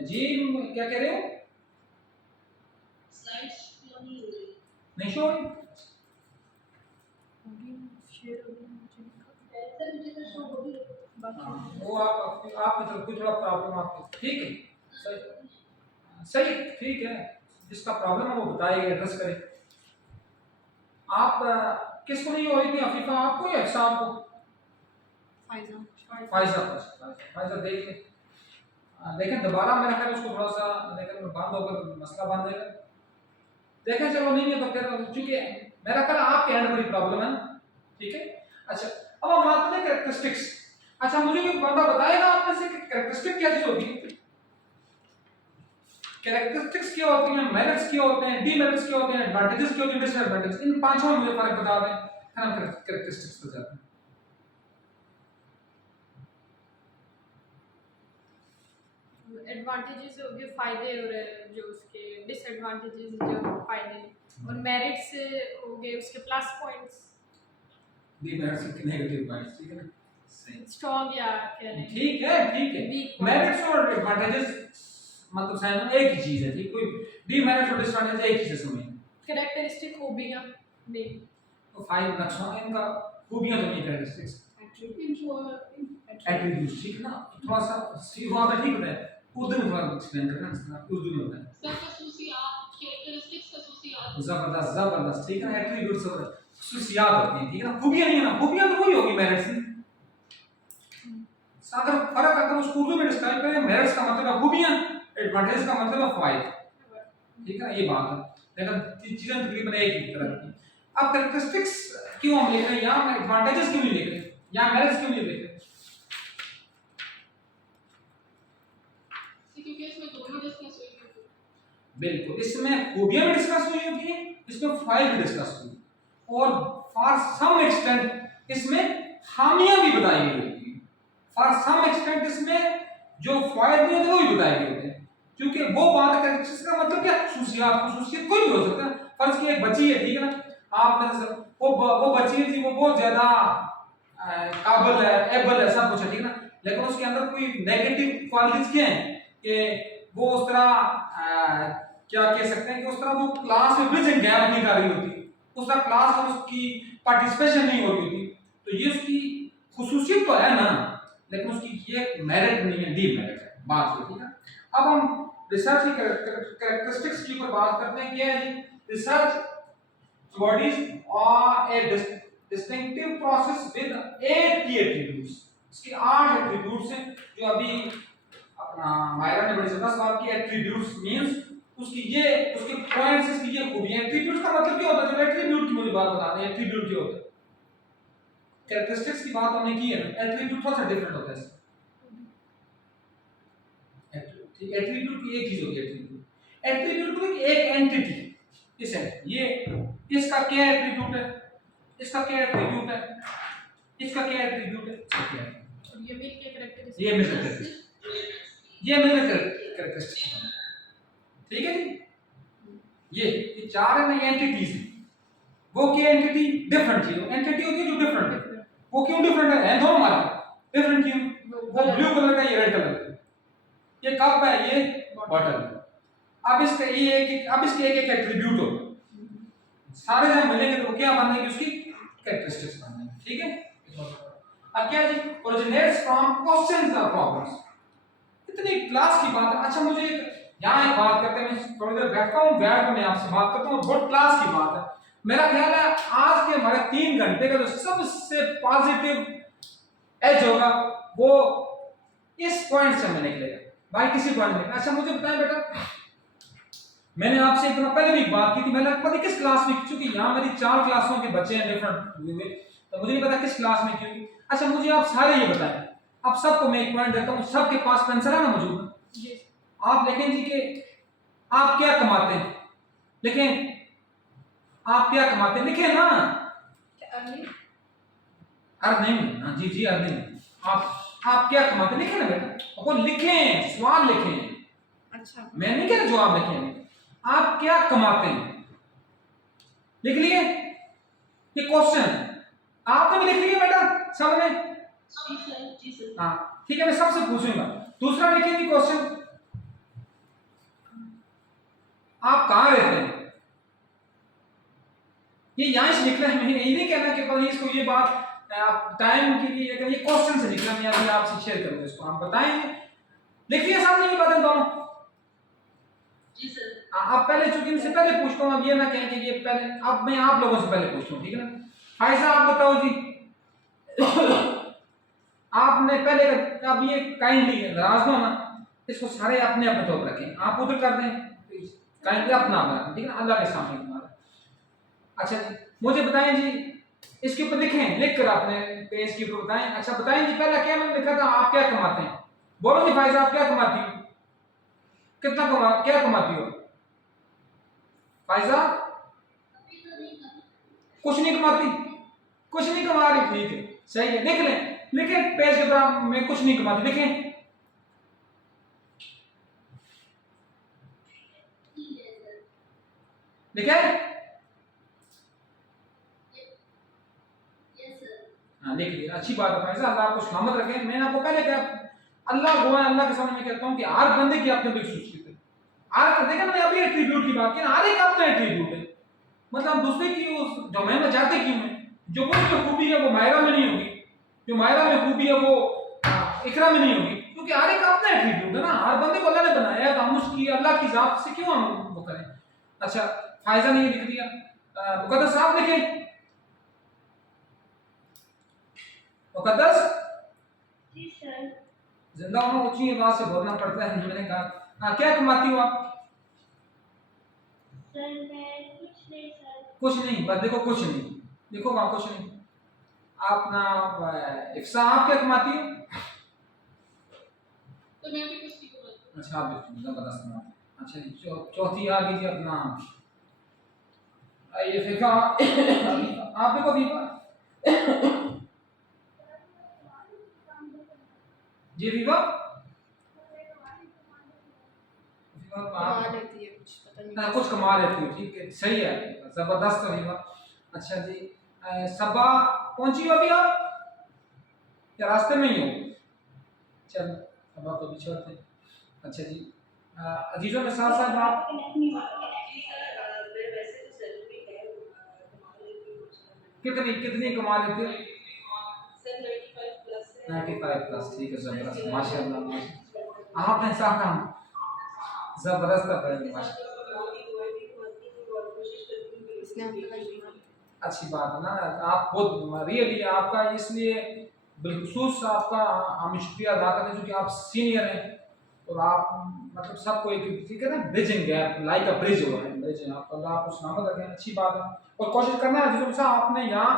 जी? क्या कह रहे हो? स्लाइड्स क्यों नहीं हो रही? नहीं शो? शेयर हो गया मुझे लिखा। ऐसा मुझे तो शो हो गई। वो आप की तरफ कोई थोड़ा प्रॉब्लम आपको, ठीक है, सही, ठीक है। जिसका प्रॉब्लम है वो बताइए, एड्रेस करें। आप किसको नहीं हो रही थी? अफीफा आपको या साहब को? फाइजा देख ले, लेकिन दोबारा मेरा ख्याल उसको थोड़ा सा, लेकिन बंद होकर मसला बंद है। देखें चलो नहीं है तो फिर, क्योंकि मेरा ख्याल आपके एंड बड़ी प्रॉब्लम है, ठीक है। अच्छा, अब हम बात करें कैरेक्टरिस्टिक्स। अच्छा, मुझे कोई बंदा बताएगा आप में से कि कैरेक्टरिस्टिक क्या चीज होती है? कैरेक्टरिस्टिक्स क्या होती हैं, मेरिट्स क्या होते हैं, डीमेरिट्स क्या होते हैं, एडवांटेजेस क्या होते हैं, डिसएडवांटेज, इन पांचों में मुझे फर्क बता दें, फिर हम कैरेक्टरिस्टिक्स पर जाते हैं। एडवांटेजेस हो गए फायदे, और जो उसके डिसएडवांटेजेस जो फायदे, और मेरिट्स हो गए उसके प्लस पॉइंट्स, डीमेरिट्स के नेगेटिव पॉइंट्स, ठीक है ना, सही, स्ट्रांग या कह रहे हैं ठीक है। वीक मेरिट्स और एडवांटेजेस मतलब साइन एक ही चीज है, ठीक, कोई डीमेरिट्स और डिसएडवांटेज एक ही चीज समझ। कैरेक्टरिस्टिक खूबियां नहीं, तो फाइव नुकसान इनका, खूबियां तो नहीं, कैरेक्टरिस्टिक्स एट्रीब्यूट्स, ठीक है ना। थोड़ा सा सीखो आप, ठीक है, उर्दू में थोड़ा एक्सप्लेन करना, उर्दू में होता है। सर खसूसियात, कैरेक्टरिस्टिक्स खसूसियात। जबरदस्त, ठीक है ना। एट्रीब्यूट्स और खसूसियात होती हैं, ठीक है ना। खूबियां नहीं है ना, खूबियां तो वही होगी मेरिट्स में। अगर फर्क अगर उस उर्दू में डिस्क्राइब करें, मेरिट्स का मतलब है खूबियां, एडवांटेज का मतलब है फायदे, ठीक है ना, ये बात है। लेकिन चीजें तकरीबन एक ही तरह की। अब कैरेक्टरिस्टिक्स क्यों हम लिख रहे हैं यहाँ, एडवांटेजेस क्यों नहीं लिख रहे, यहाँ मेरिट्स क्यों नहीं लिख रहे? क्योंकि इसमें दोनों डिस्कस हुई है। बिल्कुल, इसमें खूबियां भी डिस्कस हुई होती हैं, इसमें फाइल भी डिस्कस हुई, और फॉर सम एक्सटेंट इसमें खामियां भी बताई गई होती हैं। फॉर सम एक्सटेंट इसमें जो फायदे नहीं होते वो भी बताए गए होते हैं, क्योंकि वो बात करें जिसका मतलब क्या, खसूसियत कोई भी हो सकता है। फर्ज की एक बच्ची है, ठीक है ना, आप में से वो बच्ची थी, वो बहुत ज्यादा काबिल है, एबल है, सब कुछ है, ठीक है ना, लेकिन उसके अंदर कोई नेगेटिव क्वालिटीज क्या हैं कि वो उस तरह क्या कह सकते हैं कि उस तरह वो क्लास में ब्रिजिंग गैप नहीं कर रही होती, उस तरह क्लास में उसकी पार्टिसिपेशन नहीं होती होती। तो ये उसकी खुसूसियत तो है ना, लेकिन उसकी ये मेरिट नहीं है, डीमेरिट है बात ये, ठीक है। अब हम रिसर्च की कैरेक्टरिस्टिक्स की ऊपर बात करते हैं। क्या है जी? Research bodies are a distinctive process with 8 key attributes। इसके 8 एट्रीब्यूट्स हैं, जो अभी अपना मायरा ने बड़ी जबरदस्त बात की। एट्रीब्यूट्स मींस उसकी ये, उसके पॉइंट्स, इसकी ये खूबियां। एट्रीब्यूट्स का मतलब क्या होता है? जो एट्रीब्यूट की मुझे बात बता दें, एट्रीब्यूट क्या होता है? कैरेक्टरिस्टिक्स की बात हमने की है ना, एट्रीब्यूट थोड़ा सा डिफरेंट होता है। एट्रीब्यूट की एक चीज होती है, एट्रीब्यूट को एक एंटिटी, इस है ये, इसका क्या एट्रीब्यूट है, इसका क्या एट्रीब्यूट है, इसका क्या एट्रीब्यूट है, इसका क्या है, और ये मिल के कैरेक्टरिस्टिक, ये मिल कैरेक्टरिस्टिक, ठीक है जी। ये चार है ना, ये एंटिटीज है। वो क्या एंटिटी? डिफरेंट चीज। एंटिटी होती है जो डिफरेंट है। वो क्यों डिफरेंट है? दोनों हमारे डिफरेंट क्यों? वो ब्लू कलर का, ये रेड कलर का, ये कप है, ये बॉटल है। अब इसके एक एक एट्रीब्यूट हो, सारे जब मिलेंगे तो क्या बनेगी? उसकी कैरेक्टरिस्टिक्स बनेंगी, ठीक है। क्या जी, originates from questions or problems। इतनी क्लास की बात है। अच्छा मुझे यहाँ एक बात करते हैं, मैं थोड़ी देर बैठता हूँ, बैठ कर मैं आपसे बात करता हूँ, बहुत क्लास की बात है। मेरा ख्याल है आज के हमारे 3 घंटे का जो सबसे पॉजिटिव एज होगा वो इस पॉइंट से हमें निकलेगा, भाई किसी पॉइंट में। अच्छा मुझे बताएं बेटा, मैंने आपसे एक दिन पहले भी बात की थी, मैंने पता नहीं किस क्लास में, क्योंकि यहाँ मेरी 4 क्लासों के बच्चे हैं डिफरेंट हुए हुए, तो मुझे नहीं पता किस क्लास में क्यों। अच्छा मुझे आप सारे ये बताएं, आप सबको मैं एक पॉइंट देता हूँ, सबके पास पेंसिल है ना मौजूद? जी आप लिखें जी कि आप क्या कमाते हैं, लिखें आप क्या कमाते हैं, लिखें ना। अर्निंग अर्निंग, हाँ जी जी अर्निंग। आप क्या कमाते हैं, लिखें ना बेटा, वो लिखें, सवाल लिखें, अच्छा मैं नहीं कह रहा जवाब लिखें, आप क्या कमाते हैं लिख लिए। ये क्वेश्चन आपने भी लिख लिया बेटा सबने? जी सर, जी सर। हाँ ठीक है, मैं सबसे पूछूंगा। दूसरा लिखेंगे क्वेश्चन, आप कहाँ रहते हैं, ये यहां से निकला है, मैं ये नहीं कहना कि पता इसको ये बात आप टाइम के लिए, अगर ये क्वेश्चन से निकला, मैं अभी आपसे शेयर करूंगा इसको, आप बताएं। लिखिए सामने ये बातें दोनों। जी सर। आप पहले, चूंकि इनसे पहले पूछता हूँ, अब ये ना कहें कि ये पहले, अब मैं आप लोगों से पहले पूछता हूँ, ठीक है ना। फायजा आप बताओ जी, आपने पहले, अब ये काइंडली नाराज ना होना, इसको सारे अपने अपने तौर पर रखें, आप उधर कर दें, काइंडली अपना रखें, ठीक है ना, अल्लाह के सामने तुम्हारा। अच्छा जी मुझे बताएं जी, इसके ऊपर लिखें, लिख कर आपने पेज के ऊपर बताएं। अच्छा बताएं जी, पहला क्या मैंने लिखा था, आप क्या कमाते हैं, बोलो जी फायजा आप क्या कमाती हो, कितना क्या कमाती हो फायजा? कुछ नहीं कमाती, कुछ नहीं कमा रही, ठीक है सही है, लिख लें, लिखें पेज के ऊपर, मैं कुछ नहीं कमाती, लिखें। लिखे? हाँ लिख लिया, अच्छी बात है फायजा, अल्लाह आपको सलामत रखे। मैंने आपको पहले कहा, अल्लाह गवाह, अल्लाह के सामने मैं कहता हूँ कि हर बंदे की अपनी अपनी खुशखबरी है। हर देखा मैंने अभी एट्रीब्यूट की बात की ना, हर एक अपना एट्रीब्यूट है, मतलब हम दूसरे की उस डोमेन में जाते क्यों हैं? जो मुझ खूबी है वो मायरा में नहीं होगी, जो मायरा में खूबी है वो इकरा में नहीं होगी, क्योंकि हर एक अपना एट्रीब्यूट है ना, हर बंदे को अल्लाह ने बनाया है, तो हम उसकी अल्लाह की जात से क्यों हम वो करें। अच्छा फायजा ने ये लिख दिया, मुकद्दस साहब लिखें, मुकद्दस जी सर। जिंदा होना ऊंची आवाज से बोलना पड़ता है, मैंने कहा क्या कमाती हो आप? सर मैं कुछ नहीं सर। कुछ नहीं, बस देखो कुछ नहीं, देखो वहां कुछ नहीं। आप ना इफ्सा आप क्या कमाती हो? तो मैं भी कुछ नहीं करूँगा। अच्छा आप जबरदस्त कमाती। अच्छा जी चौथी आ गई जी अपना, ये फिर आप देखो फीफा जी फीफा कमा लेती है कुछ, पता नहीं हाँ, कुछ कमा लेती हो, ठीक है सही है, जबरदस्त फीफा। अच्छा जी सबा पहुंची हो अभी आप या रास्ते में ही हो? चलो सबा तो भी छोड़ते। अच्छा जी अजीजों में साथ साथ आप जी सर, मैं वैसे तो सैलरी है कमा लेती हूँ कितनी कितनी कमा लेते हो? सर 95 प्लस है। 95 प्लस, ठीक है जबरदस्त, माशाल्लाह माशाल्लाह, आपने साथ काम जबरदस्त है माशाल्लाह। इसने आपका जुम्मा अच्छी बात है ना, आप बहुत रियली आपका, इसलिए बिलखुसूस आपका हम शुक्रिया अदा करते हैं क्योंकि आप सीनियर हैं और आप मतलब सबको एक ठीक है ना, ब्रिजिंग गैप लाइक अ ब्रिज हुआ है, ब्रिज है आप, अल्लाह आपको सलामत रखें, अच्छी बात है। और कोशिश करना है जिसमें आपने यहाँ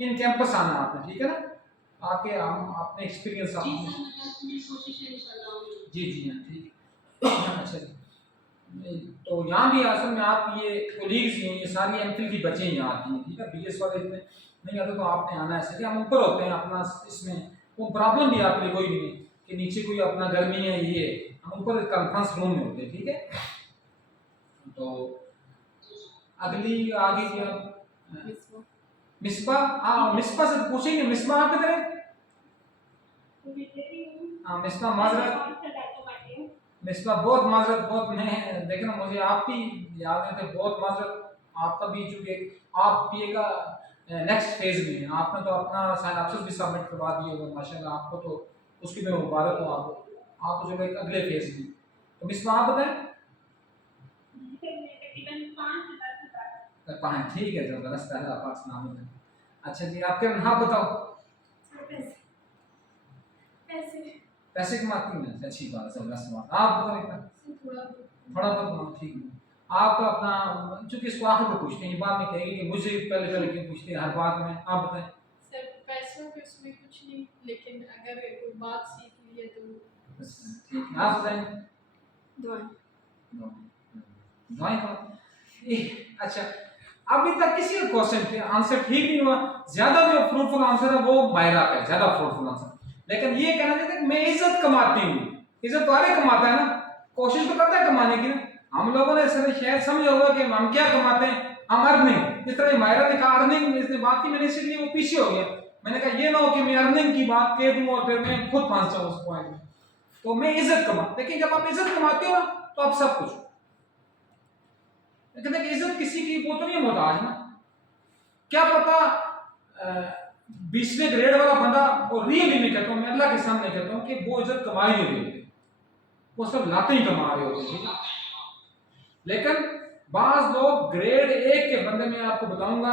इन कैंपस आना आपने, ठीक है ना, आके हम अपने एक्सपीरियंस आप जी सर, मैं अपनी कोशिश इंशाल्लाह। जी जी हाँ ठीक। अच्छा जी तो यहाँ भी असल में आप ये कोलीग्स हैं, ये सारी एमफिल की बच्चे यहाँ आती हैं, ठीक है, बीएस वाले इतने नहीं आते तो आपने आना है, सही हम ऊपर होते हैं अपना, इसमें वो प्रॉब्लम भी आपके लिए कोई नहीं है कि नीचे कोई अपना गर्मी है, ये हम ऊपर कॉन्फ्रेंस रूम में होते हैं, ठीक है। तो अगली आगे की आप मिसबा, हाँ मिसबा से पूछेंगे, मिसबा आप किधर है? हाँ मिसबा माजरत, मिसबा बहुत माजरत, बहुत मैं देखे ना, मुझे आप भी याद है थे, बहुत माजरत आपका भी, चूंकि आप भी एक नेक्स्ट फेज में हैं। आपने तो अपना सिनॉप्सिस भी सबमिट करवा दिए होगा माशाल्लाह, आपको तो उसकी भी मुबारक हो आपको। आप तो चलो एक अगले फेज में। तो मिसबा आप बताएं। तकरीबन 5 से 10 हज़ार। पाँच, ठीक है, जबरदस्त है, आप नाम है। अच्छा जी, आपके हाँ बताओ। पैसे पैसे कमाती हैं, अच्छी बात है, जबरदस्त बात। आप बताओ इतना थोड़ा बहुत कमाओ, ठीक है। आप अपना, चूंकि इसको आखिर में पूछते हैं, ये बात नहीं कहेगी कि मुझे पहले पहले क्यों पूछते हैं हर बात में। आप बताएं। सर पैसों के उसमें कुछ नहीं, लेकिन अगर कोई बात सीख ली है तो ठीक है, आप बताएं। दुआएं। दुआएं करो। अच्छा, अभी तक किसी का क्वेश्चन के आंसर ठीक नहीं हुआ। ज्यादा जो फ्रूटफुल आंसर है वो मायरा का है, ज्यादा फ्रूटफुल आंसर। लेकिन ये कहना चाहते हैं कि मैं इज्जत कमाती हूँ। इज्जत तो हर कमाता है ना, कोशिश तो करता है कमाने की ना। हम लोगों ने शायद समझा होगा कि हम क्या कमाते हैं, हम अर्निंग। जिस तरह मायरा ने कहा अर्निंग, इसने बात की, मैंने इसलिए वो पीछे हो गया। मैंने कहा ये ना हो कि मैं अर्निंग की बात कह दूं और फिर मैं खुद फंस जाऊं उस पॉइंट में। तो मैं इज्जत कमा, लेकिन जब आप इज्जत कमाते हो ना तो आप सब कुछ। लेकिन इज्जत किसी की वो तो नहीं है मोहताज ना। क्या पता 20वें ग्रेड वाला बंदा, और रियली मैं कहता हूँ, मैं अल्लाह के सामने कहता हूँ कि वो इज्जत कमा ही नहीं रहे, वो सब लाते ही कमा रहे होते हैं। लेकिन बाज लोग ग्रेड 1 के बंदे, में आपको बताऊंगा,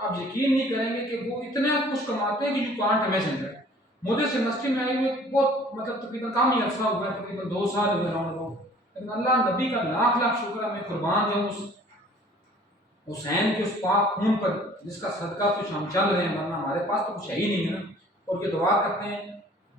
आप यकीन नहीं करेंगे कि वो इतना कुछ कमाते हैं कि यू कांट इमेजिन दैट। मुझे इस इंडस्ट्री में आई में बहुत मतलब तकरीबन कम ही अर्सा हुआ है, तकरीबन 2 साल हुए राउंड अबाउट। लेकिन अल्लाह नबी का लाख लाख शुक्र है, मैं कुर्बान जाऊं उस हुसैन के उस पाक खून पर जिसका सदका कुछ हम चल रहे हैं, वरना हमारे पास तो कुछ है ही नहीं है ना। और ये दुआ करते हैं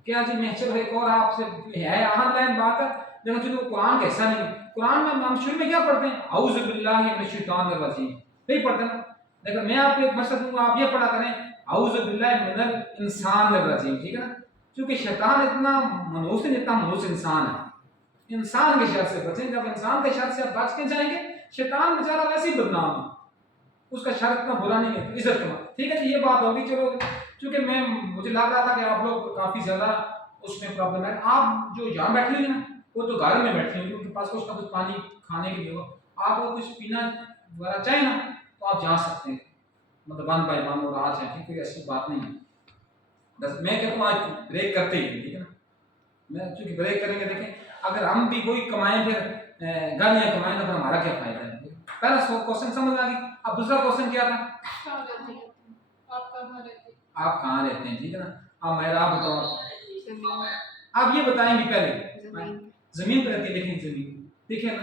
क्या जी, मैं चलो एक और आपसे है ऑनलाइन बात है, लेकिन चलो कुरान कैसा नहीं। कुरान में हम शुरू में क्या पढ़ते हैं, औज़ु बिल्लाहि मिनश शैतानिर रजीम, नहीं पढ़ते ना। लेकिन मैं आपको एक मसला दूंगा, आप ये पढ़ा करें औज़ु बिल्लाहि मिनल इंसानिर रजीम, ठीक है ना। क्योंकि शैतान इतना मनहूस इंसान है, इंसान के शर से बचें। जब इंसान के शर से आप बच के जाएंगे, शैतान बेचारा वैसे ही बदनाम है, उसका शर इतना बुरा नहीं है, इज्जत कमा। ठीक है, ये बात होगी। चलो, क्योंकि मुझे लग रहा था कि आप लोग काफी ज्यादा उसमें प्रॉब्लम है। आप जो यहाँ बैठे हुए ना, वो तो घर में बैठे हुए, उनके पास कुछ ना कुछ पानी खाने के लिए हो, आपको कुछ पीना वगैरह चाहिए ना, तो आप जा सकते हैं, मतलब 1 बाय 1 और आ जाए, कोई ऐसी बात नहीं है। बस मैं कहता हूँ आज ब्रेक करते ही, ठीक है ना। मैं चूंकि ब्रेक करेंगे, देखें अगर हम भी कोई कमाएं फिर गालियां कमाएं तो फिर हमारा क्या फायदा है। पहला क्वेश्चन समझ आ गई। अब दूसरा क्वेश्चन क्या था, कहाँ रहते हैं आप, कहाँ रहते हैं, आप कहाँ रहते हैं, ठीक है ना। अब मैं आप बताओ, जमीन। आप ये बताएंगे पहले जमीन। जमीन पर रहती है, लेकिन जमीन देखिए ना,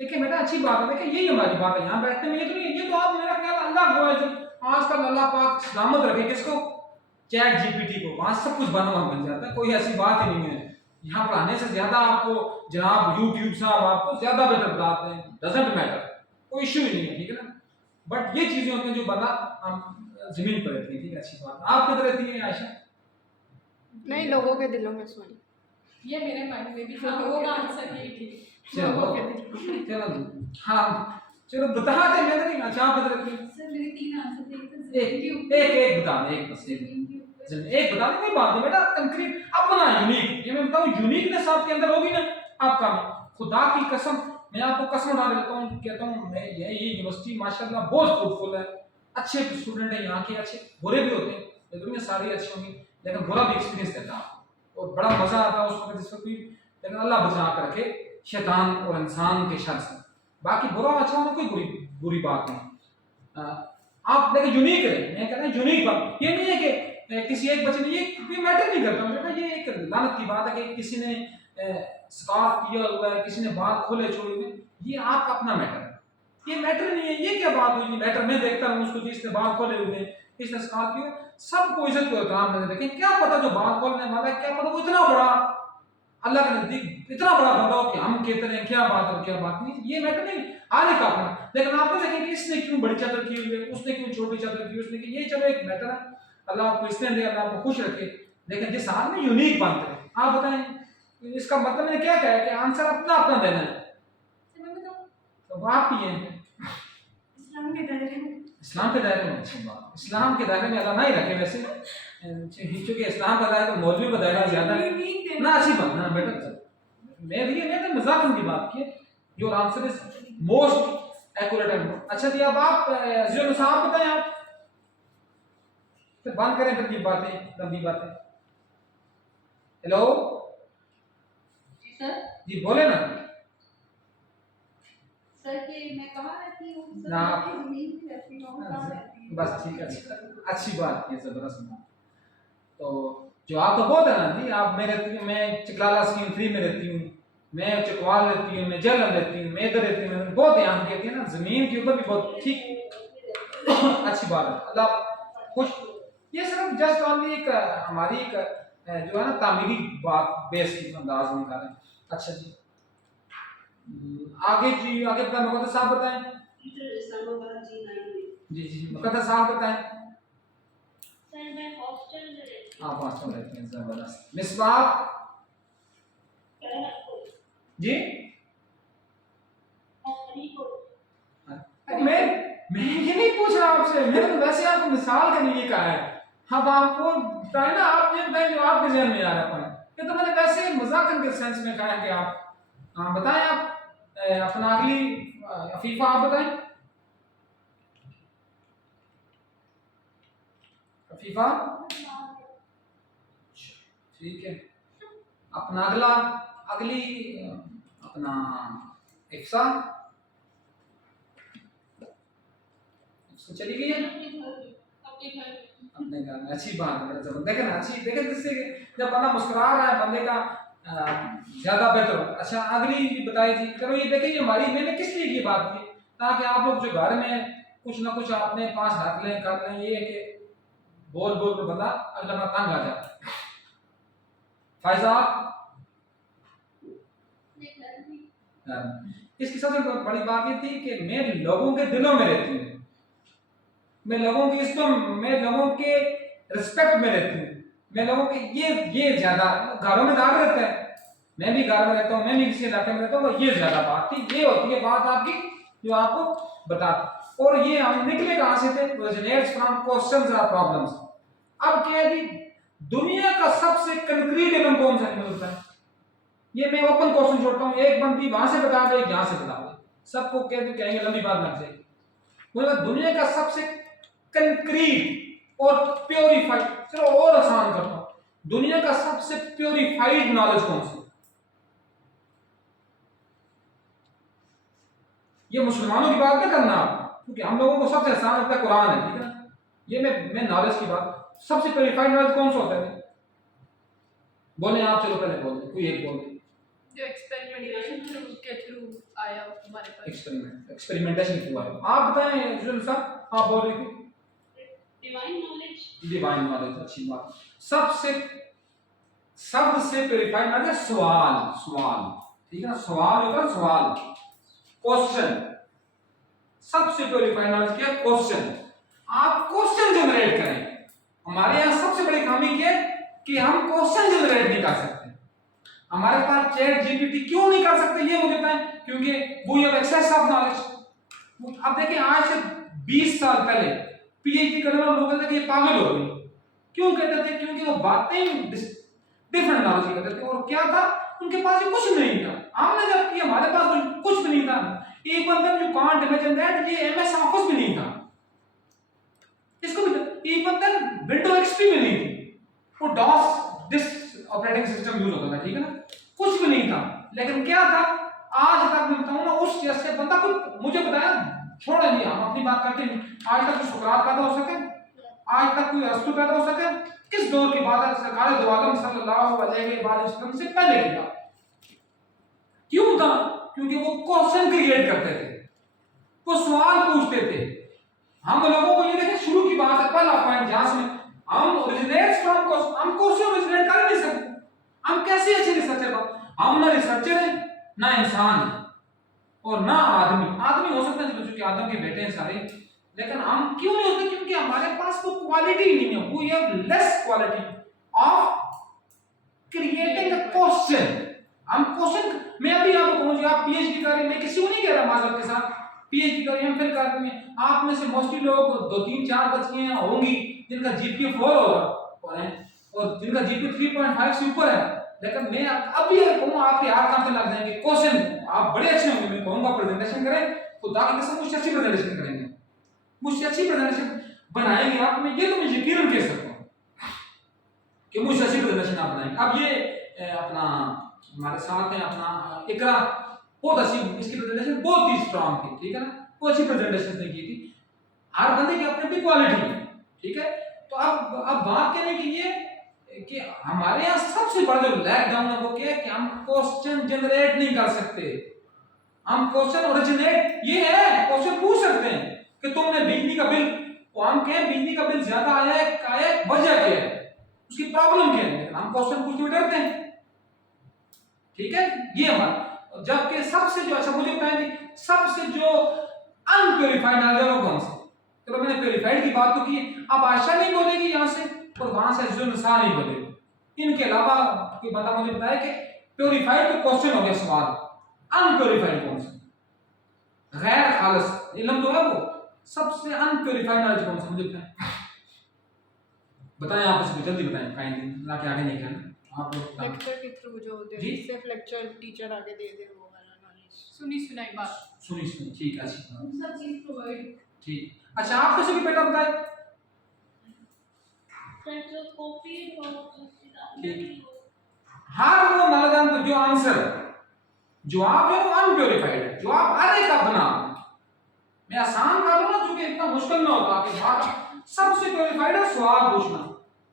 देखिए बेटा अच्छी बात है, देखिए यही हमारी बात है यहाँ बैठने में। ये तो नहीं, ये तो आप मेरा ख्याल अल्लाह को है जो आजकल अल्लाह पाक सलामत रखे किसको, चैट जीपीटी को, वहां सब कुछ बना हुआ मिल जाता है, कोई ऐसी बात ही नहीं है। यहाँ पढ़ाने से ज्यादा आपको जनाब यूट्यूब साहब आपको ज्यादा बेटर बताते हैं, डजंट मैटर, कोई इश्यू ही नहीं है, ठीक है ना। बट ये चीजें होती हैं जो बंदा जमीन पर रहती है, ठीक है, अच्छी बात। आप किधर रहती है आयशा? नहीं, लोगों के दिलों में सोनी। ये मेरे माइंड में भी था, वो आंसर यही थी। चलो चलो हाँ चलो बता दे, मैं नहीं। अच्छा आप किधर रहती है? सर मेरे 3 आंसर थे, एक बता दे, एक बस एक बता दे, कोई बात नहीं बेटा, कंक्रीट अपना यूनिक। ये मैं बताऊं, यूनिकनेस आपके अंदर होगी ना, आपका खुदा की कसम, मैं आपको कसम उठा देता हूँ, कहता हूँ मैं, ये यूनिवर्सिटी माशाल्लाह बहुत फ्रूटफुल है, अच्छे स्टूडेंट हैं यहाँ के, अच्छे बुरे भी होते हैं, दुनिया सारी अच्छी होंगी, लेकिन बुरा भी एक्सपीरियंस देता है आपको, और बड़ा मजा आता है उस वक्त जिस वक्त भी। लेकिन अल्लाह बचा कर रखे शैतान और इंसान के शर से। बाकी बुरा अच्छा होना कोई बुरी बात नहीं। आप देखिए यूनिक है, मैं कहता हूँ यूनिक बात ये नहीं है कि किसी एक बच्चे ने, ये मैटर नहीं करता मुझे। ये एक लानत की बात है कि किसी ने स्कार्फ किया हुआ है, किसी ने बाल खोले छोड़े हुए, ये आपका अपना मैटर है, ये मैटर नहीं है। ये क्या बात हुई मैटर, मैं देखता हूँ उसको, जिसने बाल खोले हुए हैं, किसने स्कार्फ किया, सबको इज्जत को एहतराम देते। देखें क्या पता जो बाल खोलने वाला है, क्या पता वो इतना बड़ा अल्लाह के नजदीक इतना बड़ा बंदा हो कि हम कहते हैं क्या बात है क्या बात नहीं, ये मैटर नहीं, आने का अपना। लेकिन आप तो देखें कि इसने क्यों बड़ी चादर की हुई है, उसने क्यों छोटी चादर की, उसने की, ये चलो एक मैटर है, अल्लाह आपको इसने दे, अल्लाह आपको खुश रखे। लेकिन जिस हाल में यूनिक बनते हैं, आप बताएं इसका मतलब मैंने क्या कहा है कि आंसर अपना अपना देना है। मैं बताऊं, तो आप ही हैं इस्लाम के दायरे में, इस्लाम के दायरे में। अच्छी बात, इस्लाम के दायरे में अल्लाह ना ही रखे वैसे, क्योंकि इस्लाम का दायरा तो मौलवी का दायरा ज्यादा है ना। अच्छी बात ना बेटा, मैं तो मजाक की बात की, your answer is most accurate and. अच्छा जी, अब आप साहब बताएं, आप फिर बंद करें फिर ये बातें, लंबी बातें। हेलो जी सर। जी बोले ना। सर कि मैं कहाँ रहती हूँ? सर ना। मैं जमीन में रहती हूँ, कहाँ रहती हूँ? बस ठीक है, अच्छी बात की है, जबरदस्त बात। तो जो आप तो बहुत है ना जी, आप मैं रहती हूँ, मैं चिकलाला स्कीम 3 में रहती हूँ, मैं चकवाल रहती हूँ, मैं जेलम रहती हूँ, मैं इधर रहती हूँ, बहुत यहाँ कहती है ना, जमीन के ऊपर भी बहुत ठीक अच्छी बात है, अल्लाह खुश। ये सिर्फ जस्ट ओनली एक हमारी एक जो है ना तामीरी बात बेस की अंदाज में निकालें। अच्छा जी, आगे जी, आगे बताएं, मुकद्दस साहब बताएं। इस्लामाबाद जी 9 में। जी मुकद्दस साहब बताएं। सर मैं हॉस्टल में रहती आप हॉस्टल रहती हैं, जबरदस्त। मिसबाह हूँ। जी। तो मैं ये नहीं पूछ रहा आपसे, मैंने तो वैसे आपको मिसाल के लिए कहा है। अब आपको बताए ना, आप ये बताएं जो आपके जहन में आ रहा है, ये तो मैंने वैसे मजाकन के सेंस में कहा है कि आप बताएं, आप अपना अगली अफीफा आप बताएं। अफीफा ठीक है, अपना अगला अगली अपना इफ्सा चली गई है अपने घर में। अच्छी बात है, देखे ना, अच्छी देखे जिससे जब बंदा मुस्कुरा रहा है बंदे का ज्यादा बेहतर हो। अच्छा अगली बताई थी, चलो ये देखें हमारी, मैंने किस लिए ये बात की, ताकि आप लोग जो घर में कुछ ना कुछ अपने पास रख लें, कर लें, ये है कि बोल बोल कर बंदा अल्लाह का तंग आ जाता है। फायजा इसकी सबसे बड़ी बात ये थी कि मैं लोगों के दिलों में रहती हूँ, मैं लोगों की इसमें, मैं लोगों के रिस्पेक्ट में रहती हूँ, मैं लोगों के ये ज्यादा, घरों में घर रहते हैं, मैं भी घर में रहता हूँ, मैं भी किसी इलाके में रहता हूँ, ये ज्यादा बात थी, ये होती है बात आपकी जो आपको बताती। और ये हम निकले कहां से थे, originates from questions or problems। अब क्या है कि दुनिया का सबसे कंक्रीट इल्म कौन सा नहीं होता है, ये मैं ओपन क्वेश्चन छोड़ता हूँ, एक बंदी वहां से बता दे, यहां से बता दे, सबको कहेंगे लंबी बात लग जाएगी। मतलब दुनिया का सबसे कंक्रीट और प्योरीफाइड, चलो और आसान करता हूं, दुनिया का सबसे प्योरीफाइड नॉलेज कौन सी? ये मुसलमानों की बात नहीं करना आप, क्योंकि हम लोगों को सबसे आसान लगता है कुरान है, ठीक है ना, ये मैं नॉलेज की बात, सबसे प्योरीफाइड नॉलेज कौन सा होता है? बोले आप, चलो पहले बोल दे, कोई एक बोल दे। जो एक्सपेरिमेंटेशन के थ्रू आया हमारे पास। एक्सपेरिमेंटेशन के थ्रू आया। आप बताएं जुल साहब, आप बोल रही थी। Divine knowledge. डिवाइन नॉलेज, अच्छी बात। सबसे प्योरीफाइड नॉलेज सवाल, ठीक है ना, सवाल होगा, सवाल क्वेश्चन, सबसे प्योरीफाइड नॉलेज क्या? क्वेश्चन। आप क्वेश्चन जनरेट करें। हमारे यहाँ सबसे बड़ी खामी क्या है कि हम क्वेश्चन जनरेट नहीं कर सकते। हमारे पास चैट जीपीटी क्यों नहीं कर सकते ये मुझे बताएं, क्योंकि वो ये एक्सेस ऑफ नॉलेज। अब देखिए आज से 20 साल पहले पीएचडी करने वाले लोग कहते थे कि ये पागल हो गए। क्यों कहते थे? क्योंकि वो बातें डिफरेंट नॉलेज की करते थे, और क्या था उनके पास ये कुछ नहीं था। हमने जब किया हमारे पास कुछ भी नहीं था। एक बंदा जो कांट इमेजिन दैट ये एमएस ऑफिस भी नहीं था, इसको भी एक बंदा विंडो एक्सपी में नहीं थी, वो DOS disk operating system use होता था, ठीक है ना, कुछ भी नहीं था। लेकिन क्या था, आज तक मैं बताऊं ना, उस जैसे बंदा को मुझे बताया, छोड़ दिया, हम अपनी बात करते हैं, आज तक कोई सुकरात पैदा हो सके, आज तक कोई अरस्तु पैदा हो सके, किस दौर के बाद? सरकार दो आलम सल्लल्लाहु अलैहि वसल्लम से पहले की बात। क्यों था? क्योंकि वो क्वेश्चन क्रिएट करते थे, वो सवाल पूछते थे। हम लोगों को ये देखें, शुरू की बात है, पहला पॉइंट जहां से हम ओरिजिनेट्स फ्रॉम क्वेश्चन, हम क्वेश्चन ओरिजिनेट कर नहीं सकते। हम कैसे अच्छे रिसर्चर बन? हम ना रिसर्चर हैं, ना इंसान है, और ना आदमी। आदमी हो सकते हैं क्योंकि आदम के बेटे हैं सारे, लेकिन हम क्यों नहीं होते? क्योंकि हमारे पास वो क्वालिटी नहीं है, वो ये less quality of creating a question. हम क्वेश्चन, मैं अभी आपको कहूं जी, आप पीएचडी कर रहे हैं, मैं किसी को नहीं कह रहा माजरत के साथ, पीएचडी कर रहे हैं, फिर कर रहे हैं, आप में से मोस्टली लोग 2-3-4 बच्चियां होंगी जिनका जीपीए 4 होगा और जिनका जीपीए 3.5 से ऊपर है। लेकिन मैं अभी कहूँ आपके हाथ कांपने लग जाएंगे, क्वेश्चन आप बड़े अच्छे होंगे, मैं कहूँगा प्रेजेंटेशन करें, खुदा की कसम मुझसे अच्छी प्रेजेंटेशन करेंगे, मुझसे अच्छी प्रेजेंटेशन। बनाएंगे आप, मैं ये तो मैं यकीनन कह सकता हूँ कि मुझसे अच्छी प्रेजेंटेशन आप बनाएंगे। अब ये अपना हमारे साथ है अपना इकरा, बहुत अच्छी, इसकी प्रेजेंटेशन बहुत ही स्ट्रांग थी, ठीक है ना, बहुत अच्छी प्रेजेंटेशन ने की थी। हर बंदे की अपनी अपनी क्वालिटी है, ठीक है। तो अब बात करने की ये कि हमारे यहाँ सबसे बड़ा जो लैग डाउन है वो क्या है कि हम क्वेश्चन जनरेट नहीं कर सकते। हम क्वेश्चन ओरिजिनेट, ये है क्वेश्चन पूछ सकते हैं कि तुमने बिजली का बिल, तो हम कहें बिजली का बिल ज्यादा आया है, वजह क्या है, उसकी प्रॉब्लम क्या है, लेकिन हम क्वेश्चन पूछते हुए डरते हैं, ठीक है। ये हमारा, जबकि सबसे जो अच्छा मुझे बताएं सबसे जो अनप्योरीफाइड नजर हो कौन से, चलो मैंने प्योरीफाइड की बात तो की, अब आशा नहीं बोलेगी यहाँ से और वहां से जुल्सा नहीं बोलेगी। इनके अलावा कोई बता मुझे बताया कि प्योरीफाइड तो क्वेश्चन हो गया सवाल, अनप्योरीफाइड कौन सा, गैर खालिस इल्म तो है वो, सबसे अनप्योरीफाइड नॉलेज कौन सा मुझे बताएं आप इसको जल्दी बताएं, काइंडली ताकि आगे नहीं कहना आप लोग। लेक्चर के थ्रू जो होते जी? हैं सिर्फ लेक्चर टीचर आगे दे दे वो वाला नॉलेज। सुनी सुनाई बात। सुनी ठीक है, अच्छी बात, सब चीज प्रोवाइड। ठीक। अच्छा आप किसी भी बेटा बताए, सर कॉपी ठीक। हर वो नॉलेज जो आंसर जवाब है वो अनप्योरीफाइड है, जवाब आधे का बना, मैं आसान कर लूं ना क्योंकि इतना मुश्किल ना होता आपके बात। सबसे प्योरीफाइड है सवाल पूछना,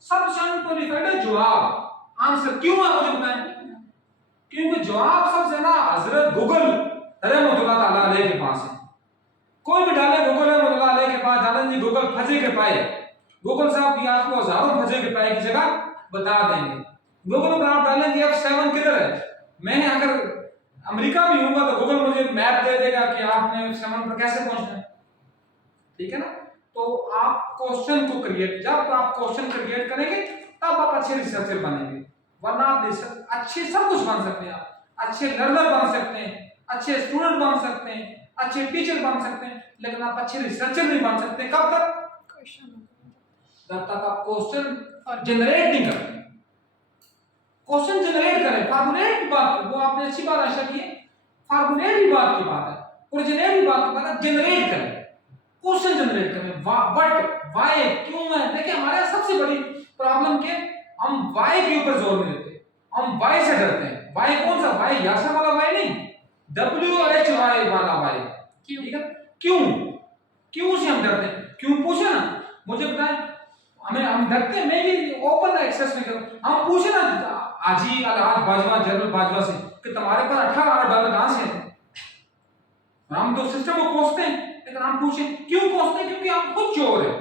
सबसे अनप्योरीफाइड है जवाब, आंसर क्यों है मुझे बताएं। क्योंकि जवाब सबसे ना हजरत गूगल रहमतुल्लाह ताला अलैह के पास है, कोई भी डाले गूगल रहमतुल्लाह अलैह के पास डालें जी गूगल फजे के पाए, गूगल साहब भी आपको हजारों फजे के पाए की जगह बता देंगे। गूगल पर आप डालें कि F7 किधर है, मैं अगर अमेरिका भी होगा तो गूगल मुझे मैप दे देगा कि आपने F7 पर कैसे पहुंचना है, ठीक है ना। तो आप क्वेश्चन को क्रिएट, जब आप क्वेश्चन क्रिएट करेंगे तब आप अच्छे रिसर्चर बनेंगे, वरना आप अच्छे सब कुछ बन सकते हैं, आप अच्छे लर्नर बन सकते हैं, अच्छे स्टूडेंट बन सकते हैं, अच्छे टीचर बन सकते हैं, लेकिन आप अच्छे रिसर्चर नहीं बन सकते। कब तक? जब तक आप क्वेश्चन जनरेट नहीं करते। क्वेश्चन जनरेट करें, फार्मूलेट की बात, वो आपने अच्छी बात आशा की है, फार्मूलेट की बात की बात है, ओरिजिनेट की बात की बात है, जनरेट करें, क्वेश्चन जनरेट करें, बट व्हाई क्यों है। देखिए हमारे सबसे बड़ी प्रॉब्लम के हम व्हाई के ऊपर जोर नहीं देते, हम व्हाई से डरते हैं। व्हाई कौन सा व्हाई, यासा वाला व्हाई नहीं, WHY वाला व्हाई, ठीक है। क्यों से हम डरते हैं, क्यों पूछे ना मुझे बताएं, हम डरते हैं, मैं ये ओपन एक्सेस नहीं करूं, हम पूछे ना आजी अलहाज बाजवा जनरल बाजवा से कि तुम्हारे पास $18 कहां से है, हम तो सिस्टम को कोसते हैं, लेकिन हम पूछें क्यों कोसते हैं, क्योंकि हम खुद चोर है,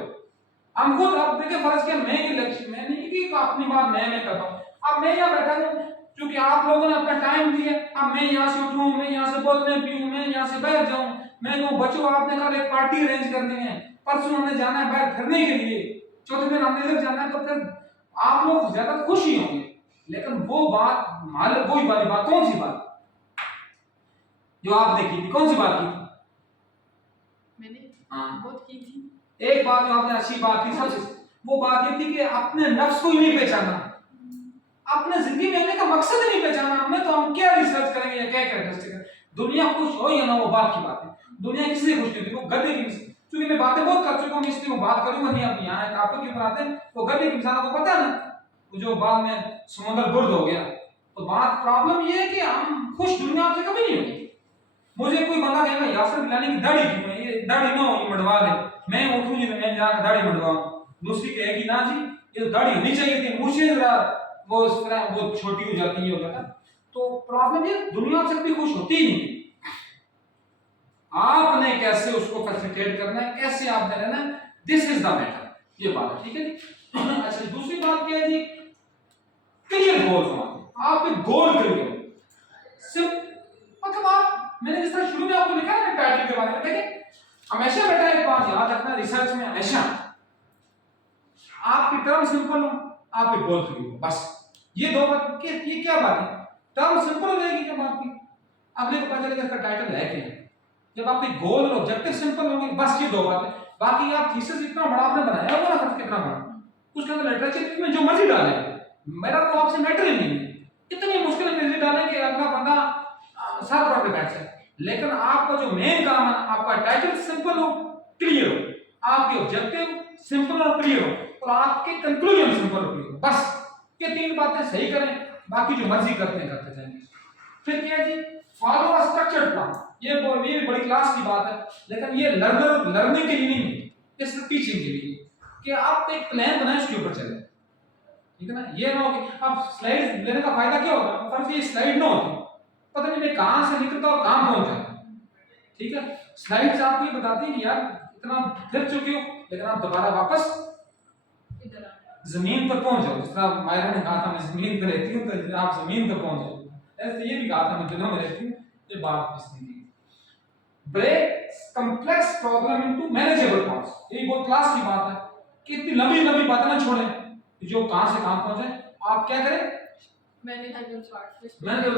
हम खुद। अब देखिए फर्ज किया मैं ये लक्ष्य, मैं नहीं कि अपनी बात मैं करता हूं, अब मैं यहाँ बैठा हूं क्योंकि आप लोगों ने अपना टाइम दिया, अब मैं यहाँ से उठूं, मैं यहाँ से बोलने पीऊं, मैं यहाँ से बैठ जाऊं, मैं कहूं बच्चों आपने कल एक पार्टी अरेंज करनी है, परसों हमने जाना है बाहर फिरने के लिए, चौथे दिन हमने इधर जाना है, तो फिर आप लोग ज्यादा खुश ही होंगे। लेकिन वो बात मालिक, वही वाली बात, कौन सी बात जो आपने की थी, कौन सी बात की थी? मैंने हाँ। बहुत की थी। एक बात जो आपने अच्छी बात की, सबसे वो बात ये थी कि अपने नफ्स को ही नहीं पहचाना, अपने जिंदगी में होने का मकसद ही नहीं पहचाना हमने, तो हम क्या रिसर्च करेंगे या क्या कैरेक्टरिस्टिक है। दुनिया खुश हो या ना, वो बात की बात है, दुनिया किसी से खुश नहीं होती, वो गधे की, क्योंकि मैं बातें बहुत कर चुका हूं इसलिए वो बात करूंगा नहीं, अब यहाँ टॉपिक क्यों बनाते हैं, वो गधे की इंसानों को पता है ना, जो बाद में समुद्र गुर्द हो गया। तो बात प्रॉब्लम ये है कि हम खुश दुनिया से कभी नहीं होगी। मुझे कोई बंदा कहेगा यासर गिलानी की दाढ़ी क्यों है, ये दाढ़ी ना हो, ये मंडवा ले, मैं उठूं जी मैं जाकर दाढ़ी मंडवाऊं, दूसरी कहेगी ना जी ये तो दाढ़ी होनी चाहिए थी, मुझे जरा वो इस तरह वो छोटी हो जाती है वगैरह। तो प्रॉब्लम ये दुनिया से कभी खुश होती ही नहीं, आपने कैसे उसको फैसिलिटेट करना है, कैसे आपने रहना है, दिस इज द मैटर, ये बात है, ठीक है जी। अच्छा दूसरी बात क्या है जी, क्लियर गोल होना, आप एक गोल क्लियर सिर्फ, मतलब आप, मैंने जिस तरह शुरू में आपको लिखा है ना टाइटल के बारे में, देखिए हमेशा बेटा एक बात याद रखना, रिसर्च में हमेशा आपकी टर्म सिंपल हो, आप एक गोल क्लियर हो, बस ये दो बात, ये क्या बात है, टर्म सिंपल हो जाएगी क्या बात की, अगले को पता चलेगा इसका टाइटल है क्या। जब आपके गोल और ऑब्जेक्टिव सिंपल होंगे, बस ये दो बातें, बाकी आप थीसिस इतना बड़ा आपने बनाया होगा ना, कितना बड़ा, उसके अंदर लिटरेचर में जो मर्जी डाले, मेरा तो आपसे मैटर ही नहीं है, इतनी मुश्किल अंग्रेजी डालें कि अगला बंदा सर पकड़ के बैठ जाए। लेकिन आपका जो मेन काम है, आपका टाइटल सिंपल हो, क्लियर हो, आपके ऑब्जेक्टिव सिंपल और क्लियर हो और आपके कंक्लूजन सिंपल और क्लियर हो। बस ये 3 बातें सही करें, बाकी जो मर्जी करते हैं करते जाएंगे। फिर क्या है जी, फॉलो अ स्ट्रक्चर्ड प्लान। ये भी बड़ी क्लास की बात है, लेकिन ये लर्निंग के लिए नहीं है, ये सिर्फ टीचिंग के लिए कि आप एक प्लान बनाएं, उसके ऊपर चलें, ठीक है ना। ये ना हो कि आप स्लाइड लेने का फायदा क्या होगा, फर्ज ये स्लाइड ना होती, पता नहीं मैं कहां से निकलता और कहां पहुंच जाता, ठीक है। स्लाइड्स आपको ये बताती हैं कि यार इतना फिर चुके हो, लेकिन आप दोबारा वापस इधर आ जमीन पर पहुंच जाओ। जिस तरह मायरा ने कहा था मैं जमीन पर रहती हूँ, तो आप जमीन पर पहुंच जाओ, ऐसे ये भी कहा था मैं दुनिया में रहती हूँ, ये बात इसलिए थी। Break complex problem into manageable parts, ये बहुत क्लास की बात है कि इतनी लंबी लंबी बातें ना छोड़ें, जो कहां से कहां पहुंचे। आप क्या करें, मैंने